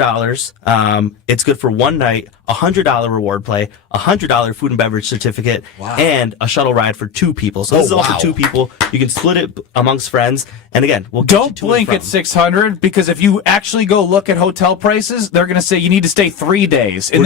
It's good for one night, $100 reward play, $100 food and beverage certificate, and a shuttle ride for 2 people. So this is all for 2 people. You can split it amongst friends. And again, we'll get Don't blink at $600, because if you actually go look at hotel prices, they're going to say you need to stay 3 days. And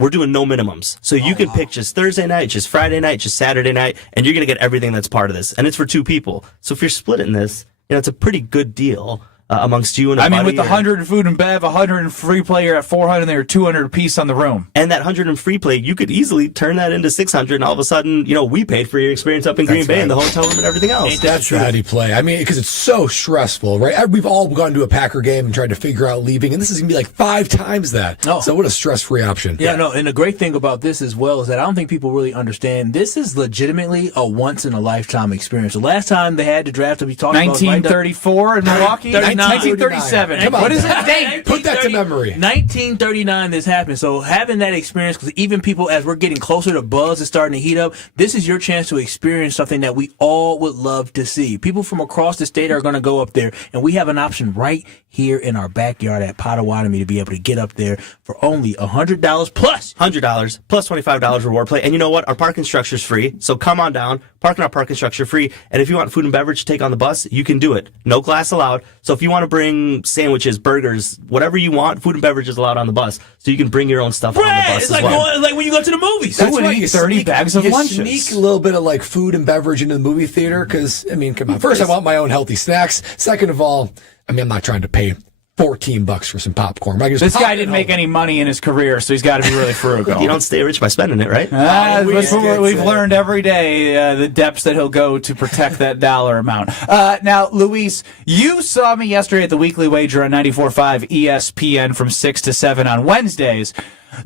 we're doing no minimums. So you can pick just Thursday night, just Friday night, just Saturday night, and you're going to get everything that's part of this. And it's for 2 people. So if you're splitting this, it's a pretty good deal. amongst you and a I mean, buddy with the or- 100 in food and bev, 100 in free play, you're at 400, and there are 200 apiece on the room. And that 100 in free play, you could easily turn that into 600, and all of a sudden, we paid for your experience up in Green Bay and the hotel room and everything else. That's strategy play. I mean, because it's so stressful, right? We've all gone to a Packer game and tried to figure out leaving, and this is going to be like 5 times that. Oh. So what a stress-free option. Yeah, no, and the great thing about this as well is that I don't think people really understand this is legitimately a once-in-a-lifetime experience. The last time they had the draft, we talked about 1934 in Milwaukee? 1937. Come on, What is man. it? Date? Put that to memory. 1939 this happened. So having that experience, because even people, as we're getting closer to buzz is starting to heat up, this is your chance to experience something that we all would love to see. People from across the state are going to go up there, and we have an option right here in our backyard at Potawatomi to be able to get up there for only $100 plus. $100 plus $25 reward play. And you know what? Our parking structure is free. So come on down, park in our parking structure free. And if you want food and beverage to take on the bus, you can do it. No glass allowed. So if you want to bring sandwiches, burgers, whatever you want, food and beverage is allowed on the bus. So you can bring your own stuff on the bus It's as like, well. like when you go to the movies. That's would why eat you 30 sneak, bags of you lunches. sneak a little bit of like food and beverage into the movie theater because, I mean, come on. First, I want my own healthy snacks. Second of all, I mean, I'm not trying to pay $14 for some popcorn. This guy didn't make any money in his career, so he's got to be really frugal. You don't stay rich by spending it, right? That's what we've learned every day, the depths that he'll go to protect that dollar amount. Now, Luis, you saw me yesterday at the Weekly Wager on 94.5 ESPN from 6 to 7 on Wednesdays.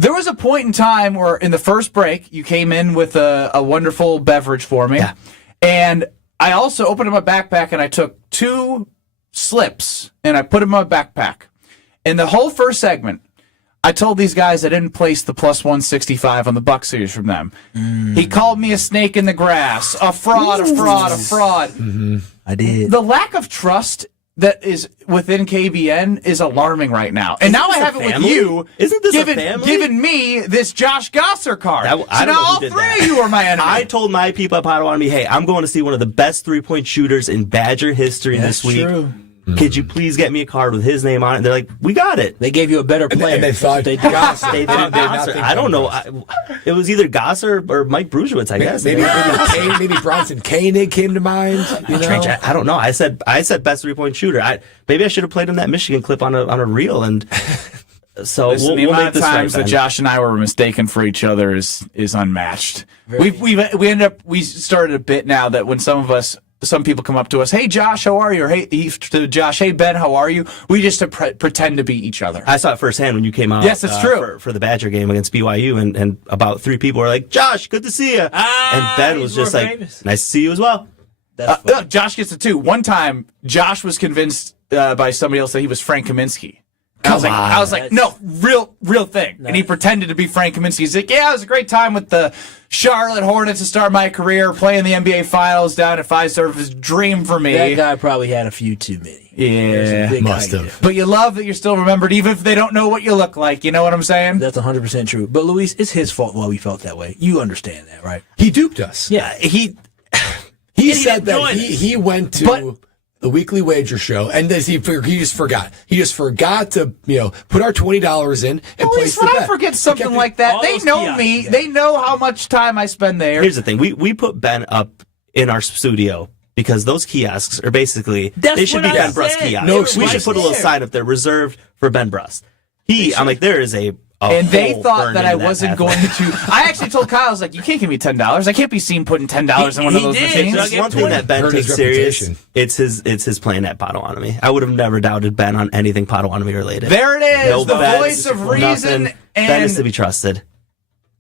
There was a point in time where in the first break, you came in with a wonderful beverage for me. Yeah. And I also opened up my backpack and I took 2 slips and I put them in my backpack. In the whole first segment, I told these guys I didn't place the plus 165 on the Buck series from them. He called me a snake in the grass, a fraud, a fraud, a fraud. Mm-hmm. I did. The lack of trust that is within KBN is alarming right now. And now I have it with you. Isn't this a family? Giving me this Josh Gosser card. I So don't now know who all did 3 that. of you are my enemy. I told my people at Potawatomi, hey, I'm going to see one of the best 3-point shooters in Badger history this week. True. Could you please get me a card with his name on it? And they're like, we got it. They gave you a better player. And they thought They Gosser. They thought Gosser. I don't know. It was either Gosser or Mike Bruzewicz, I guess. Maybe Bronson Koenig came to mind. You know? I don't know. I said best 3-point shooter. Maybe I should have played him that Michigan clip on a reel. And so Listen, the we'll amount make of this times right, that Ben. Josh and I were mistaken for each other is unmatched. We started a bit now that when some people come up to us, hey Josh, how are you? Or hey to Josh, hey Ben, how are you? We just pretend to be each other. I saw it firsthand when you came out. Yes, it's true. For the Badger game against BYU, and about 3 people were like, Josh, good to see you. And Ben was just like, nice to see you as well. Josh gets it too. One time, Josh was convinced by somebody else that he was Frank Kaminsky. I was like, no, real thing. Nice. And he pretended to be Frank Kaminsky. He's like, yeah, it was a great time with the Charlotte Hornets to start my career, playing the NBA Finals down at Fiserv. It was a dream for me. That guy probably had a few too many. Yeah, must have. But you love that you're still remembered, even if they don't know what you look like. You know what I'm saying? That's 100% true. But Luis, it's his fault why we felt that way. You understand that, right? He duped us. Yeah, He said that he went to the Weekly Wager show, and he just forgot. He just forgot to put our $20 in and place the when bet. I forget something like that, they know me. Yeah. They know how much time I spend there. Here's the thing: we put Ben up in our studio because those kiosks are basically they should be Ben Brust kiosks. No, we should put a little sign up there reserved for Ben Brust. I'm like, there is a and they thought that I wasn't going to. I actually told Kyle, I was like, you can't give me $10. I can't be seen putting $10 in one of those machines. It's one thing that Ben takes serious. It's his playing at Potawatomi. I would have never doubted Ben on anything Potawatomi related. There it is, no the bets, voice of reason. Nothing. Ben is to be trusted.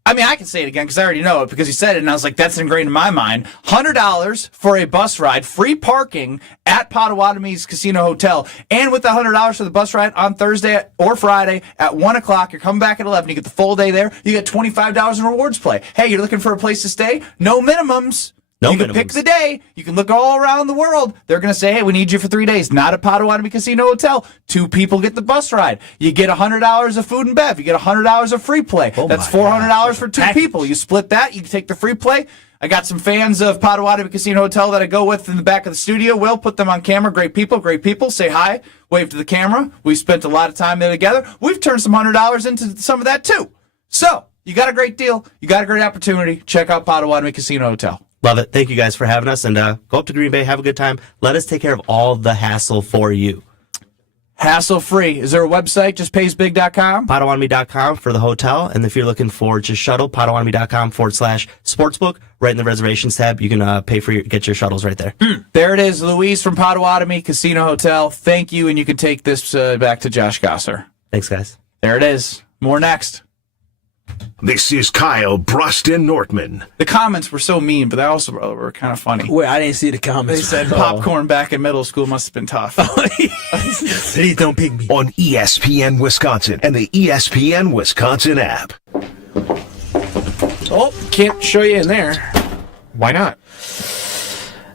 I mean, I can say it again because I already know it because he said it, and I was like, that's ingrained in my mind. $100 for a bus ride, free parking at Potawatomi's Casino Hotel, and with the $100 for the bus ride on Thursday or Friday at 1 o'clock, you're coming back at 11, you get the full day there, you get $25 in rewards play. Hey, you're looking for a place to stay? No minimums. You can pick the day. You can look all around the world. They're going to say, hey, we need you for 3 days. Not at Potawatomi Casino Hotel. 2 people get the bus ride. You get $100 of food and bev. You get $100 of free play. That's $400 for 2 people. You split that. You take the free play. I got some fans of Potawatomi Casino Hotel that I go with in the back of the studio. We'll put them on camera. Great people. Say hi. Wave to the camera. We spent a lot of time there together. We've turned some $100 into some of that, too. So, you got a great deal. You got a great opportunity. Check out Potawatomi Casino Hotel. Love it. Thank you guys for having us, and go up to Green Bay, have a good time. Let us take care of all the hassle for you. Hassle-free. Is there a website? Just paysbig.com? Potawatomi.com for the hotel. And if you're looking for just shuttle, Potawatomi.com/sportsbook. Right in the reservations tab, you can get your shuttles right there. There it is, Luis from Potawatomi Casino Hotel. Thank you, and you can take this back to Josh Gosser. Thanks, guys. There it is. More next. This is Kyle, Brust, and Nortman. The comments were so mean, but they also were kind of funny. Wait, I didn't see the comments. They said popcorn back in middle school must have been tough. Please don't pick me. On ESPN Wisconsin and the ESPN Wisconsin app. Oh, can't show you in there. Why not?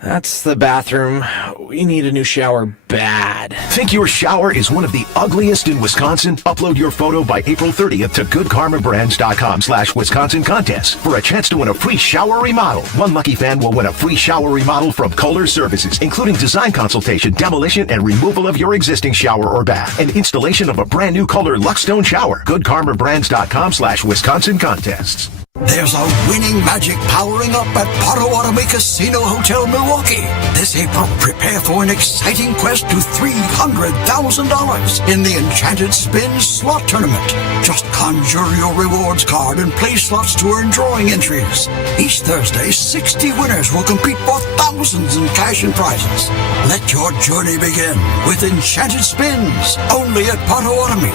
That's the bathroom. We need a new shower bad. Think your shower is one of the ugliest in Wisconsin? Upload your photo by April 30th to goodkarmabrands.com/Wisconsin contest for a chance to win a free shower remodel. One lucky fan will win a free shower remodel from Kohler Services, including design consultation, demolition, and removal of your existing shower or bath, and installation of a brand new Kohler Luxstone shower. goodkarmabrands.com/Wisconsin contests. There's a winning magic powering up at Potawatomi Casino Hotel, Milwaukee. This April, prepare for an exciting quest to $300,000 in the Enchanted Spin Slot Tournament. Just conjure your rewards card and play slots to earn drawing entries. Each Thursday, 60 winners will compete for thousands in cash and prizes. Let your journey begin with Enchanted Spins, only at Potawatomi.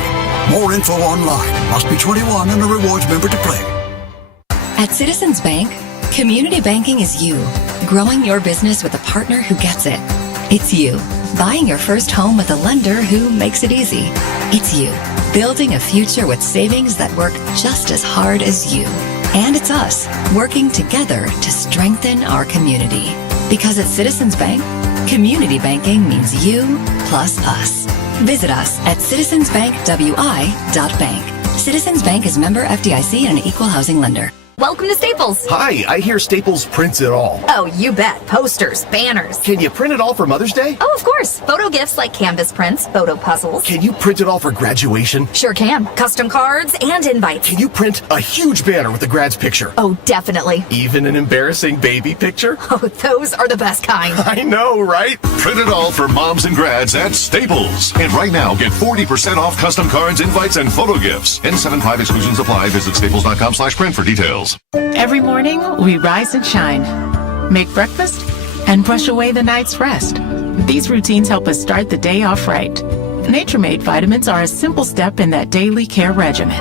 More info online. Must be 21 and a rewards member to play. At Citizens Bank, community banking is you, growing your business with a partner who gets it. It's you, buying your first home with a lender who makes it easy. It's you, building a future with savings that work just as hard as you. And it's us, working together to strengthen our community. Because at Citizens Bank, community banking means you plus us. Visit us at citizensbankwi.bank. Citizens Bank is member FDIC and an equal housing lender. Welcome to Staples. Hi, I hear Staples prints it all. Oh, you bet. Posters, banners. Can you print it all for Mother's Day? Oh, of course. Photo gifts like canvas prints, photo puzzles. Can you print it all for graduation? Sure can. Custom cards and invites. Can you print a huge banner with the grad's picture? Oh, definitely. Even an embarrassing baby picture? Oh, those are the best kind. I know, right? Print it all for moms and grads at Staples. And right now, get 40% off custom cards, invites, and photo gifts. N75 exclusions apply. Visit staples.com/print for details. Every morning, we rise and shine, make breakfast, and brush away the night's rest. These routines help us start the day off right. Nature-Made vitamins are a simple step in that daily care regimen.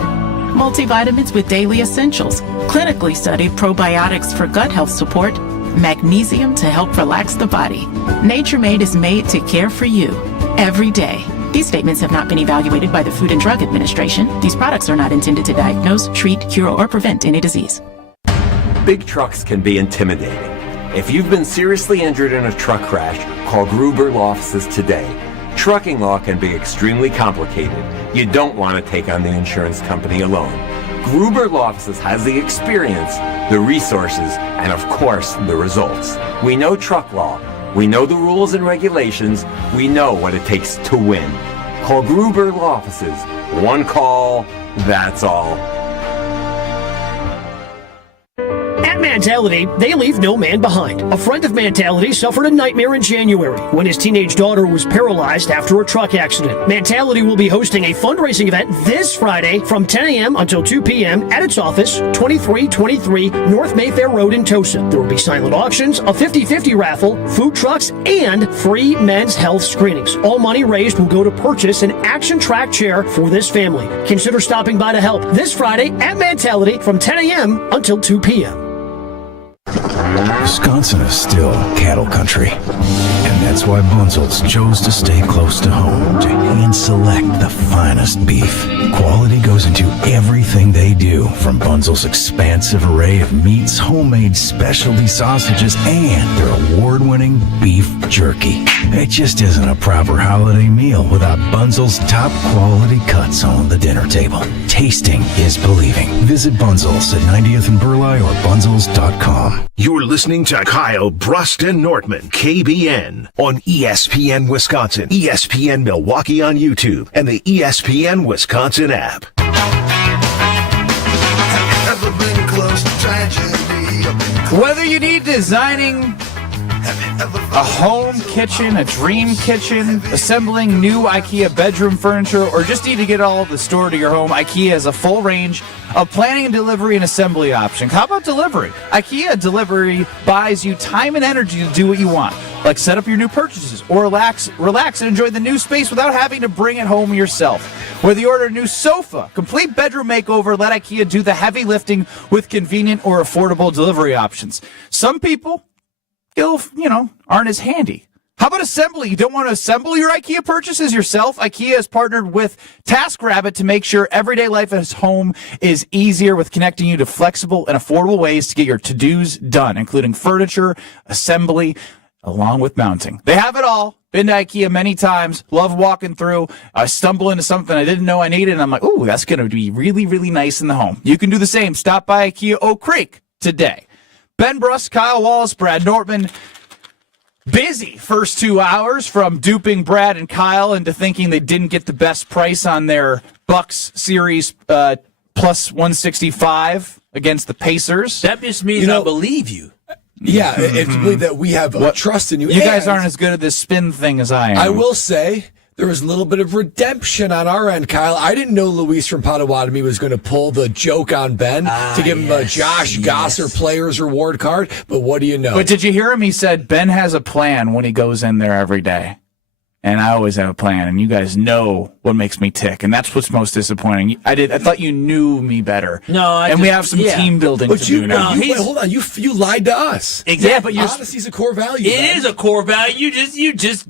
Multivitamins with daily essentials, clinically studied probiotics for gut health support, magnesium to help relax the body. Nature-Made is made to care for you every day. These statements have not been evaluated by the Food and Drug Administration. These products are not intended to diagnose, treat, cure, or prevent any disease. Big trucks can be intimidating. If you've been seriously injured in a truck crash, call Gruber Law Offices today. Trucking law can be extremely complicated. You don't want to take on the insurance company alone. Gruber Law Offices has the experience, the resources, and of course, the results. We know truck law. We know the rules and regulations. We know what it takes to win. Call Gruber Law Offices. One call, that's all. At Mentality, they leave no man behind. A friend of Mentality suffered a nightmare in January when his teenage daughter was paralyzed after a truck accident. Mentality will be hosting a fundraising event this Friday from 10 a.m. until 2 p.m. at its office, 2323 North Mayfair Road in Tosa. There will be silent auctions, a 50-50 raffle, food trucks, and free men's health screenings. All money raised will go to purchase an Action Track chair for this family. Consider stopping by to help this Friday at Mentality from 10 a.m. until 2 p.m. Wisconsin is still cattle country, and that's why Bunzel's chose to stay close to home to hand select the finest beef. Quality goes into everything they do, from Bunzel's expansive array of meats, homemade specialty sausages, and their award-winning beef jerky. It just isn't a proper holiday meal without Bunzel's top quality cuts on the dinner table. Tasting is believing. Visit Bunzel's at 90th and Burleigh or bunzels.com. You're listening to Kyle, Brust, and Nortman, KBN, on ESPN Wisconsin, ESPN Milwaukee on YouTube, and the ESPN Wisconsin app. Whether you need designing A home kitchen, a dream kitchen, assembling new IKEA bedroom furniture, or just need to get all of the store to your home, IKEA has a full range of planning and delivery and assembly options. How about delivery? IKEA Delivery buys you time and energy to do what you want, like set up your new purchases or relax and enjoy the new space without having to bring it home yourself. Whether you order a new sofa, complete bedroom makeover, let IKEA do the heavy lifting with convenient or affordable delivery options. Some people, aren't as handy. How about assembly? You don't want to assemble your IKEA purchases yourself? IKEA has partnered with TaskRabbit to make sure everyday life at home is easier with connecting you to flexible and affordable ways to get your to-dos done, including furniture, assembly, along with mounting. They have it all. Been to IKEA many times. Love walking through. I stumble into something I didn't know I needed, and I'm like, ooh, that's going to be really, really nice in the home. You can do the same. Stop by IKEA Oak Creek today. Ben Brust, Kyle Wallace, Brad Nortman. Busy first 2 hours, from duping Brad and Kyle into thinking they didn't get the best price on their Bucks series plus 165 against the Pacers. That just means I believe you. Yeah, it's believe that we have trust in you. You guys aren't as good at this spin thing as I am. I will say there was a little bit of redemption on our end, Kyle. I didn't know Luis from Potawatomi was going to pull the joke on Ben to give him a Josh Gosser Players Reward card, but what do you know? But did you hear him? He said Ben has a plan when he goes in there every day. And I always have a plan, and you guys know what makes me tick, and that's what's most disappointing. I thought you knew me better. No, we have some team building to do now. Hold on, you lied to us. Exactly. Yeah, but honesty's a core value. It is a core value. You just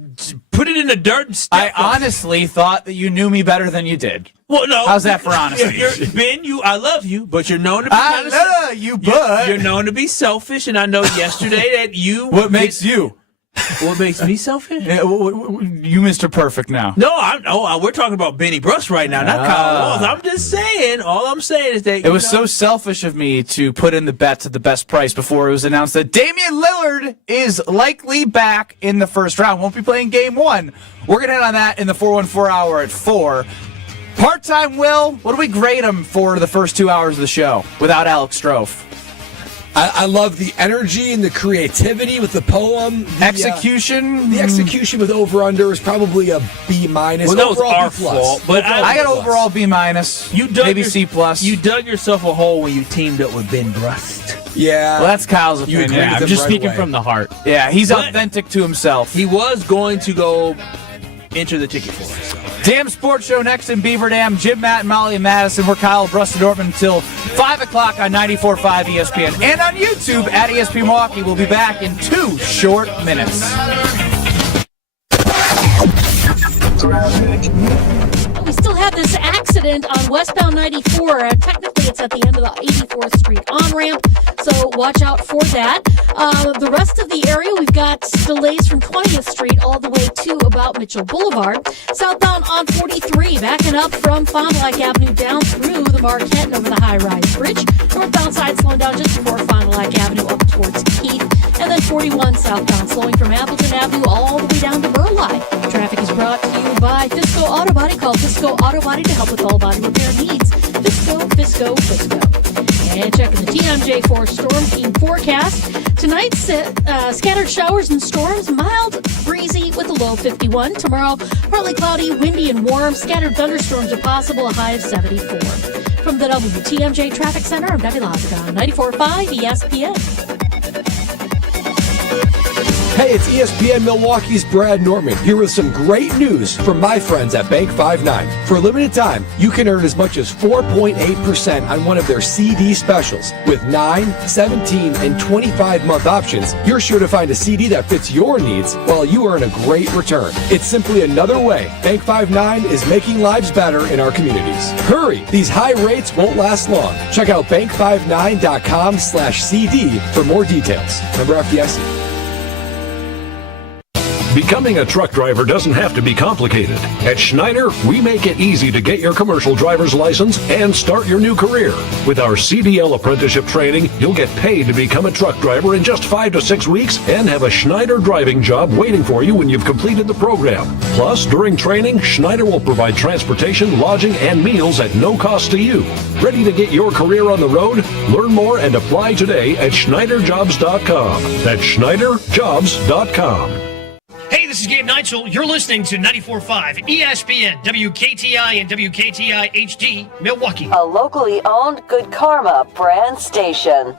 put it in the dirt and I honestly thought that you knew me better than you did. Well, no. How's that for honesty? Ben, I love you, but you're known to be you're known to be selfish, and I know yesterday that you. What makes you? What makes me selfish? You Mr. Perfect now. No, we're talking about Benny Brust right now, not Kyle Walls. I'm just saying. All I'm saying is that it was so selfish of me to put in the bets at the best price before it was announced that Damian Lillard is likely back in the first round. Won't be playing game 1. We're gonna hit on that in the 414 hour at 4. Part-time Will, what do we grade him for the first 2 hours of the show without Alex Strofe? I love the energy and the creativity with the poem. Execution? The execution with over-under is probably a B-. Well, that was our fault. But I got overall B-. Maybe C+. You dug yourself a hole when you teamed up with Ben Brust. Yeah. Well, that's Kyle's opinion. Yeah, I'm just speaking from the heart. Yeah, he's authentic to himself. He was going to go enter the ticket for us. Damn Sports Show next in Beaver Dam. Jim, Matt, and Molly and Madison. We're Kyle, Brust, and Nortman until 5 o'clock on 94.5 ESPN. And on YouTube at ESPN Milwaukee. We'll be back in 2 short minutes. We still have this accident on westbound 94. Technically, it's at the end of the 84th Street on-ramp, so watch out for that. The rest of the area, we've got delays from 20th Street all the way to about Mitchell Boulevard. Southbound on 43, backing up from Fond du Lac Avenue down through the Marquette and over the high-rise bridge. Northbound side slowing down just before Fond du Lac Avenue up towards Keith. And then 41 southbound slowing from Appleton Avenue all the way down to Burleigh. Traffic is brought to you by Fisco Auto Body. Call Fisco Auto Body to help with all body repair needs. Fisco. And checking the TMJ4 Storm Team forecast. Tonight, scattered showers and storms, mild, breezy with a low 51. Tomorrow, partly cloudy, windy, and warm. Scattered thunderstorms are possible, a high of 74. From the WTMJ Traffic Center, I'm Debbie Lozica on 94.5 ESPN. Hey, it's ESPN Milwaukee's Brad Nortman here with some great news from my friends at Bank 5-9. For a limited time, you can earn as much as 4.8% on one of their CD specials. With 9, 17, and 25-month options, you're sure to find a CD that fits your needs while you earn a great return. It's simply another way Bank 5-9 is making lives better in our communities. Hurry! These high rates won't last long. Check out bank59.com/CD for more details. Member FDIC. Becoming a truck driver doesn't have to be complicated. At Schneider, we make it easy to get your commercial driver's license and start your new career. With our CDL apprenticeship training, you'll get paid to become a truck driver in just 5 to 6 weeks and have a Schneider driving job waiting for you when you've completed the program. Plus, during training, Schneider will provide transportation, lodging, and meals at no cost to you. Ready to get your career on the road? Learn more and apply today at SchneiderJobs.com. That's SchneiderJobs.com. Hey, this is Gabe Neitzel. You're listening to 94.5 ESPN, WKTI and WKTI HD, Milwaukee. A locally owned Good Karma brand station.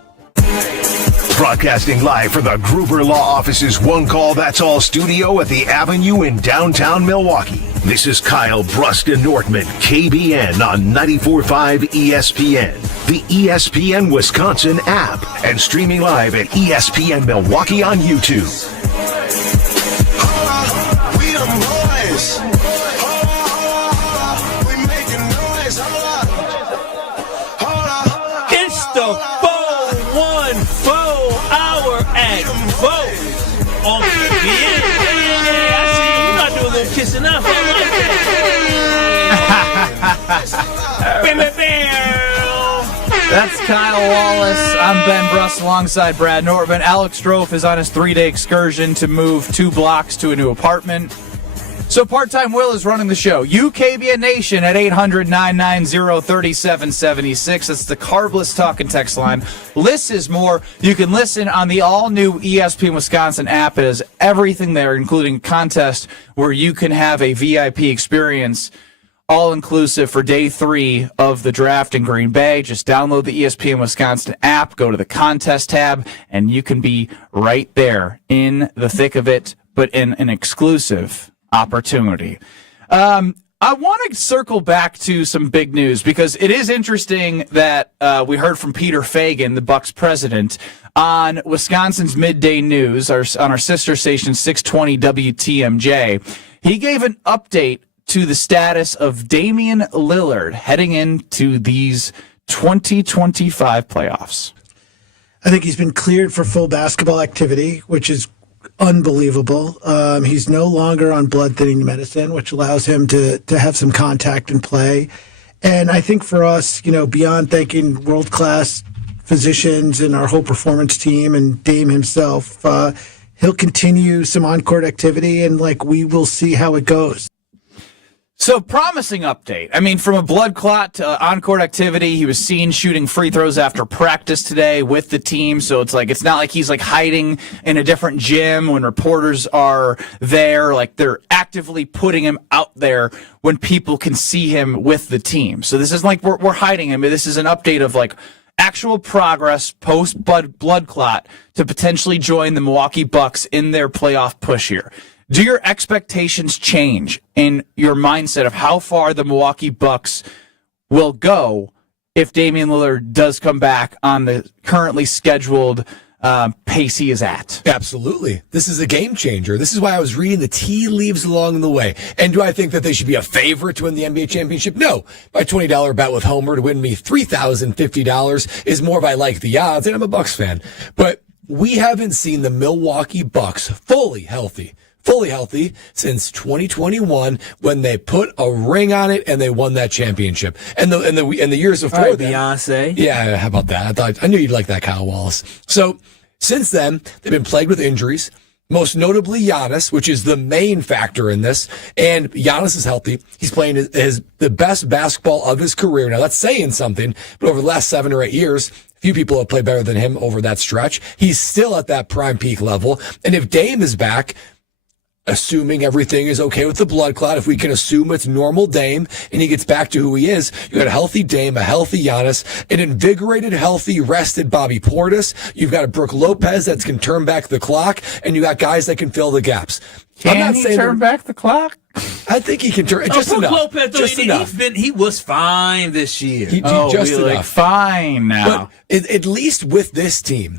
Broadcasting live from the Gruber Law Office's One Call That's All studio at the Avenue in downtown Milwaukee. This is Kyle Brust and Nortman, KBN on 94.5 ESPN, the ESPN Wisconsin app, and streaming live at ESPN Milwaukee on YouTube. It's the 414 hour at Vote on KBN. Yeah, I see you. You're not doing a little kissing up. I like that. That's Kyle Wallace. I'm Ben Brust alongside Brad Nortman. Alex Strofe is on his 3-day excursion to move 2 blocks to a new apartment. So Part-Time Will is running the show. UKBN Nation at 800-990-3776. That's the Carbless Talk and Text line. Less is more. You can listen on the all-new ESPN Wisconsin app. It has everything there, including a contest where you can have a VIP experience, all-inclusive for day 3 of the draft in Green Bay. Just download the ESPN Wisconsin app, go to the contest tab, and you can be right there in the thick of it, but in an exclusive opportunity. I want to circle back to some big news because it is interesting that we heard from Peter Fagan, the Bucs president, on Wisconsin's Midday News, on our sister station 620 WTMJ. He gave an update to the status of Damian Lillard heading into these 2025 playoffs. I think he's been cleared for full basketball activity, which is unbelievable. He's no longer on blood thinning medicine, which allows him to have some contact and play. And I think for us, beyond thanking world-class physicians and our whole performance team and Dame himself, he'll continue some on-court activity and we will see how it goes. So, promising update. I mean, from a blood clot to on-court activity, he was seen shooting free throws after practice today with the team. So it's not like he's hiding in a different gym when reporters are there. They're actively putting him out there when people can see him with the team. So this isn't we're hiding him. This is an update of actual progress post blood clot to potentially join the Milwaukee Bucks in their playoff push here. Do your expectations change in your mindset of how far the Milwaukee Bucks will go if Damian Lillard does come back on the currently scheduled pace he is at? Absolutely. This is a game changer. This is why I was reading the tea leaves along the way. And do I think that they should be a favorite to win the NBA championship? No. My $20 bet with Homer to win me $3,050 is more if I like the odds, and I'm a Bucks fan. But we haven't seen the Milwaukee Bucks fully healthy since 2021 when they put a ring on it and they won that championship. And the years before that, Beyonce. Yeah, how about that? I knew you'd like that, Kyle Wallace. So since then, they've been plagued with injuries. Most notably Giannis, which is the main factor in this. And Giannis is healthy. He's playing the best basketball of his career. Now that's saying something, but over the last 7 or 8 years, few people have played better than him over that stretch. He's still at that prime peak level. And if Dame is back, assuming everything is okay with the blood clot, if we can assume it's normal Dame and he gets back to who he is, you got a healthy Dame, a healthy Giannis, an invigorated, healthy, rested Bobby Portis. You've got a Brooke Lopez that can turn back the clock, and you got guys that can fill the gaps. Can he turn back the clock? I think he can turn just enough. Lopez, just enough. He was fine this year. Just enough. Fine now. But at least with this team,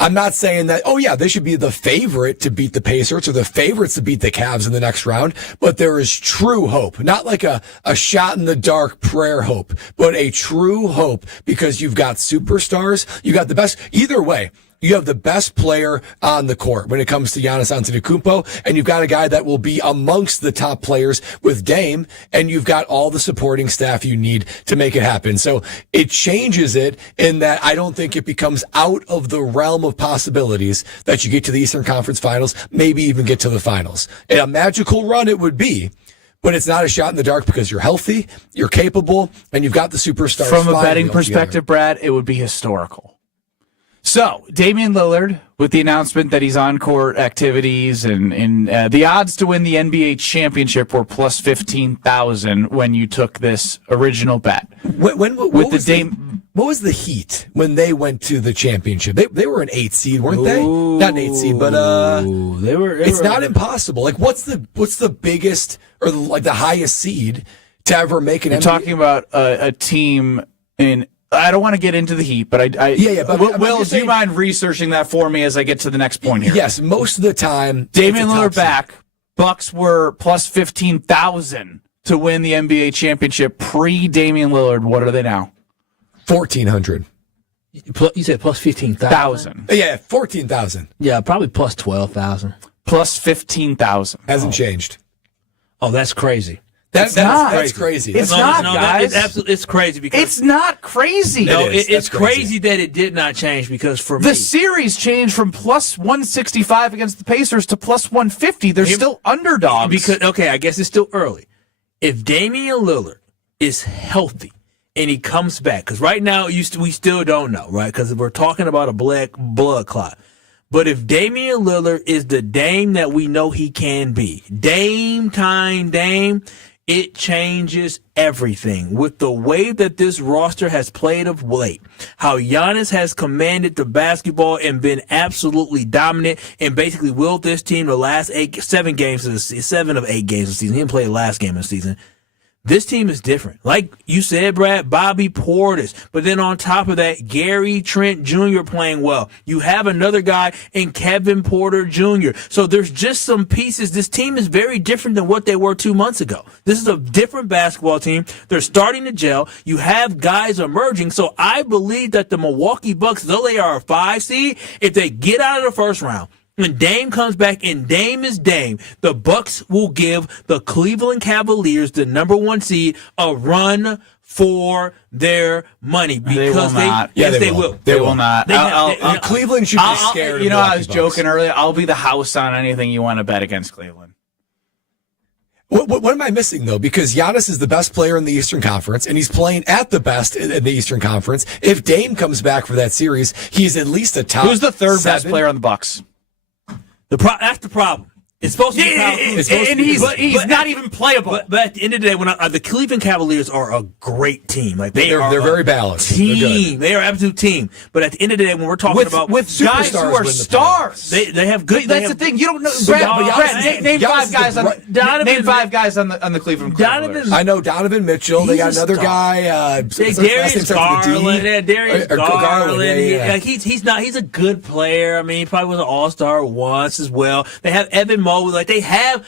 I'm not saying that, they should be the favorite to beat the Pacers or the favorites to beat the Cavs in the next round, but there is true hope. Not like a shot in the dark prayer hope, but a true hope because you've got superstars. You got the best. Either way, You have the best player on the court when it comes to Giannis Antetokounmpo, and you've got a guy that will be amongst the top players with Dame, and you've got all the supporting staff you need to make it happen. So it changes it in that I don't think it becomes out of the realm of possibilities that you get to the Eastern Conference Finals, maybe even get to the finals. And a magical run it would be, but it's not a shot in the dark because you're healthy, you're capable, and you've got the superstars. From a betting perspective, Brad, it would be historical. So, Damian Lillard, with the announcement that he's on court activities, and the odds to win the NBA championship were plus 15,000 when you took this original bet. What was the Heat when they went to the championship? They were an 8 seed, weren't they? Not an 8 seed, but they were. It's not impossible. Like, what's the biggest or the highest seed to ever make an NBA? You're talking about a team in. I don't want to get into the Heat, but Will, do you mind researching that for me as I get to the next point here? Yes, most of the time. Damian Lillard back. Bucks were plus 15,000 to win the NBA championship pre-Damian Lillard. What are they now? 1,400. You said plus 15,000? Yeah, 14,000. Yeah, probably plus 12,000. Plus 15,000. Hasn't changed. Oh, that's crazy. That's crazy. It's not, guys. It's crazy because it's not crazy. No, it's crazy that it did not change because for me, the series changed from plus 165 against the Pacers to plus 150. They're still underdogs. Because I guess it's still early. If Damian Lillard is healthy and he comes back, because right now we still don't know, right? Because we're talking about a blood clot. But if Damian Lillard is the Dame that we know he can be, Dame, it changes everything. With the way that this roster has played of late, how Giannis has commanded the basketball and been absolutely dominant and basically willed this team the last 7 games of the season, 7 of 8 games of the season. He didn't play the last game of the season. This team is different. Like you said, Brad, Bobby Portis. But then on top of that, Gary Trent Jr. playing well. You have another guy in Kevin Porter Jr. So there's just some pieces. This team is very different than what they were 2 months ago. This is a different basketball team. They're starting to gel. You have guys emerging. So I believe that the Milwaukee Bucks, though they are a 5 seed, if they get out of the first round, when Dame comes back and Dame is Dame, the Bucks will give the Cleveland Cavaliers, the number 1 seed, a run for their money because they will not. Yes, they will. They will not. Cleveland should be scared. I was joking earlier. I'll be the house on anything you want to bet against Cleveland. What am I missing, though? Because Giannis is the best player in the Eastern Conference, and he's playing at the best in the Eastern Conference. If Dame comes back for that series, he's at least a top. Who's the third 7? best player on the Bucks? That's the problem. It's supposed to be and he's not even playable. But at the end of the day, when the Cleveland Cavaliers are a great team. Like they're very balanced. Team. They are an absolute team. But at the end of the day, when we're talking about with guys who are stars, they have good. That's the thing. You don't know. Brad, name 5 guys on name 5 guys on the Cleveland Cavaliers. I know Donovan Mitchell. They got another guy. Darius Garland. Darius Garland. He's a good player. I mean, he probably was an All-Star once as well. They have Evan Mobley. Like they have.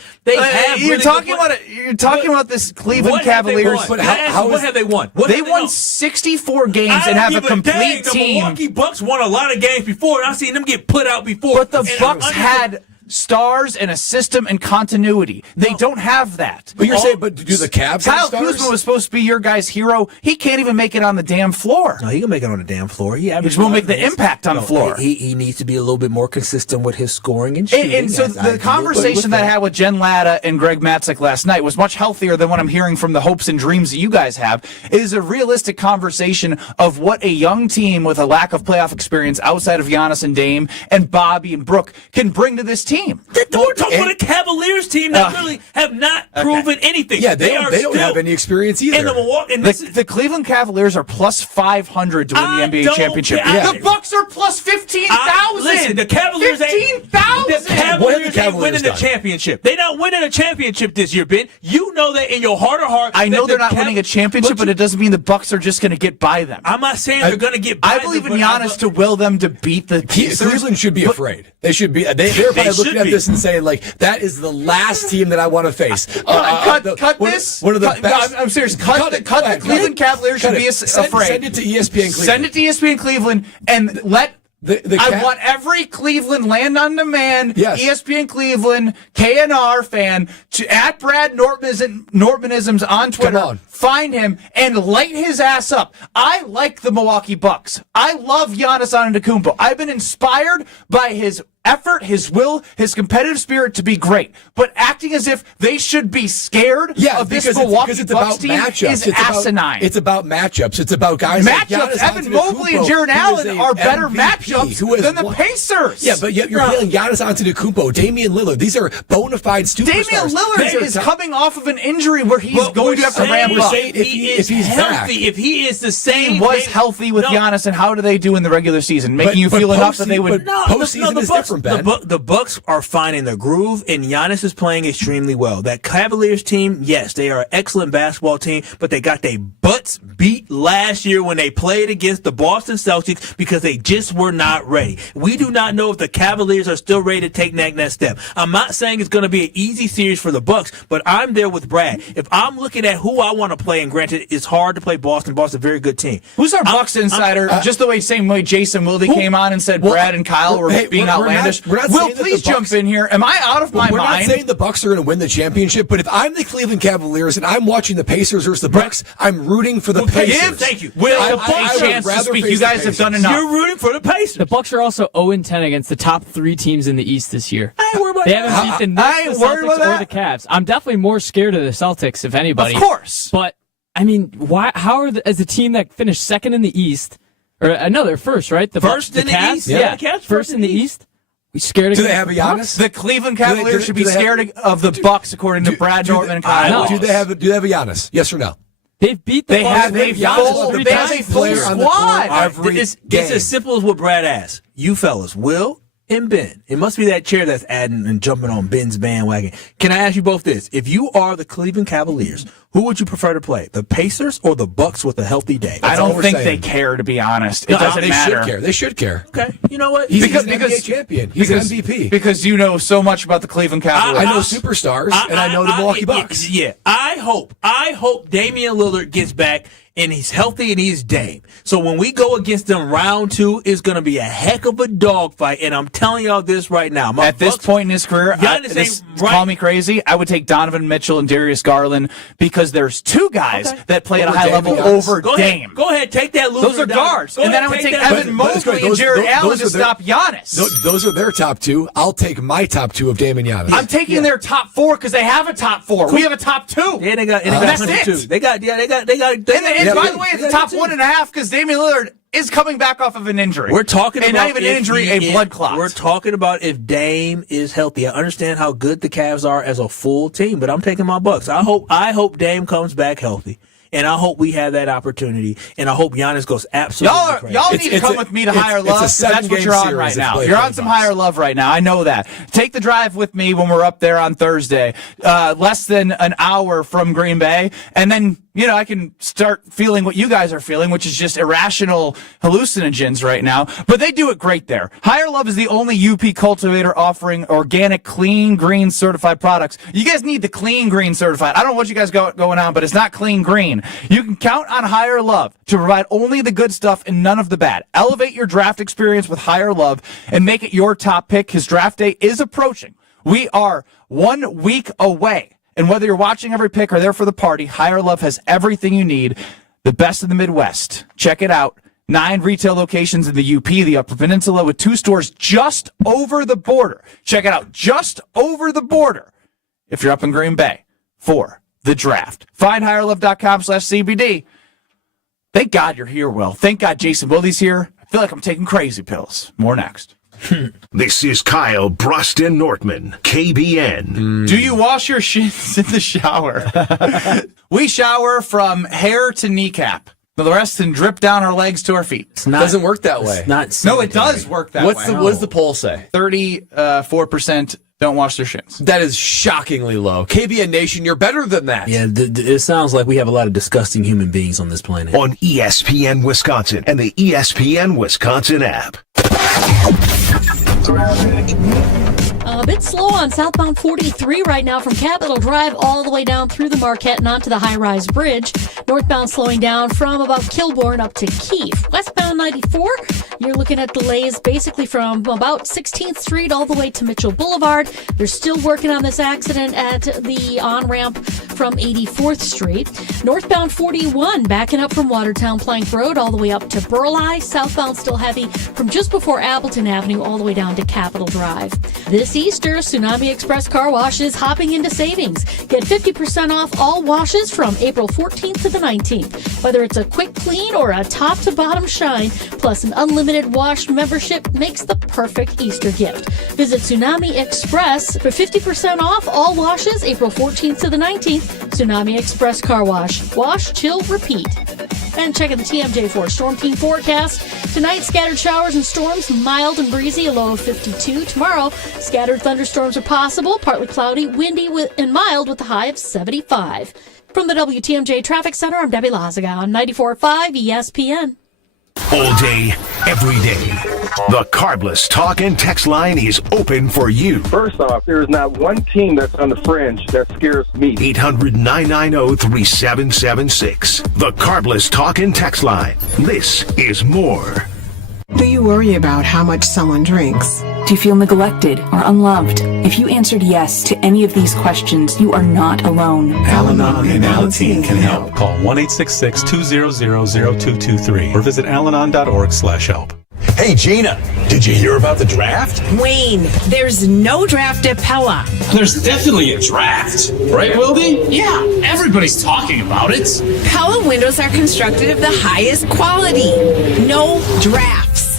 You're talking about this Cleveland Cavaliers. What have they won? They won 64 games and have a complete team. The Milwaukee Bucks won a lot of games before, and I've seen them get put out before. But the Bucks had stars and a system and continuity. They don't have that. But you're saying, but do the Cavs have Kyle stars? Kuzma was supposed to be your guy's hero. He can't even make it on the damn floor. No, he can make it on the damn floor. He just won't make the impact on the floor. He needs to be a little bit more consistent with his scoring and shooting. And so the conversation that I had with Jen Latta and Greg Matzik last night was much healthier than what I'm hearing from the hopes and dreams that you guys have. It is a realistic conversation of what a young team with a lack of playoff experience outside of Giannis and Dame and Bobby and Brooke can bring to this team. We're talking about a Cavaliers team that really have not proven anything. Yeah, they don't have any experience either. And the Cleveland Cavaliers are plus 500 to win the NBA championship. The Bucks are plus 15,000. Listen, the Cavaliers 15,000. The Cavaliers ain't winning the championship. They're not winning a championship this year, Ben. You know that in your heart of heart. I know they're not winning a championship, but it doesn't mean the Bucks are just going to get by them. I'm not saying they're going to get by them. I believe in Giannis to will them to beat the Cleveland should be afraid. They should be. They're probably looking at this and saying, like, that is the last team that I want to face. Cut this. One of the best. I'm serious. Cut the Cleveland Cavaliers should be afraid. Send it to ESPN Cleveland. Send it to ESPN Cleveland and let I want every Cleveland Land on Demand, ESPN Cleveland, KNR fan to at Brad Nortmanisms on Twitter. Find him and light his ass up. I like the Milwaukee Bucks. I love Giannis Antetokounmpo. I've been inspired by his effort, his will, his competitive spirit to be great. But acting as if they should be scared of this Milwaukee Bucks team is asinine. It's about matchups. It's about guys like Giannis Evan Mobley and Jaire Allen are better matchups than the Pacers. Yeah, but yet you're playing Giannis Antetokounmpo, Damian Lillard. These are bona fide superstars. Damian Lillard is coming off of an injury where he's going to have to ramp up. If he's healthy, if he is the same, he was healthy with Giannis, and how do they do in the regular season? Making you feel enough that they would. Postseason is different. The Bucks are finding their groove, and Giannis is playing extremely well. That Cavaliers team, yes, they are an excellent basketball team, but they got their butts beat last year when they played against the Boston Celtics because they just were not ready. We do not know if the Cavaliers are still ready to take that next step. I'm not saying it's going to be an easy series for the Bucks, but I'm there with Brad. If I'm looking at who I want to play, and granted, it's hard to play Boston. Boston's a very good team. Who's our Bucks insider? Just the same way Jason Wilde came on and said Brad and Kyle were being outlandish. Will, please jump in here. Am I out of my mind? We're not saying the Bucks are going to win the championship, but if I'm the Cleveland Cavaliers and I'm watching the Pacers versus the Bucks, I'm rooting for the Pacers. Thank you. Will, I chance to speak. You guys have done enough. You're rooting for the Pacers. The Bucks are also 0-10 against the top 3 teams in the East this year. I ain't worried about They haven't beaten the Celtics or the Cavs. I'm definitely more scared of the Celtics, if anybody. Of course. But, I mean, why? How are as a team that finished second in the East, or another first, right? First in the East? Yeah, the Cavs first in the East. We scared of Do they have a Giannis? The Cleveland Cavaliers should be scared of the Bucks, according to Brad Nortman and Kyle. Do they have a Giannis? Yes or no? They've beat the Bucks. They have a full squad. It's as simple as what Brad asked. You fellas, Will and Ben. It must be that chair that's adding and jumping on Ben's bandwagon. Can I ask you both this? If you are the Cleveland Cavaliers, who would you prefer to play? The Pacers or the Bucks with a healthy day? I don't think they care, to be honest. It doesn't matter. They should care. Okay. You know what? He's an NBA champion. He's an MVP. Because you know so much about the Cleveland Cavaliers. I know superstars, and I know the Milwaukee Bucks. Yeah. I hope Damian Lillard gets back and he's healthy and he's Dame. So when we go against them round 2, it's going to be a heck of a dogfight. And I'm telling y'all this right now. At this point in his career, call me crazy, I would take Donovan Mitchell and Darius Garland because there's 2 guys that play at a high level over Dame. Go ahead, take that loser. Those are guards. And then I would take Evan Mobley and Jaire Allen to stop Giannis. Those are their top 2. I'll take my top 2 of Dame and Giannis. I'm taking their top 4 because they have a top 4. We have a top 2. Yeah, they got that's it. They got. And by the way, it's the top 1.5 because Damian Lillard is coming back off of an injury. We're talking about not even an injury, a blood clot. We're talking about if Dame is healthy. I understand how good the Cavs are as a full team, but I'm taking my Bucks. I hope Dame comes back healthy. And I hope we have that opportunity. And I hope Giannis goes absolutely crazy. Y'all need to come with me to Higher Love. That's what you're on right now. You're on some Higher Love right now. I know that. Take the drive with me when we're up there on Thursday. Less than an hour from Green Bay. And then, I can start feeling what you guys are feeling, which is just irrational hallucinogens right now. But they do it great there. Higher Love is the only UP cultivator offering organic, clean, green certified products. You guys need the clean, green certified. I don't know what you guys got going on, but it's not clean, green. You can count on Higher Love to provide only the good stuff and none of the bad. Elevate your draft experience with Higher Love and make it your top pick. His draft day is approaching. We are 1 week away. And whether you're watching every pick or there for the party, Higher Love has everything you need. The best in the Midwest. Check it out. 9 retail locations in the UP, the Upper Peninsula, with 2 stores just over the border. Check it out. Just over the border. If you're up in Green Bay for the draft. Find higherlove.com/CBD. Thank God you're here, Will. Thank God Jason Wilde's here. I feel like I'm taking crazy pills. More next. This is Kyle, Brust, and Nortman, KBN. Do you wash your shins in the shower? We shower from hair to kneecap. The rest can drip down our legs to our feet. It doesn't work that way. No, it does work that way. What does the poll say? 34% don't wash their shins. That is shockingly low. KBN Nation, you're better than that. Yeah, it sounds like we have a lot of disgusting human beings on this planet. On ESPN Wisconsin and the ESPN Wisconsin app. A bit slow on southbound 43 right now from Capitol Drive all the way down through the Marquette and onto the high-rise bridge. Northbound slowing down from about Kilbourne up to Keefe. Westbound 94, you're looking at delays basically from about 16th Street all the way to Mitchell Boulevard. They're still working on this accident at the on-ramp from 84th Street. Northbound 41 backing up from Watertown Plank Road all the way up to Burleigh. Southbound still heavy from just before Appleton Avenue all the way down to Capitol Drive. This Easter, Tsunami Express Car Wash is hopping into savings. Get 50% off all washes from April 14th to the 19th. Whether it's a quick clean or a top-to-bottom shine, plus an unlimited wash membership makes the perfect Easter gift. Visit Tsunami Express for 50% off all washes April 14th to the 19th. Tsunami Express Car Wash. Wash, chill, repeat. And checking the TMJ4 Storm Team forecast. Tonight, scattered showers and storms, mild and breezy, a low of 52. Tomorrow, scattered thunderstorms are possible, partly cloudy, windy and mild with a high of 75. From the WTMJ Traffic Center, I'm Debbie Lazaga on 94.5 ESPN. All day, every day. The Carbless talk and text line is open for you. First off, there is not one team that's on the fringe that scares me. 800-990-3776. The Carbless talk and text line. This is more. Do you worry about how much someone drinks? Do you feel neglected or unloved? If you answered yes to any of these questions, you are not alone. Al-Anon and Alateen can help. Call 1-866-200-0223 or visit alanon.org/help. Hey, Gina, did you hear about the draft? Wayne, there's no draft at Pella. There's definitely a draft. Right, Wilde? Yeah, everybody's talking about it. Pella windows are constructed of the highest quality. No drafts.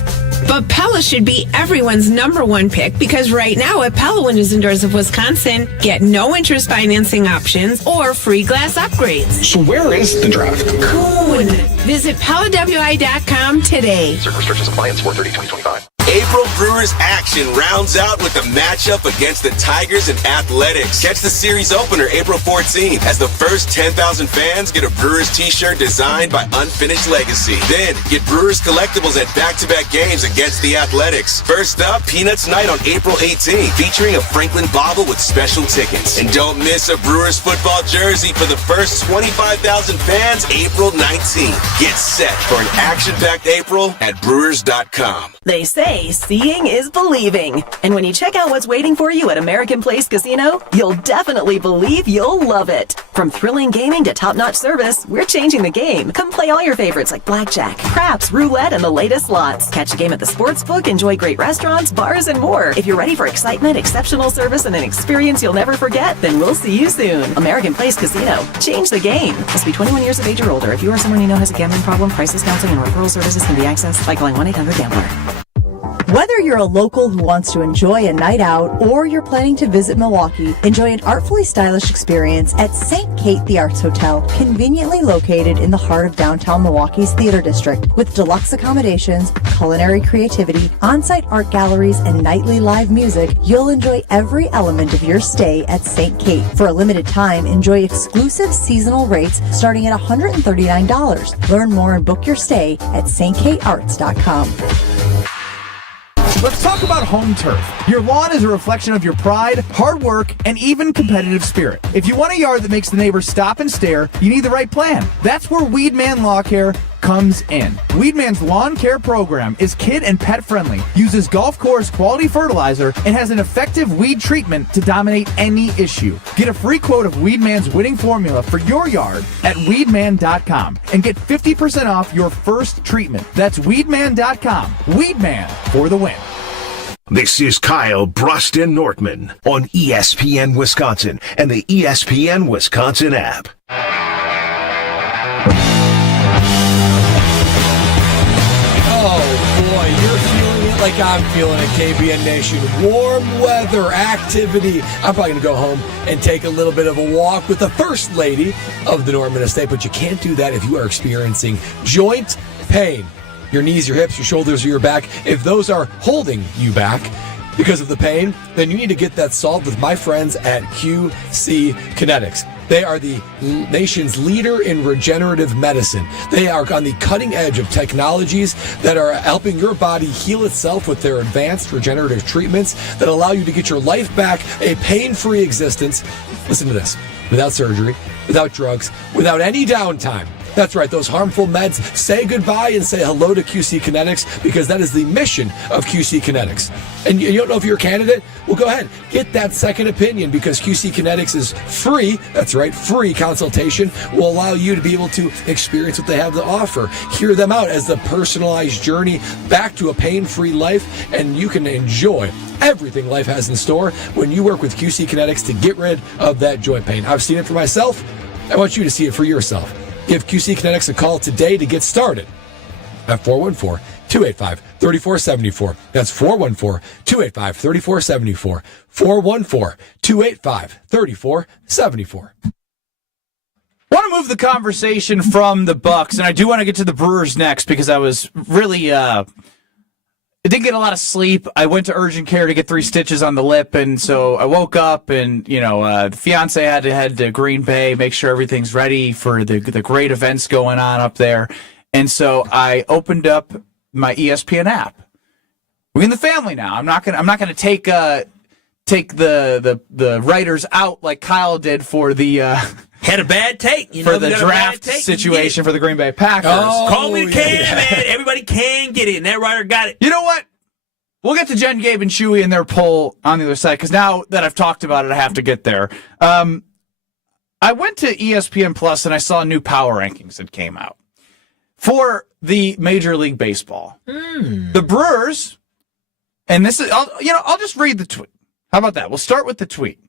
But Pella should be everyone's #1 pick because right now at Pella Windows and Doors of Wisconsin, get no interest financing options or free glass upgrades. So where is the draft? Coon. Visit PellaWI.com today. Certain restrictions apply in 4/30/2025. April Brewers action rounds out with the matchup against the Tigers and Athletics. Catch the series opener April 14th as the first 10,000 fans get a Brewers t-shirt designed by Unfinished Legacy. Then get Brewers collectibles at back-to-back games against the Athletics. First up, Peanuts Night on April 18th, featuring a Franklin bobble with special tickets. And don't miss a Brewers football jersey for the first 25,000 fans April 19th. Get set for an action-packed April at Brewers.com. They say seeing is believing. And when you check out what's waiting for you at American Place Casino, you'll definitely believe you'll love it. From thrilling gaming to top-notch service, we're changing the game. Come play all your favorites like blackjack, craps, roulette, and the latest slots. Catch a game at the sportsbook, enjoy great restaurants, bars, and more. If you're ready for excitement, exceptional service, and an experience you'll never forget, then we'll see you soon. American Place Casino. Change the game. Must be 21 years of age or older. If you or someone you know has a gambling problem, crisis counseling and referral services can be accessed by calling 1-800-GAMBLER. Whether you're a local who wants to enjoy a night out or you're planning to visit Milwaukee, enjoy an artfully stylish experience at St. Kate the Arts Hotel, conveniently located in the heart of downtown Milwaukee's Theater District. With deluxe accommodations, culinary creativity, on-site art galleries, and nightly live music, you'll enjoy every element of your stay at St. Kate. For a limited time, enjoy exclusive seasonal rates starting at $139. Learn more and book your stay at stkatearts.com. Let's talk about home turf. Your lawn is a reflection of your pride, hard work, and even competitive spirit. If you want a yard that makes the neighbors stop and stare, you need the right plan. That's where Weedman Lawn Care comes in. Weedman's lawn care program is kid and pet friendly, uses golf course quality fertilizer, and has an effective weed treatment to dominate any issue. Get a free quote of Weedman's winning formula for your yard at weedman.com and get 50% off your first treatment. That's weedman.com. Weedman for the win. This is Kyle, Brust, and Nortman on ESPN Wisconsin and the ESPN Wisconsin app. Oh boy, you're feeling it like I'm feeling it, KBN Nation. Warm weather activity. I'm probably going to go home and take a little bit of a walk with the First Lady of the Nortman Estate, but you can't do that if you are experiencing joint pain. Your knees, your hips, your shoulders, or your back, if those are holding you back because of the pain, then you need to get that solved with my friends at QC Kinetics. They are the nation's leader in regenerative medicine. They are on the cutting edge of technologies that are helping your body heal itself with their advanced regenerative treatments that allow you to get your life back, a pain-free existence. Listen to this. Without surgery, without drugs, without any downtime. That's right, those harmful meds. Say goodbye and say hello to QC Kinetics, because that is the mission of QC Kinetics. And you don't know if you're a candidate? Well, go ahead. Get that second opinion, because QC Kinetics is free. That's right, free consultation will allow you to be able to experience what they have to offer. Hear them out as the personalized journey back to a pain-free life, and you can enjoy everything life has in store when you work with QC Kinetics to get rid of that joint pain. I've seen it for myself. I want you to see it for yourself. Give QC Kinetics a call today to get started at 414-285-3474. That's 414-285-3474. 414-285-3474. I want to move the conversation from the Bucks, and I do want to get to the Brewers next, because I was really I didn't get a lot of sleep. I went to urgent care to get 3 stitches on the lip, and so I woke up, and the fiance had to head to Green Bay, make sure everything's ready for the great events going on up there. And so I opened up my ESPN app. We're in the family now. I'm not gonna take the writers out like Kyle did for the had a bad take, for the draft situation for the Green Bay Packers. Oh, call me the can, man. Everybody can get it, and that writer got it. You know what? We'll get to Jen, Gabe, and Chewy and their poll on the other side, because now that I've talked about it, I have to get there. I went to ESPN Plus and I saw new power rankings that came out for the Major League Baseball. The Brewers, and this is, I'll just read the tweet. How about that? We'll start with the tweet.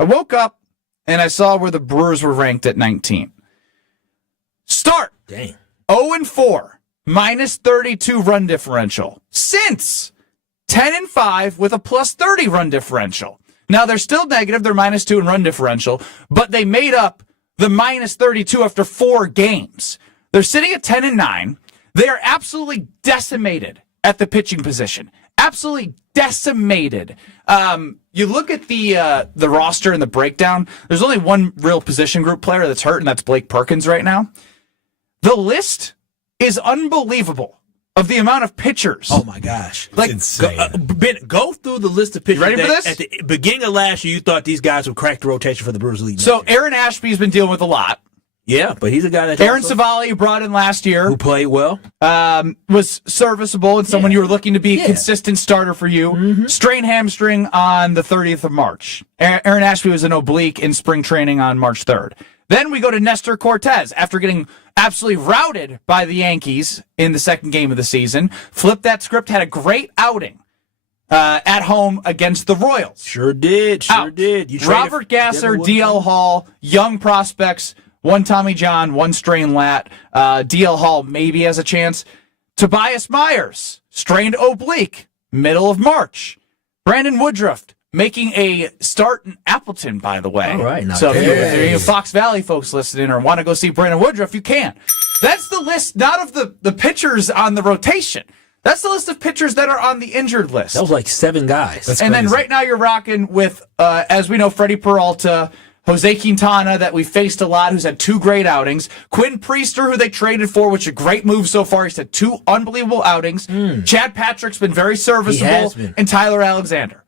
I woke up and I saw where the Brewers were ranked at 19. Start. Dang. 0-4, minus 32 run differential. Since 10-5 with a plus 30 run differential. Now they're still negative. They're minus 2 in run differential, but they made up the minus 32 after 4 games. They're sitting at 10-9. They are absolutely decimated at the pitching position. Absolutely decimated. You look at the roster and the breakdown. There's only one real position group player that's hurt, and that's Blake Perkins right now. The list is unbelievable of the amount of pitchers. Oh my gosh, like insane. Ben, go through the list of pitchers. You ready for this? At the beginning of last year, you thought these guys would crack the rotation for the Brewers league. So Aaron Ashby's been dealing with a lot. Yeah, but he's a guy that Aaron Savali, you brought in last year, who played well, was serviceable and someone you were looking to be a consistent starter for you. Strained hamstring on the 30th of March. Aaron Ashby was an oblique in spring training on March 3rd. Then we go to Nestor Cortez after getting absolutely routed by the Yankees in the second game of the season. Flipped that script, had a great outing at home against the Royals. Sure did. Robert Gasser, DL Hall, young prospects. One Tommy John, one strained lat. DL Hall maybe has a chance. Tobias Myers, strained oblique, middle of March. Brandon Woodruff making a start in Appleton, by the way. All right. So if you Fox Valley folks listening or want to go see Brandon Woodruff, you can. That's the list, not of the pitchers on the rotation. That's the list of pitchers that are on the injured list. That was like 7 guys. That's crazy. Then right now you're rocking with, as we know, Freddie Peralta, Jose Quintana, that we faced a lot, who's had 2 great outings. Quinn Priester, who they traded for, which is a great move so far. He's had 2 unbelievable outings. Chad Patrick's been very serviceable. And Tyler Alexander.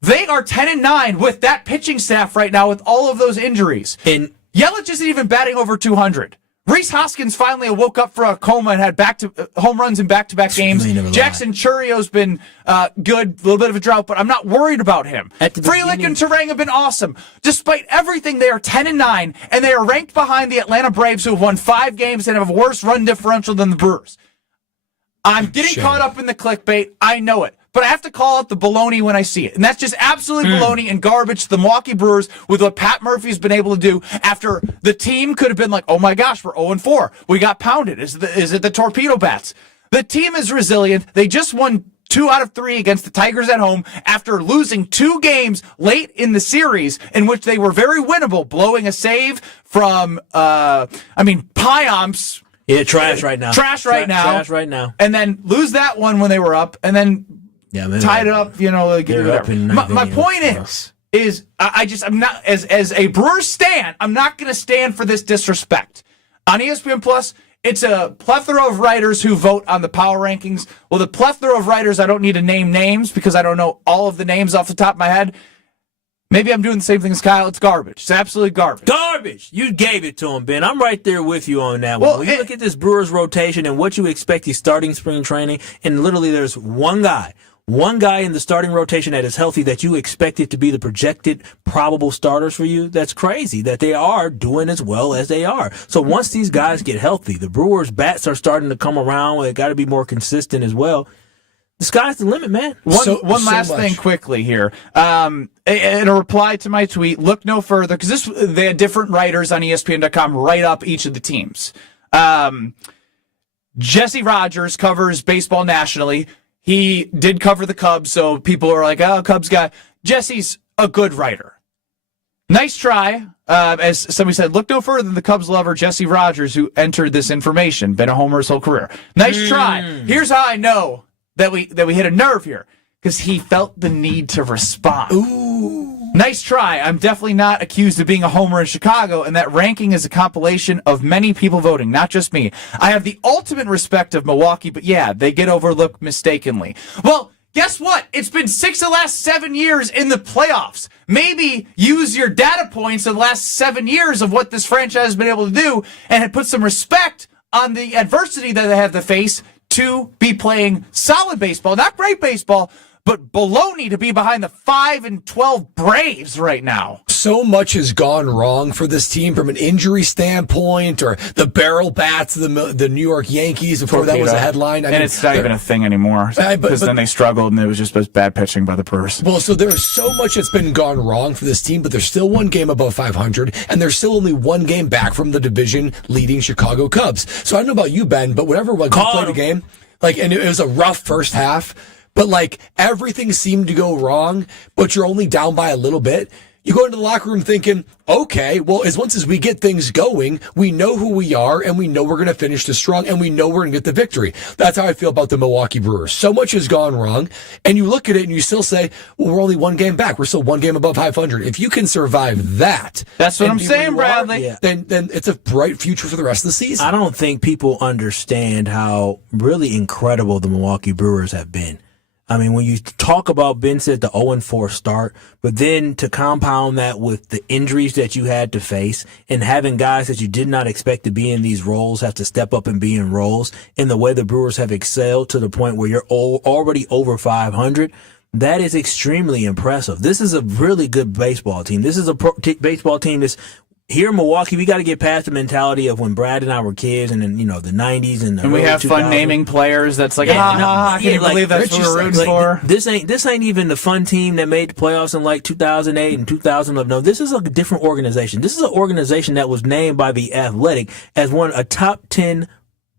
They are 10-9 with that pitching staff right now with all of those injuries. And Yelich isn't even batting over 200. Rhys Hoskins finally woke up from a coma and had home runs in back-to-back games. Jackson Churrio's been good, a little bit of a drought, but I'm not worried about him. Frelick and Terang have been awesome. Despite everything, they are 10-9, and they are ranked behind the Atlanta Braves, who have won 5 games and have a worse run differential than the Brewers. I'm getting caught up in the clickbait. I know it. But I have to call out the baloney when I see it. And that's just absolutely baloney and garbage to the Milwaukee Brewers with what Pat Murphy's been able to do after the team could have been like, oh my gosh, we're 0-4. We got pounded. Is it the torpedo bats? The team is resilient. They just won 2 out of 3 against the Tigers at home after losing 2 games late in the series in which they were very winnable, blowing a save from, Pyomps. Yeah, trash right now. Trash right now. And then lose that one when they were up, and then tied it up, My point is I'm not, as a Brewers stan, I'm not going to stand for this disrespect. On ESPN Plus, it's a plethora of writers who vote on the power rankings. Well, the plethora of writers, I don't need to name names because I don't know all of the names off the top of my head. Maybe I'm doing the same thing as Kyle. It's garbage. It's absolutely garbage. Garbage! You gave it to him, Ben. I'm right there with you on that one. Well, when you look at this Brewers rotation and what you expect he's starting spring training, and literally there's one guy in the starting rotation that is healthy that you expected to be the projected probable starters for you, that's crazy that they are doing as well as they are. So once these guys get healthy, the Brewers' bats are starting to come around. They got to be more consistent as well. The sky's the limit, man. One last thing quickly here. In a reply to my tweet, look no further, because they had different writers on ESPN.com write up each of the teams. Jesse Rogers covers baseball nationally. He did cover the Cubs, so people are like, oh, Cubs guy. Jesse's a good writer. Nice try. As somebody said, look no further than the Cubs lover Jesse Rogers, who entered this information, been a homer his whole career. Nice try. Here's how I know that we hit a nerve here, because he felt the need to respond. Ooh. Nice try. I'm definitely not accused of being a homer in Chicago, and that ranking is a compilation of many people voting, not just me. I have the ultimate respect of Milwaukee, but yeah, they get overlooked mistakenly. Well, guess what? It's been 6 of the last 7 years in the playoffs. Maybe use your data points of the last 7 years of what this franchise has been able to do and put some respect on the adversity that they have to face to be playing solid baseball, not great baseball, but baloney to be behind the 5-12 Braves right now. So much has gone wrong for this team from an injury standpoint, or the barrel bats of the New York Yankees before that was a headline. And it's not even a thing anymore, because then they struggled and it was just bad pitching by the Brewers. Well, so there's so much that's been gone wrong for this team, but there's still one game above 500, and there's still only one game back from the division leading Chicago Cubs. So I don't know about you, Ben, but whenever we played a game, and it was a rough first half, but everything seemed to go wrong, but you're only down by a little bit. You go into the locker room thinking, okay, well, once as we get things going, we know who we are, and we know we're going to finish this strong, and we know we're going to get the victory. That's how I feel about the Milwaukee Brewers. So much has gone wrong, and you look at it and you still say, well, we're only one game back. We're still one game above 500. If you can survive that, that's what I'm saying, Bradley. Then it's a bright future for the rest of the season. I don't think people understand how really incredible the Milwaukee Brewers have been. I mean, when you talk about, Ben said the 0-4 start, but then to compound that with the injuries that you had to face and having guys that you did not expect to be in these roles have to step up and be in roles, and the way the Brewers have excelled to the point where you're already over 500, that is extremely impressive. This is a really good baseball team. This is a baseball team that's here in Milwaukee. We got to get past the mentality of when Brad and I were kids, and then the 90s and we have fun naming players. That's like, can you believe that's what we're rooting for? This ain't even the fun team that made the playoffs in 2008 and 2011. No, this is a different organization. This is an organization that was named by The Athletic as a top 10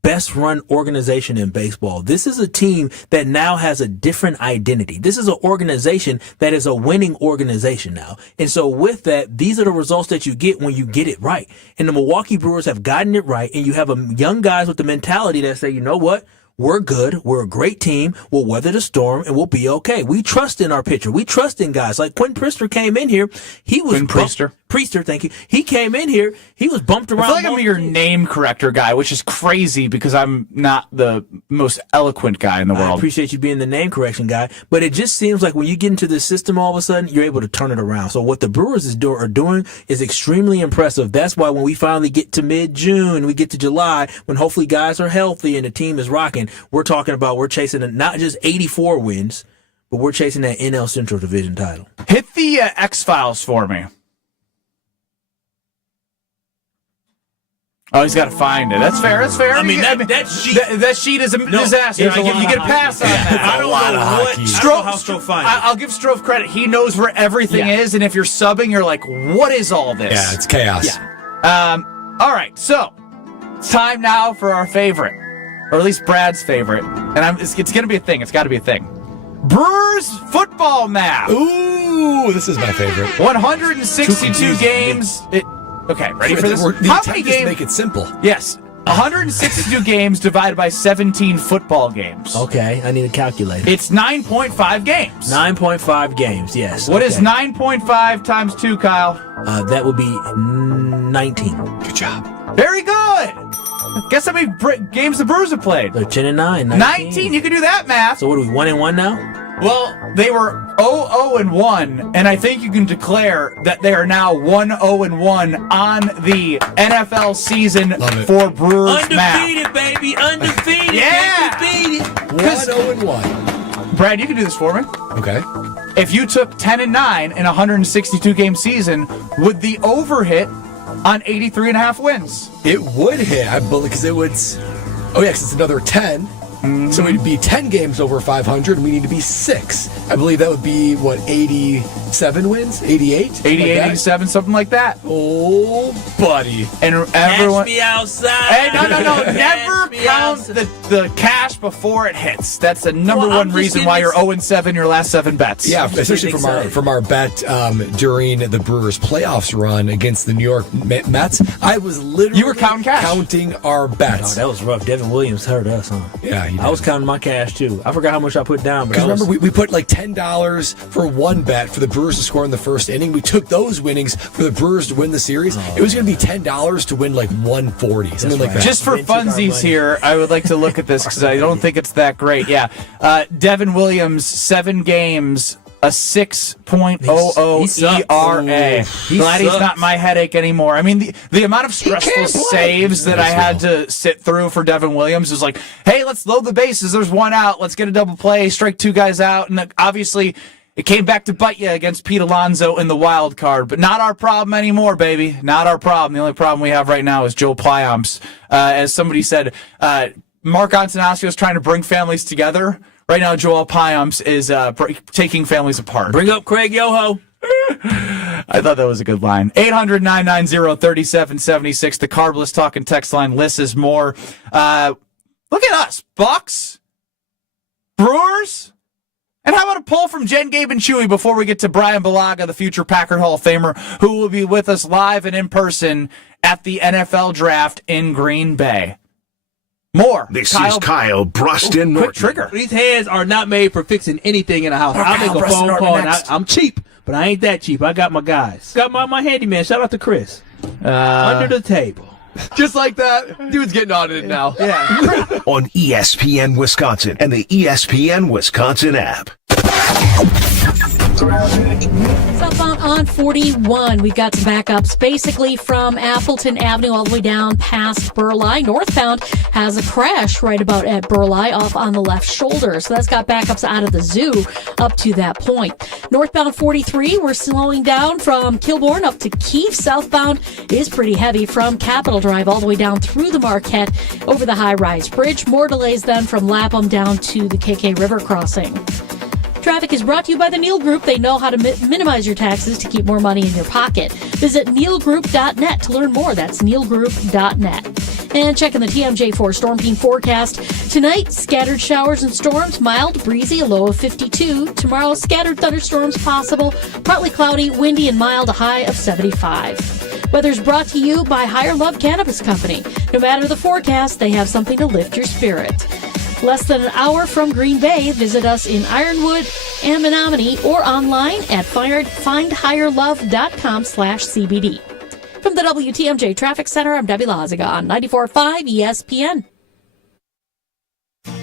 best run organization in baseball. This is a team that now has a different identity. This is an organization that is a winning organization now. And so with that, these are the results that you get when you get it right. And the Milwaukee Brewers have gotten it right. And you have young guys with the mentality that say, you know what? We're good. We're a great team. We'll weather the storm and we'll be okay. We trust in our pitcher. We trust in guys like Quinn Priester came in here. He was Priester, thank you. He came in here. He was bumped around. I feel like I'm your name corrector guy, which is crazy because I'm not the most eloquent guy in the world. I appreciate you being the name correction guy, but it just seems like when you get into this system, all of a sudden you're able to turn it around. So what the Brewers are doing is extremely impressive. That's why when we finally get to mid-June, we get to July, when hopefully guys are healthy and the team is rocking, we're chasing not just 84 wins, but we're chasing that NL Central Division title. Hit the X-Files for me. Oh, he's got to find it. That's fair. I mean, that sheet is a disaster. You get a pass on that. I don't know how Stroh finds it. I'll give Stroh credit. He knows where everything is, and if you're subbing, you're like, what is all this? Yeah, it's chaos. Yeah. All right, so it's time now for our favorite, or at least Brad's favorite, and it's going to be a thing. It's got to be a thing. Brewers football map. Ooh, this is my favorite. 162 games. Okay, ready for this? How many games? Make it simple. Yes. 162 games divided by 17 football games. Okay, I need a calculator. It's 9.5 games. 9.5 games, yes. What is 9.5 times 2, Kyle? That would be 19. Good job. Very good. Guess how many games the Brewers have played? They're 10 and 9. 19. You can do that math. So what are we, 1-1 now? Well, they were 0-1, and I think you can declare that they are now 1-0-1 on the NFL season for Brewers Undefeated, baby. Undefeated. Yeah. Undefeated. 1-0-1. Brad, you can do this for me. Okay. If you took 10-9 in a 162-game season, would the over hit on 83.5 wins? It would hit, I believe, because it would. Oh, yeah, because it's another 10. So it'd be 10 games over 500, and we need to be 6. I believe that would be, 87 wins? 88? 88, 87, something like that. Oh, buddy. And everyone. Catch me outside. Hey, no. Never count the cash before it hits. That's the number one reason why you're 0-7 your last 7 bets. Yeah, especially from our bet during the Brewers playoffs run against the New York Mets. I was literally you were counting cash. Counting our bets. Oh, that was rough. Devin Williams hurt us, huh? Yeah, I was counting my cash, too. I forgot how much I put down. Because remember, we put like $10 for one bet for the Brewers to score in the first inning. We took those winnings for the Brewers to win the series. It was going to be $10 to win like 140, something like that. Just for funsies here, I would like to look at this because I don't think it's that great. Yeah, Devin Williams, 7 games, a 6.00 ERA. Glad he's not my headache anymore. I mean, the amount of stressful saves that I had to sit through for Devin Williams was like, hey, let's load the bases. There's one out. Let's get a double play, strike 2 guys out. And obviously, it came back to bite you against Pete Alonso in the wild card. But not our problem anymore, baby. Not our problem. The only problem we have right now is Joe Payamps. As somebody said, Mark Antanasio is trying to bring families together. Right now, Joel Payamps is taking families apart. Bring up Craig Yoho. I thought that was a good line. 800-990-3776. The Carbless Talking text line. Lists is more. Look at us. Bucks. Brewers. And how about a poll from Jen, Gabe, and Chewy before we get to Brian Balaga, the future Packard Hall of Famer, who will be with us live and in person at the NFL Draft in Green Bay. More. This is Kyle Brust and Nortman. Quick trigger. These hands are not made for fixing anything in the house. I'll make a phone call. And I'm cheap, but I ain't that cheap. I got my guys. Got my handyman. Shout out to Chris. Under the table. Just like that, dude's getting audited now. Yeah. On ESPN Wisconsin and the ESPN Wisconsin app. Southbound on 41, we've got some backups basically from Appleton Avenue all the way down past Burleigh. Northbound has a crash right about at Burleigh off on the left shoulder. So that's got backups out of the zoo up to that point. Northbound 43, we're slowing down from Kilbourne up to Keefe. Southbound is pretty heavy from Capitol Drive all the way down through the Marquette over the high-rise bridge. More delays then from Lapham down to the KK River crossing. Traffic is brought to you by the Neal Group. They know how to minimize your taxes to keep more money in your pocket. Visit nealgroup.net to learn more. That's nealgroup.net. And checking the TMJ4 Storm Team forecast. Tonight, scattered showers and storms, mild, breezy, a low of 52. Tomorrow, scattered thunderstorms possible, partly cloudy, windy, and mild, a high of 75. Weather's brought to you by Higher Love Cannabis Company. No matter the forecast, they have something to lift your spirit. Less than an hour from Green Bay, visit us in Ironwood and Menominee or online at findhigherlove.com/CBD. From the WTMJ Traffic Center, I'm Debbie Lazaga on 94.5 ESPN.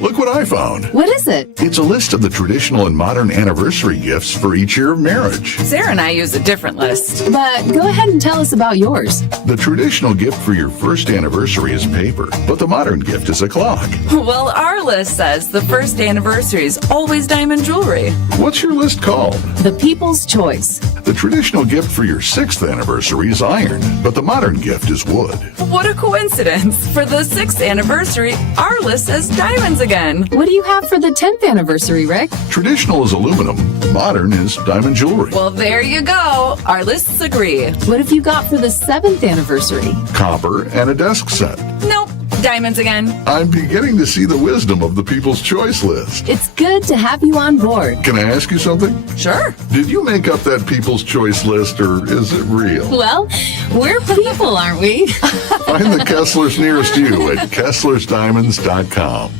Look what I found. What is it? It's a list of the traditional and modern anniversary gifts for each year of marriage. Sarah and I use a different list. But go ahead and tell us about yours. The traditional gift for your first anniversary is paper, but the modern gift is a clock. Well, our list says the first anniversary is always diamond jewelry. What's your list called? The People's Choice. The traditional gift for your 6th anniversary is iron, but the modern gift is wood. What a coincidence. For the 6th anniversary, our list says diamonds again. What do you have for the 10th anniversary, Rick? Traditional is aluminum. Modern is diamond jewelry. Well, there you go. Our lists agree. What have you got for the 7th anniversary? Copper and a desk set. Nope. Diamonds again. I'm beginning to see the wisdom of the People's Choice list. It's good to have you on board. Can I ask you something? Sure. Did you make up that People's Choice list, or is it real? Well, we're people, aren't we? Find the Kesslers nearest you at KesslersDiamonds.com.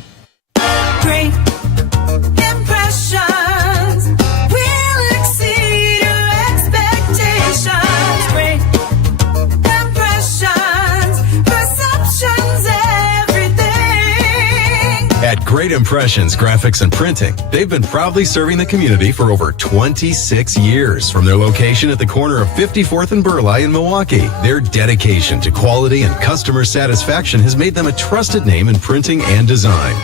Great impressions will exceed your expectations. Great impressions, perceptions, everything. At Great Impressions Graphics and Printing, they've been proudly serving the community for over 26 years. From their location at the corner of 54th and Burleigh in Milwaukee, their dedication to quality and customer satisfaction has made them a trusted name in printing and design.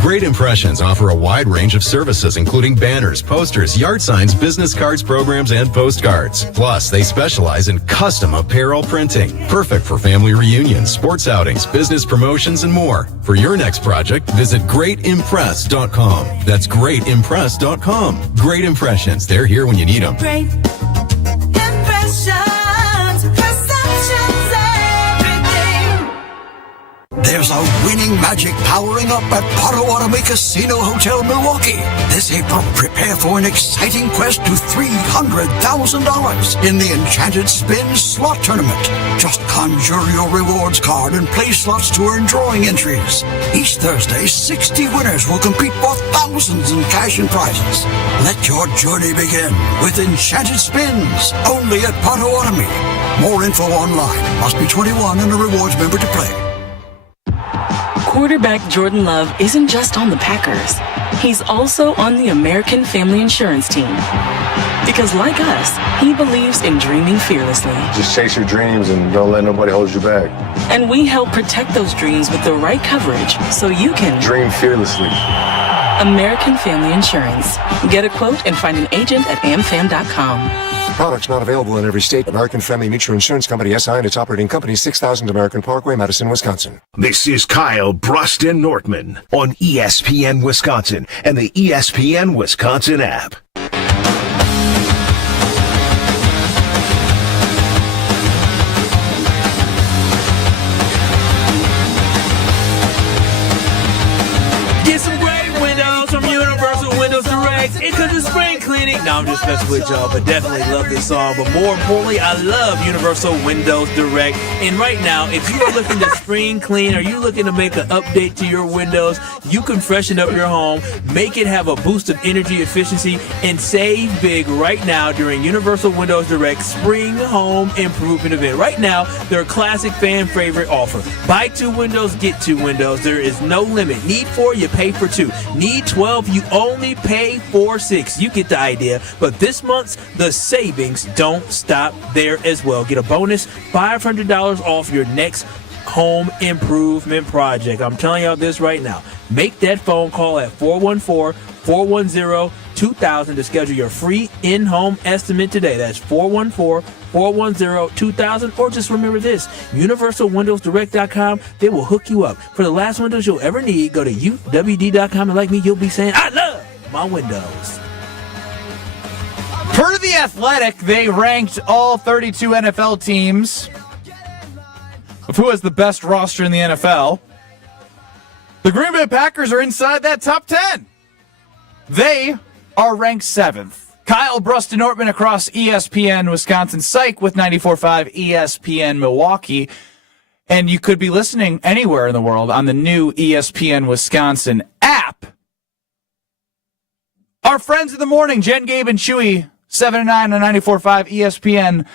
Great Impressions offer a wide range of services, including banners, posters, yard signs, business cards, programs, and postcards. Plus, they specialize in custom apparel printing, perfect for family reunions, sports outings, business promotions, and more. For your next project, visit greatimpress.com. That's greatimpress.com. Great Impressions. They're here when you need them. Great impressions, perceptions, everything. There's a winning magic powering up at Potawatomi Casino Hotel, Milwaukee. This April, prepare for an exciting quest to $300,000 in the Enchanted Spin Slot Tournament. Just conjure your rewards card and play slots to earn drawing entries. Each Thursday, 60 winners will compete for thousands in cash and prizes. Let your journey begin with Enchanted Spins, only at Potawatomi. More info online. Must be 21 and a rewards member to play. Quarterback Jordan Love isn't just on the Packers. He's also on the American Family Insurance team. Because like us, he believes in dreaming fearlessly. Just chase your dreams and don't let nobody hold you back. And we help protect those dreams with the right coverage so you can dream fearlessly. American Family Insurance. Get a quote and find an agent at amfam.com. Products not available in every state. American Family Mutual Insurance Company, SI, and its operating company, 6000 American Parkway, Madison, Wisconsin. This is Kyle, Brust, and Nortman on ESPN Wisconsin and the ESPN Wisconsin app. Get some great windows from Universal Windows Direct into the spring cleaning. No, I'm just messing with y'all, but definitely love this song. But more importantly, I love Universal Windows Direct. And right now, if you are looking to spring clean or you looking to make an update to your windows, you can freshen up your home, make it have a boost of energy efficiency, and save big right now during Universal Windows Direct Spring Home Improvement Event. Right now, their classic fan favorite offer. Buy 2 windows, get 2 windows. There is no limit. Need 4, you pay for 2. Need 12, you only pay for 6. You get the idea. But this month's the savings don't stop there as well. Get a bonus $500 off your next home improvement project. I'm telling y'all this right now. Make that phone call at 414-410-2000 to schedule your free in-home estimate today. That's 414-410-2000. Or just remember this, universalwindowsdirect.com. They will hook you up. For the last windows you'll ever need, go to uwd.com, and like me, you'll be saying, I love my windows. Per The Athletic, they ranked all 32 NFL teams of who has the best roster in the NFL. The Green Bay Packers are inside that top 10. They are ranked 7th. Kyle, Brust, and Nortman across ESPN Wisconsin Psych with 94.5 ESPN Milwaukee. And you could be listening anywhere in the world on the new ESPN Wisconsin app. Our friends in the morning, Jen, Gabe, and Chewy, 7 and 9 on 94.5 ESPN,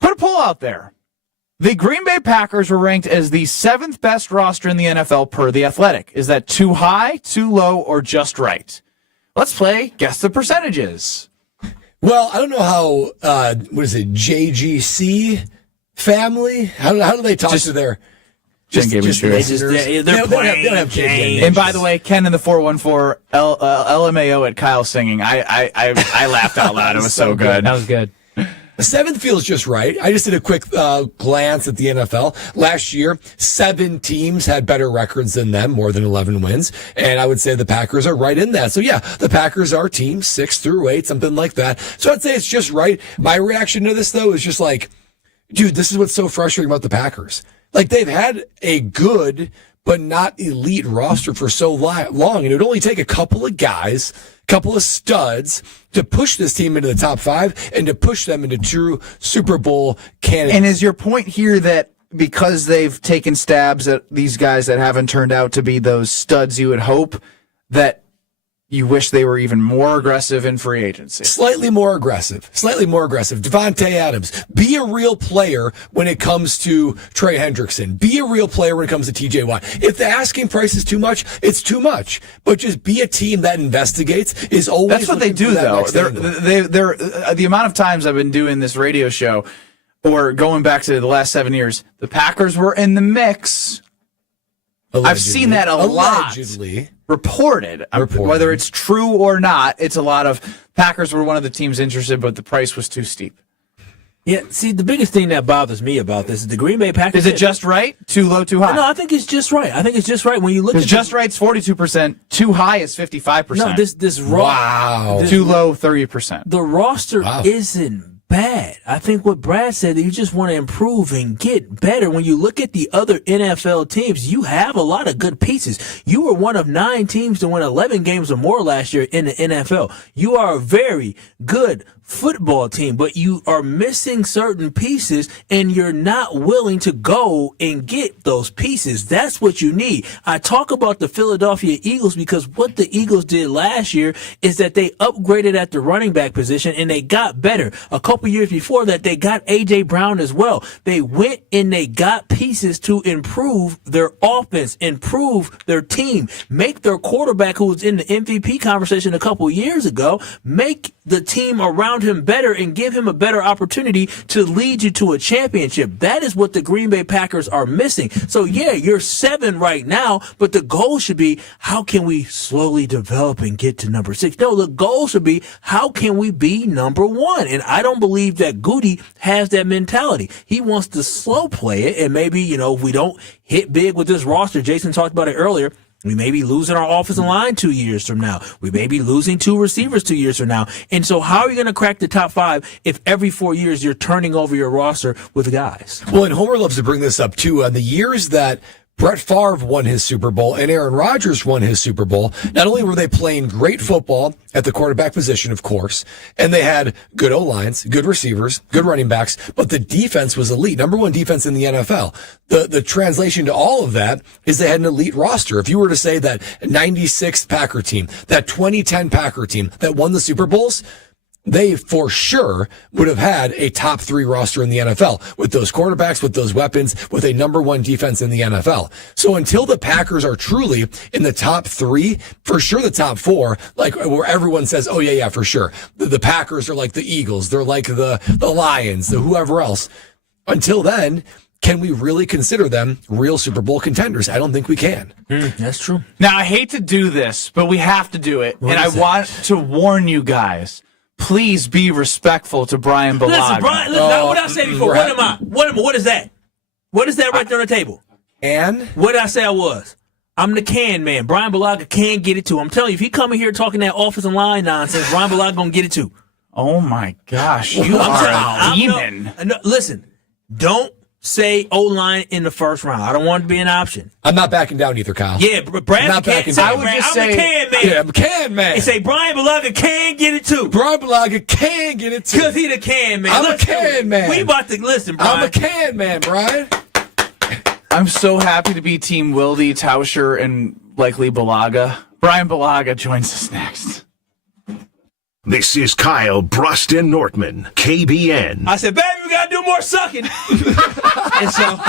put a poll out there. The Green Bay Packers were ranked as the 7th best roster in the NFL per The Athletic. Is that too high, too low, or just right? Let's play Guess the Percentages. Well, I don't know how, what is it, JGC family? How do they talk to their... They're playing James. And by the way, Ken in the 414 LMAO at Kyle singing. I laughed out loud. It was so good. That was good. The 7th feels just right. I just did a quick glance at the NFL. Last year, 7 teams had better records than them, more than 11 wins. And I would say the Packers are right in that. So yeah, the Packers are teams 6 through 8, something like that. So I'd say it's just right. My reaction to this, though, is just like, Dude, this is what's so frustrating about the Packers. Like, they've had a good but not elite roster for so long, and it would only take a couple of guys, a couple of studs to push this team into the top 5 and to push them into true Super Bowl candidates. And is your point here that because they've taken stabs at these guys that haven't turned out to be those studs you would hope, that you wish they were even more aggressive in free agency? Slightly more aggressive. Devontae Adams. Be a real player when it comes to Trey Hendrickson. Be a real player when it comes to TJ Watt. If the asking price is too much, it's too much. But just be a team that investigates is always. That's what they do, though. They're the amount of times I've been doing this radio show, or going back to the last 7 years, the Packers were in the mix. Allegedly. I've seen that a lot. Reported. Whether it's true or not, it's a lot of Packers were one of the teams interested, but the price was too steep. Yeah, see, the biggest thing that bothers me about this is the Green Bay Packers. Is it just right? Too low, too high? No, I think it's just right. When you look at just right's 42%, too high is 55%. No, this wow. Too low, 30%. The roster isn't bad. I think what Brad said, that you just want to improve and get better. When you look at the other NFL teams, you have a lot of good pieces. You were one of 9 teams to win 11 games or more last year in the NFL. You are a very good football team, but you are missing certain pieces and you're not willing to go and get those pieces. That's what you need. I talk about the Philadelphia Eagles because what the Eagles did last year is that they upgraded at the running back position and they got better. A couple years before that, they got A.J. Brown as well. They went and they got pieces to improve their offense, improve their team, make their quarterback, who was in the MVP conversation a couple years ago, make the team around him better and give him a better opportunity to lead you to a championship. That is what the Green Bay Packers are missing. So yeah, you're 7 right now, but the goal should be, how can we slowly develop and get to number 6? No, the goal should be, how can we be number 1? And I don't believe that Goody has that mentality. He wants to slow play it, and maybe, if we don't hit big with this roster, Jason talked about it earlier, we may be losing our offensive line 2 years from now. We may be losing 2 receivers 2 years from now. And so how are you going to crack the top 5 if every 4 years you're turning over your roster with guys? Well, and Homer loves to bring this up too. The years that Brett Favre won his Super Bowl and Aaron Rodgers won his Super Bowl, not only were they playing great football at the quarterback position, of course, and they had good O-lines, good receivers, good running backs, but the defense was elite. Number 1 defense in the NFL. The translation to all of that is they had an elite roster. If you were to say that 96th Packer team, that 2010 Packer team that won the Super Bowls, they for sure would have had a top 3 roster in the NFL with those quarterbacks, with those weapons, with a number 1 defense in the NFL. So until the Packers are truly in the top 3, for sure the top 4, like where everyone says, oh yeah, for sure. The Packers are like the Eagles. They're like the Lions, the whoever else. Until then, can we really consider them real Super Bowl contenders? I don't think we can. That's true. Now, I hate to do this, but we have to do it. And I want to warn you guys. Please be respectful to Brian Bulaga. Listen, Brian, what did I say before? What am I? What is that? What is that right there on the table? And? What did I say I was? I'm the can man. Brian Bulaga can get it too. I'm telling you, if he coming here talking that offensive line nonsense, Brian Bulaga gonna get it too. Oh my gosh, you are a demon. Listen, don't say O-line in the first round. I don't want it to be an option. I'm not backing down either, Kyle. Yeah, Brad can't say, I would just say, I'm the can man. Yeah, I'm a can man. And say Brian Bulaga can get it too. Brian Bulaga can get it too. Because he the can man. I'm a can man. We about to listen, Brian. I'm a can man, Brian. I'm so happy to be Team Wilde, Tauscher, and likely Bulaga. Brian Bulaga joins us next. This is Kyle, Brust, and Nortman, KBN. I said, baby, we got to do more sucking. And so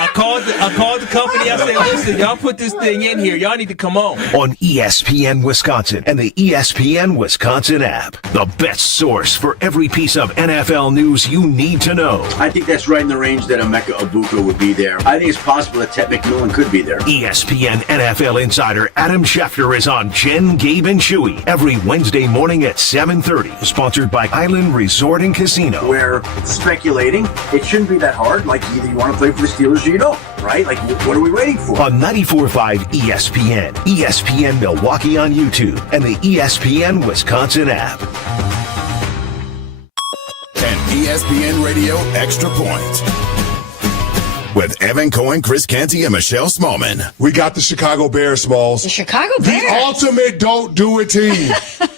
I called the company. I said, listen, y'all put this thing in here. Y'all need to come on ESPN Wisconsin and the ESPN Wisconsin app. The best source for every piece of NFL news you need to know. I think that's right in the range that Emeka Egbuka would be there. I think it's possible that Ted McMillan could be there. ESPN NFL insider Adam Schefter is on Jen, Gabe, and Chewy every Wednesday morning at 7:30. Sponsored by Island Resort and Casino. We're speculating. It shouldn't be that hard. Like, either you want to play for the Steelers or you don't, right? Like, what are we waiting for? On 94.5 ESPN, ESPN Milwaukee on YouTube, and the ESPN Wisconsin app. And ESPN ESPN Radio Extra Point with Evan Cohen, Chris Canty, and Michelle Smallman. We got the Chicago Bears, Smalls. The Chicago Bears? The ultimate don't-do-it team.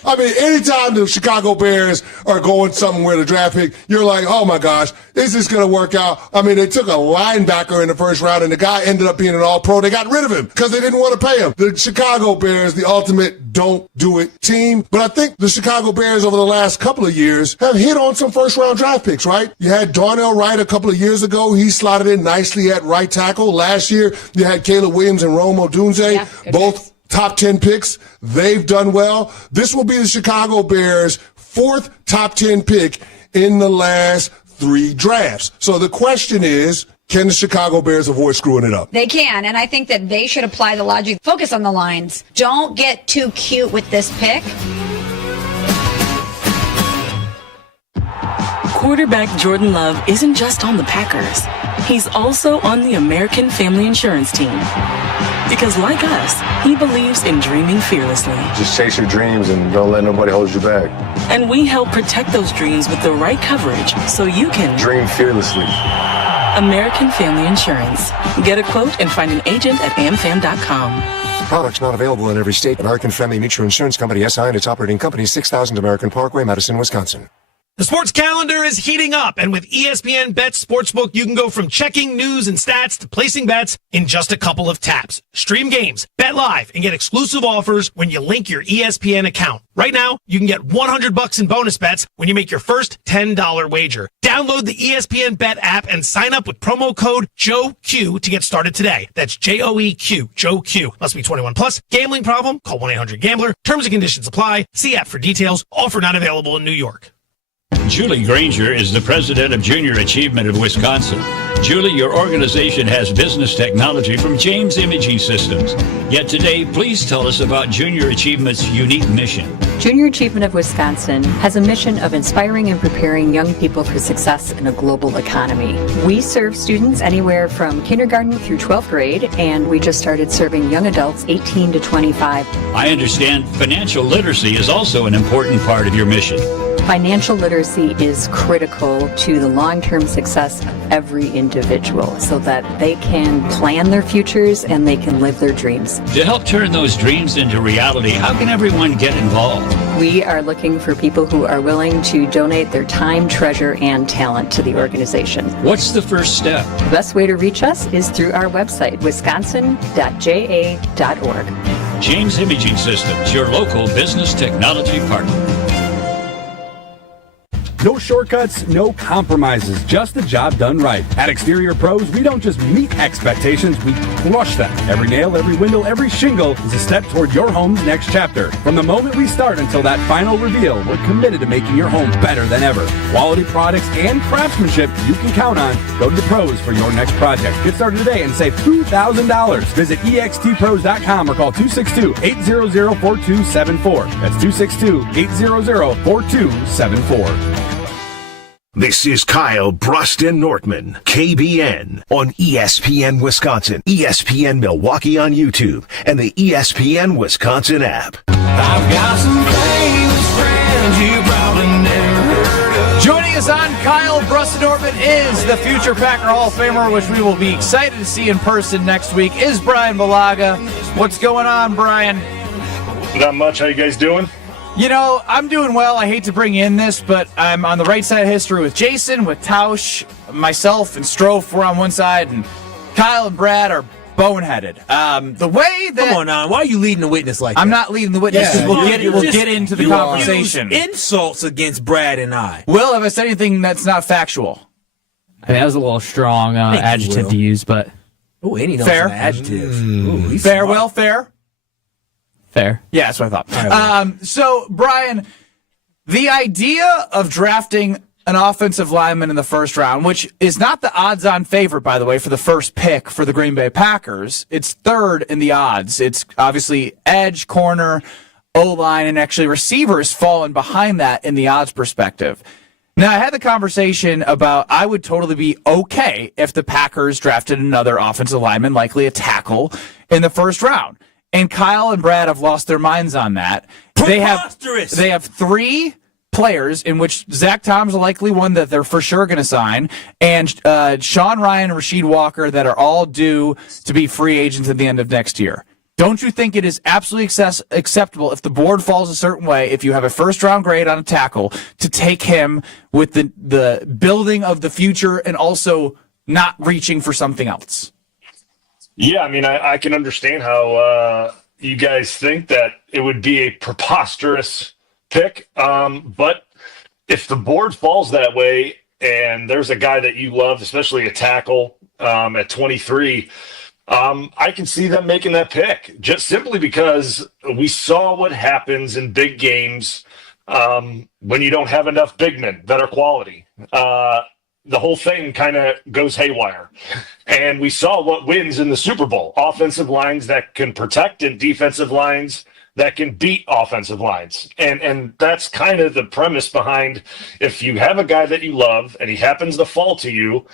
I mean, anytime the Chicago Bears are going somewhere to draft pick, you're like, oh my gosh, is this going to work out? I mean, they took a linebacker in the first round, and the guy ended up being an all-pro. They got rid of him because they didn't want to pay him. The Chicago Bears, the ultimate don't-do-it team. But I think the Chicago Bears over the last couple of years have hit on some first-round draft picks, right? You had Darnell Wright a couple of years ago. He slotted in nicely at right tackle. Last year, you had Caleb Williams and Rome Odunze, both top 10 picks. They've done well. This will be the Chicago Bears' fourth top 10 pick in the last 3 drafts. So the question is, can the Chicago Bears avoid screwing it up? They can, and I think that they should apply the logic. Focus on the lines. Don't get too cute with this pick. Quarterback Jordan Love isn't just on the Packers. He's also on the American Family Insurance team. Because like us, he believes in dreaming fearlessly. Just chase your dreams and don't let nobody hold you back. And we help protect those dreams with the right coverage so you can dream fearlessly. American Family Insurance. Get a quote and find an agent at amfam.com. Products not available in every state. American Family Mutual Insurance Company, SI, and its operating company, 6000 American Parkway, Madison, Wisconsin. The sports calendar is heating up, and with ESPN Bet Sportsbook, you can go from checking news and stats to placing bets in just a couple of taps. Stream games, bet live, and get exclusive offers when you link your ESPN account. Right now, you can get $100 in bonus bets when you make your first $10 wager. Download the ESPN Bet app and sign up with promo code JOEQ to get started today. That's JOEQ, JOEQ. Must be 21 plus. Gambling problem? Call 1-800-GAMBLER. Terms and conditions apply. See app for details. Offer not available in New York. Julie Granger is the president of Junior Achievement of Wisconsin. Julie, your organization has business technology from James Imaging Systems. Yet today, please tell us about Junior Achievement's unique mission. Junior Achievement of Wisconsin has a mission of inspiring and preparing young people for success in a global economy. We serve students anywhere from kindergarten through 12th grade, and we just started serving young adults 18 to 25. I understand financial literacy is also an important part of your mission. Financial literacy is critical to the long-term success of every individual so that they can plan their futures and they can live their dreams. To help turn those dreams into reality, how can everyone get involved? We are looking for people who are willing to donate their time, treasure, and talent to the organization. What's the first step? The best way to reach us is through our website, wisconsin.ja.org. James Imaging Systems, your local business technology partner. No shortcuts, no compromises, just the job done right. At Exterior Pros, we don't just meet expectations, we crush them. Every nail, every window, every shingle is a step toward your home's next chapter. From the moment we start until that final reveal, we're committed to making your home better than ever. Quality products and craftsmanship you can count on. Go to the pros for your next project. Get started today and save $2,000. Visit extpros.com or call 262-800-4274. That's 262-800-4274. This is Kyle, Brust, and Nortman, KBN, on ESPN Wisconsin, ESPN Milwaukee on YouTube, and the ESPN Wisconsin app. I've got some famous friends you probably never heard of. Joining us on Kyle, Brust, and Nortman is the future Packer Hall of Famer, which we will be excited to see in person next week, is Brian Balaga. What's going on, Brian? Not much. How you guys doing? You know, I'm doing well. I hate to bring in this, but I'm on the right side of history with Jason, with Tausch, myself, and Strofe. We're on one side, and Kyle and Brad are boneheaded. The way that... Come on now. Why are you leading the witness like that? I'm not leading the witness. Yeah. We'll get into the conversation. Insults against Brad and I. Will, have I said anything that's not factual? I mean, that was a little strong adjective to use, but... Oh, any fair adjective. Fair, Will, fair? Fair. Yeah, that's what I thought. So, Brian, the idea of drafting an offensive lineman in the first round, which is not the odds-on favorite, by the way, for the first pick for the Green Bay Packers. It's third in the odds. It's obviously edge, corner, O-line, and actually receivers falling behind that in the odds perspective. Now, I had the conversation about I would totally be okay if the Packers drafted another offensive lineman, likely a tackle, in the first round. And Kyle and Brad have lost their minds on that. Preposterous. They have 3+ players, in which Zach Tom's likely one that they're for sure going to sign, and Sean Ryan and Rasheed Walker that are all due to be free agents at the end of next year. Don't you think it is absolutely acceptable if the board falls a certain way, if you have a first-round grade on a tackle, to take him with the building of the future and also not reaching for something else? Yeah, I mean, I can understand how you guys think that it would be a preposterous pick. But if the board falls that way and there's a guy that you love, especially a tackle at 23, I can see them making that pick just simply because we saw what happens in big games when you don't have enough big men that are quality. The whole thing kind of goes haywire. And we saw what wins in the Super Bowl. Offensive lines that can protect and defensive lines that can beat offensive lines. And that's kind of the premise behind, if you have a guy that you love and he happens to fall to you,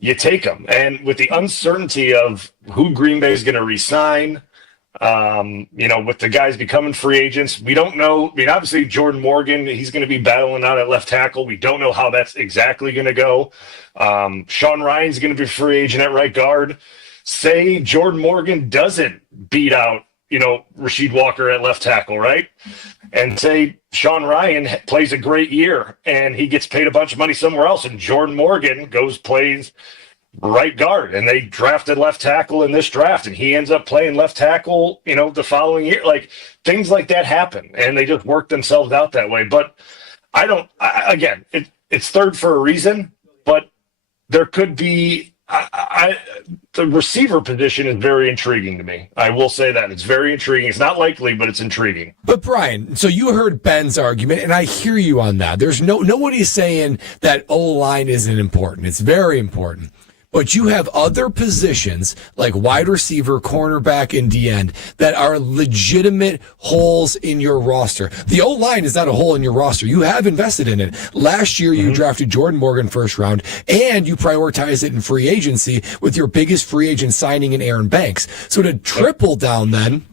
you take him. And with the uncertainty of who Green Bay is going to re-sign, with the guys becoming free agents, we don't know. I mean, obviously Jordan Morgan, he's going to be battling out at left tackle. We don't know how that's exactly going to go. Sean Ryan's going to be free agent at right guard. Say Jordan Morgan doesn't beat out, Rasheed Walker at left tackle, right? And say Sean Ryan plays a great year and he gets paid a bunch of money somewhere else, and Jordan Morgan plays right guard, and they drafted left tackle in this draft, and he ends up playing left tackle, the following year. Like, things like that happen, and they just work themselves out that way. But it's third for a reason, but there could be the receiver position is very intriguing to me. I will say that. It's very intriguing. It's not likely, but it's intriguing. But Brian, so you heard Ben's argument, and I hear you on that. There's nobody's saying that O-line isn't important. It's very important. But you have other positions like wide receiver, cornerback, and D-end that are legitimate holes in your roster. The O-line is not a hole in your roster. You have invested in it. Last year, you drafted Jordan Morgan first round, and you prioritized it in free agency with your biggest free agent signing in Aaron Banks. So to triple down then,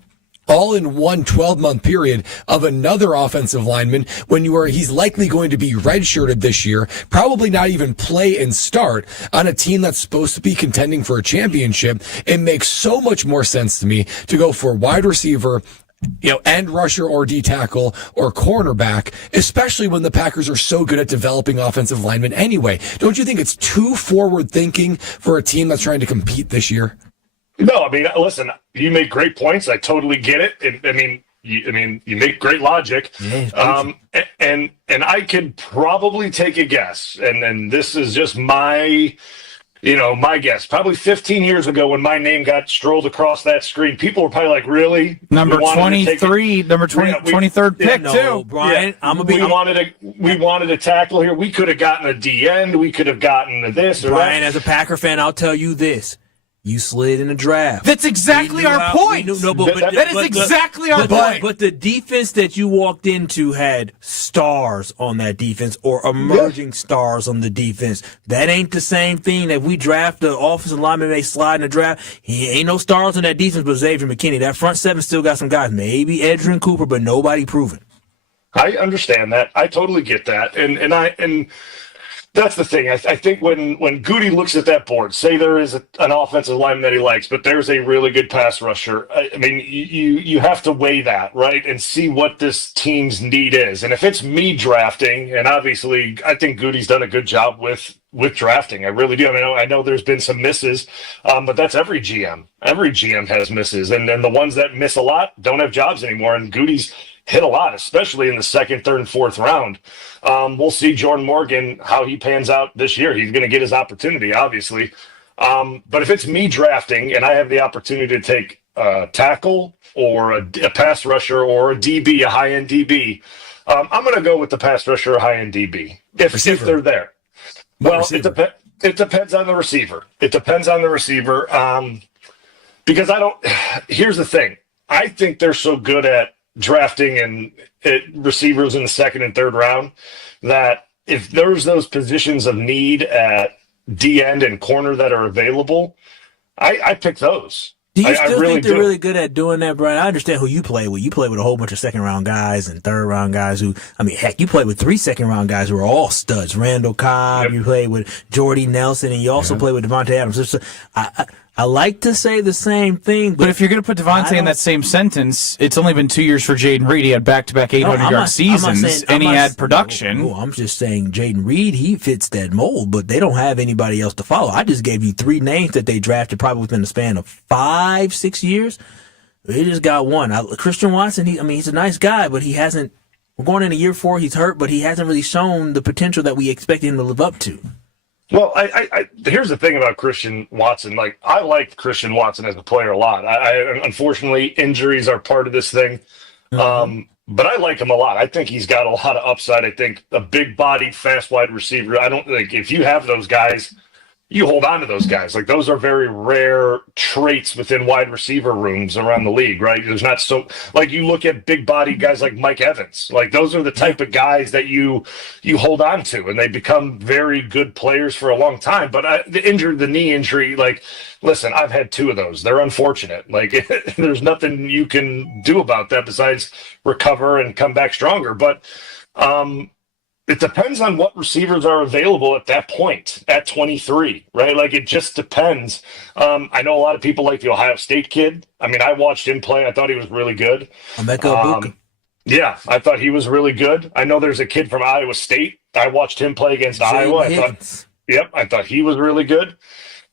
all in one 12-month period of another offensive lineman when he's likely going to be redshirted this year, probably not even play and start on a team that's supposed to be contending for a championship. It makes so much more sense to me to go for wide receiver, end rusher or D tackle or cornerback, especially when the Packers are so good at developing offensive linemen anyway. Don't you think it's too forward thinking for a team that's trying to compete this year? No, I mean, listen, you make great points. I totally get it. You make great logic. Yeah, and I could probably take a guess, and this is just my guess. Probably 15 years ago when my name got strolled across that screen, people were probably like, really? Number 23, number 23rd pick, too. Brian, we wanted a tackle here. We could have gotten a D-end. We could have gotten this or Brian, that. as a Packer fan, I'll tell you this. You slid in the draft. That's exactly our point. That is exactly our point. But the defense that you walked into had stars on that defense or emerging stars on the defense. That ain't the same thing that we draft the offensive lineman may slide in the draft. He ain't no stars on that defense but Xavier McKinney. That front seven still got some guys. Maybe Edgerrin Cooper, but nobody proven. I understand that. I totally get that. And that's the thing. I think when Goody looks at that board, say there is an offensive lineman that he likes, but there's a really good pass rusher. I mean, you have to weigh that, right, and see what this team's need is. And if it's me drafting, and obviously I think Goody's done a good job with drafting. I really do. I mean, I know there's been some misses, but that's every GM. Every GM has misses, and then the ones that miss a lot don't have jobs anymore. And Goody's hit a lot, especially in the second, third, and fourth round. We'll see Jordan Morgan, how he pans out this year. He's going to get his opportunity, obviously. But if it's me drafting and I have the opportunity to take a tackle or a pass rusher or a DB, a high-end DB, I'm going to go with the pass rusher or high-end DB if they're there. Well, it depends on the receiver. It depends on the receiver because here's the thing. I think they're so good at drafting and receivers in the second and third round that if there's those positions of need at D end and corner that are available, I pick those. Do you still really think they're do. really good at doing that, Brian? I understand who you play with. You play with a whole bunch of second-round guys and third-round guys who, I mean, heck, you play with 3 second-round guys who are all studs. Randall Cobb, you play with Jordy Nelson, and you also play with Devontae Adams. So, I like to say the same thing, but if you're going to put Devontae in that same sentence, it's only been 2 years for Jaden Reed. He had back-to-back 800-yard seasons, and he had production. No, I'm just saying Jaden Reed, he fits that mold, but they don't have anybody else to follow. I just gave you 3 names that they drafted probably within the span of 5-6 years. They just got one. Christian Watson, he's a nice guy, but he hasn't. We're going into year 4. He's hurt, but he hasn't really shown the potential that we expected him to live up to. Well, I here's the thing about Christian Watson. Like, I like Christian Watson as a player a lot. Unfortunately, injuries are part of this thing. But I like him a lot. I think he's got a lot of upside. I think a big-bodied, fast wide receiver. I don't think if you have those guys, you hold on to those guys. Like, those are very rare traits within wide receiver rooms around the league, right? There's not so, like, you look at big body guys like Mike Evans. Like, those are the type of guys that you hold on to, and they become very good players for a long time. But the knee injury, like, listen, I've had 2 of those. They're unfortunate. Like, there's nothing you can do about that besides recover and come back stronger. But, it depends on what receivers are available at that point, at 23, right? Like, it just depends. I know a lot of people like the Ohio State kid. I mean, I watched him play. I thought he was really good. Yeah, I thought he was really good. I know there's a kid from Iowa State. I watched him play against Iowa. I thought he was really good.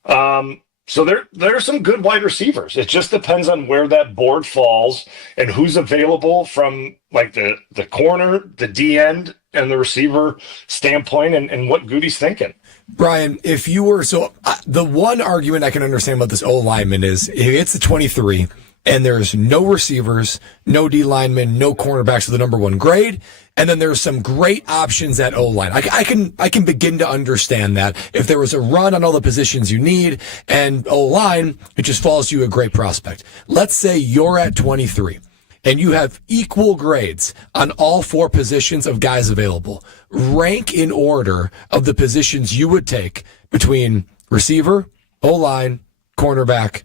So there are some good wide receivers. It just depends on where that board falls and who's available from, like, the corner, the D end, and the receiver standpoint, and what Goody's thinking. Brian, if you were the one argument I can understand about this O lineman is if it's the 23 and there's no receivers, no D linemen, no cornerbacks with the number 1 grade, and then there's some great options at O line. I can begin to understand that if there was a run on all the positions you need and O line, it just falls to you a great prospect. Let's say you're at 23. And you have equal grades on all 4 positions of guys available. Rank in order of the positions you would take between receiver, O-line, cornerback,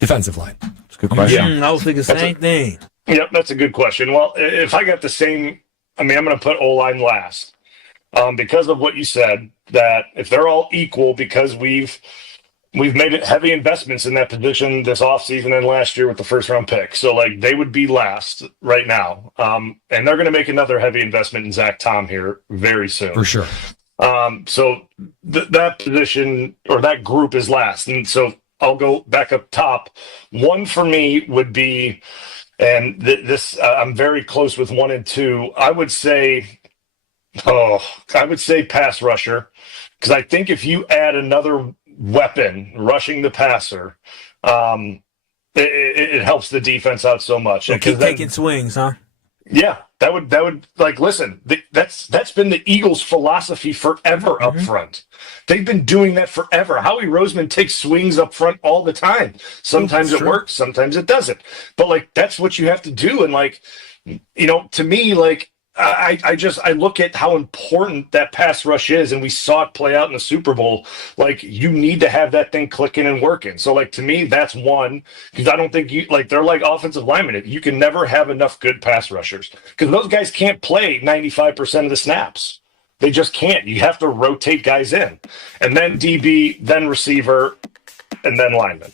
defensive line. That's a good question. Yeah, I was thinking the same thing. Yep, that's a good question. Well, if I got the same, I'm going to put O-line last because of what you said, that if they're all equal, because we've made heavy investments in that position this offseason and last year with the first-round pick. So, like, they would be last right now. And they're going to make another heavy investment in Zach Tom here very soon. For sure. So that position or that group is last. And so I'll go back up top. 1 for me would be, and this I'm very close with 1 and 2. I would say pass rusher, because I think if you add another weapon rushing the passer, it helps the defense out so much. So keep taking swings, huh? Yeah, that would like, listen, that's been the Eagles' philosophy forever up front. They've been doing that forever. Howie Roseman takes swings up front all the time. Sometimes it works, sometimes it doesn't. But, like, that's what you have to do. And, like, to me, like, I look at how important that pass rush is, and we saw it play out in the Super Bowl. Like, you need to have that thing clicking and working. So, like, to me, that's 1, because I don't think they're like offensive linemen. You can never have enough good pass rushers, because those guys can't play 95% of the snaps. They just can't. You have to rotate guys in, and then DB, then receiver, and then lineman.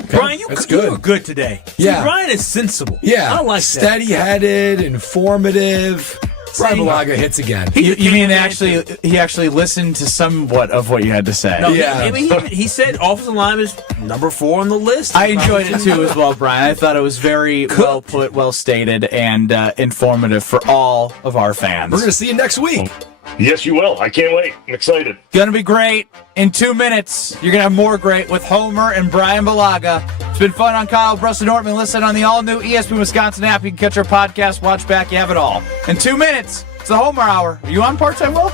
Okay. Brian, you were good today. Yeah. See, Brian is sensible. Yeah. I like that. Steady-headed, informative. Brian Balaga hits again. You mean he actually listened to somewhat of what you had to say? No, he said offensive lineman is number 4 on the list. I enjoyed it too as well, Brian. I thought it was very well put, well stated, and informative for all of our fans. We're going to see you next week. Yes, you will. I can't wait. I'm excited. Gonna be great. In 2 minutes, you're gonna have more great with Homer and Brian Balaga. It's been fun on Kyle, Brust, and Nortman. Listen on the all-new ESPN Wisconsin app. You can catch our podcast, watch back. You have it all. In 2 minutes, it's the Homer Hour. Are you on part-time, Will?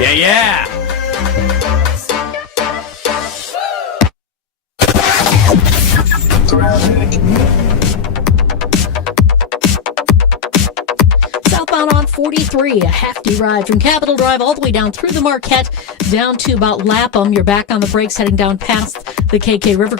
Yeah. Southbound on 43, a hefty ride from Capitol Drive all the way down through the Marquette, down to about Lapham. You're back on the brakes heading down past the KK River.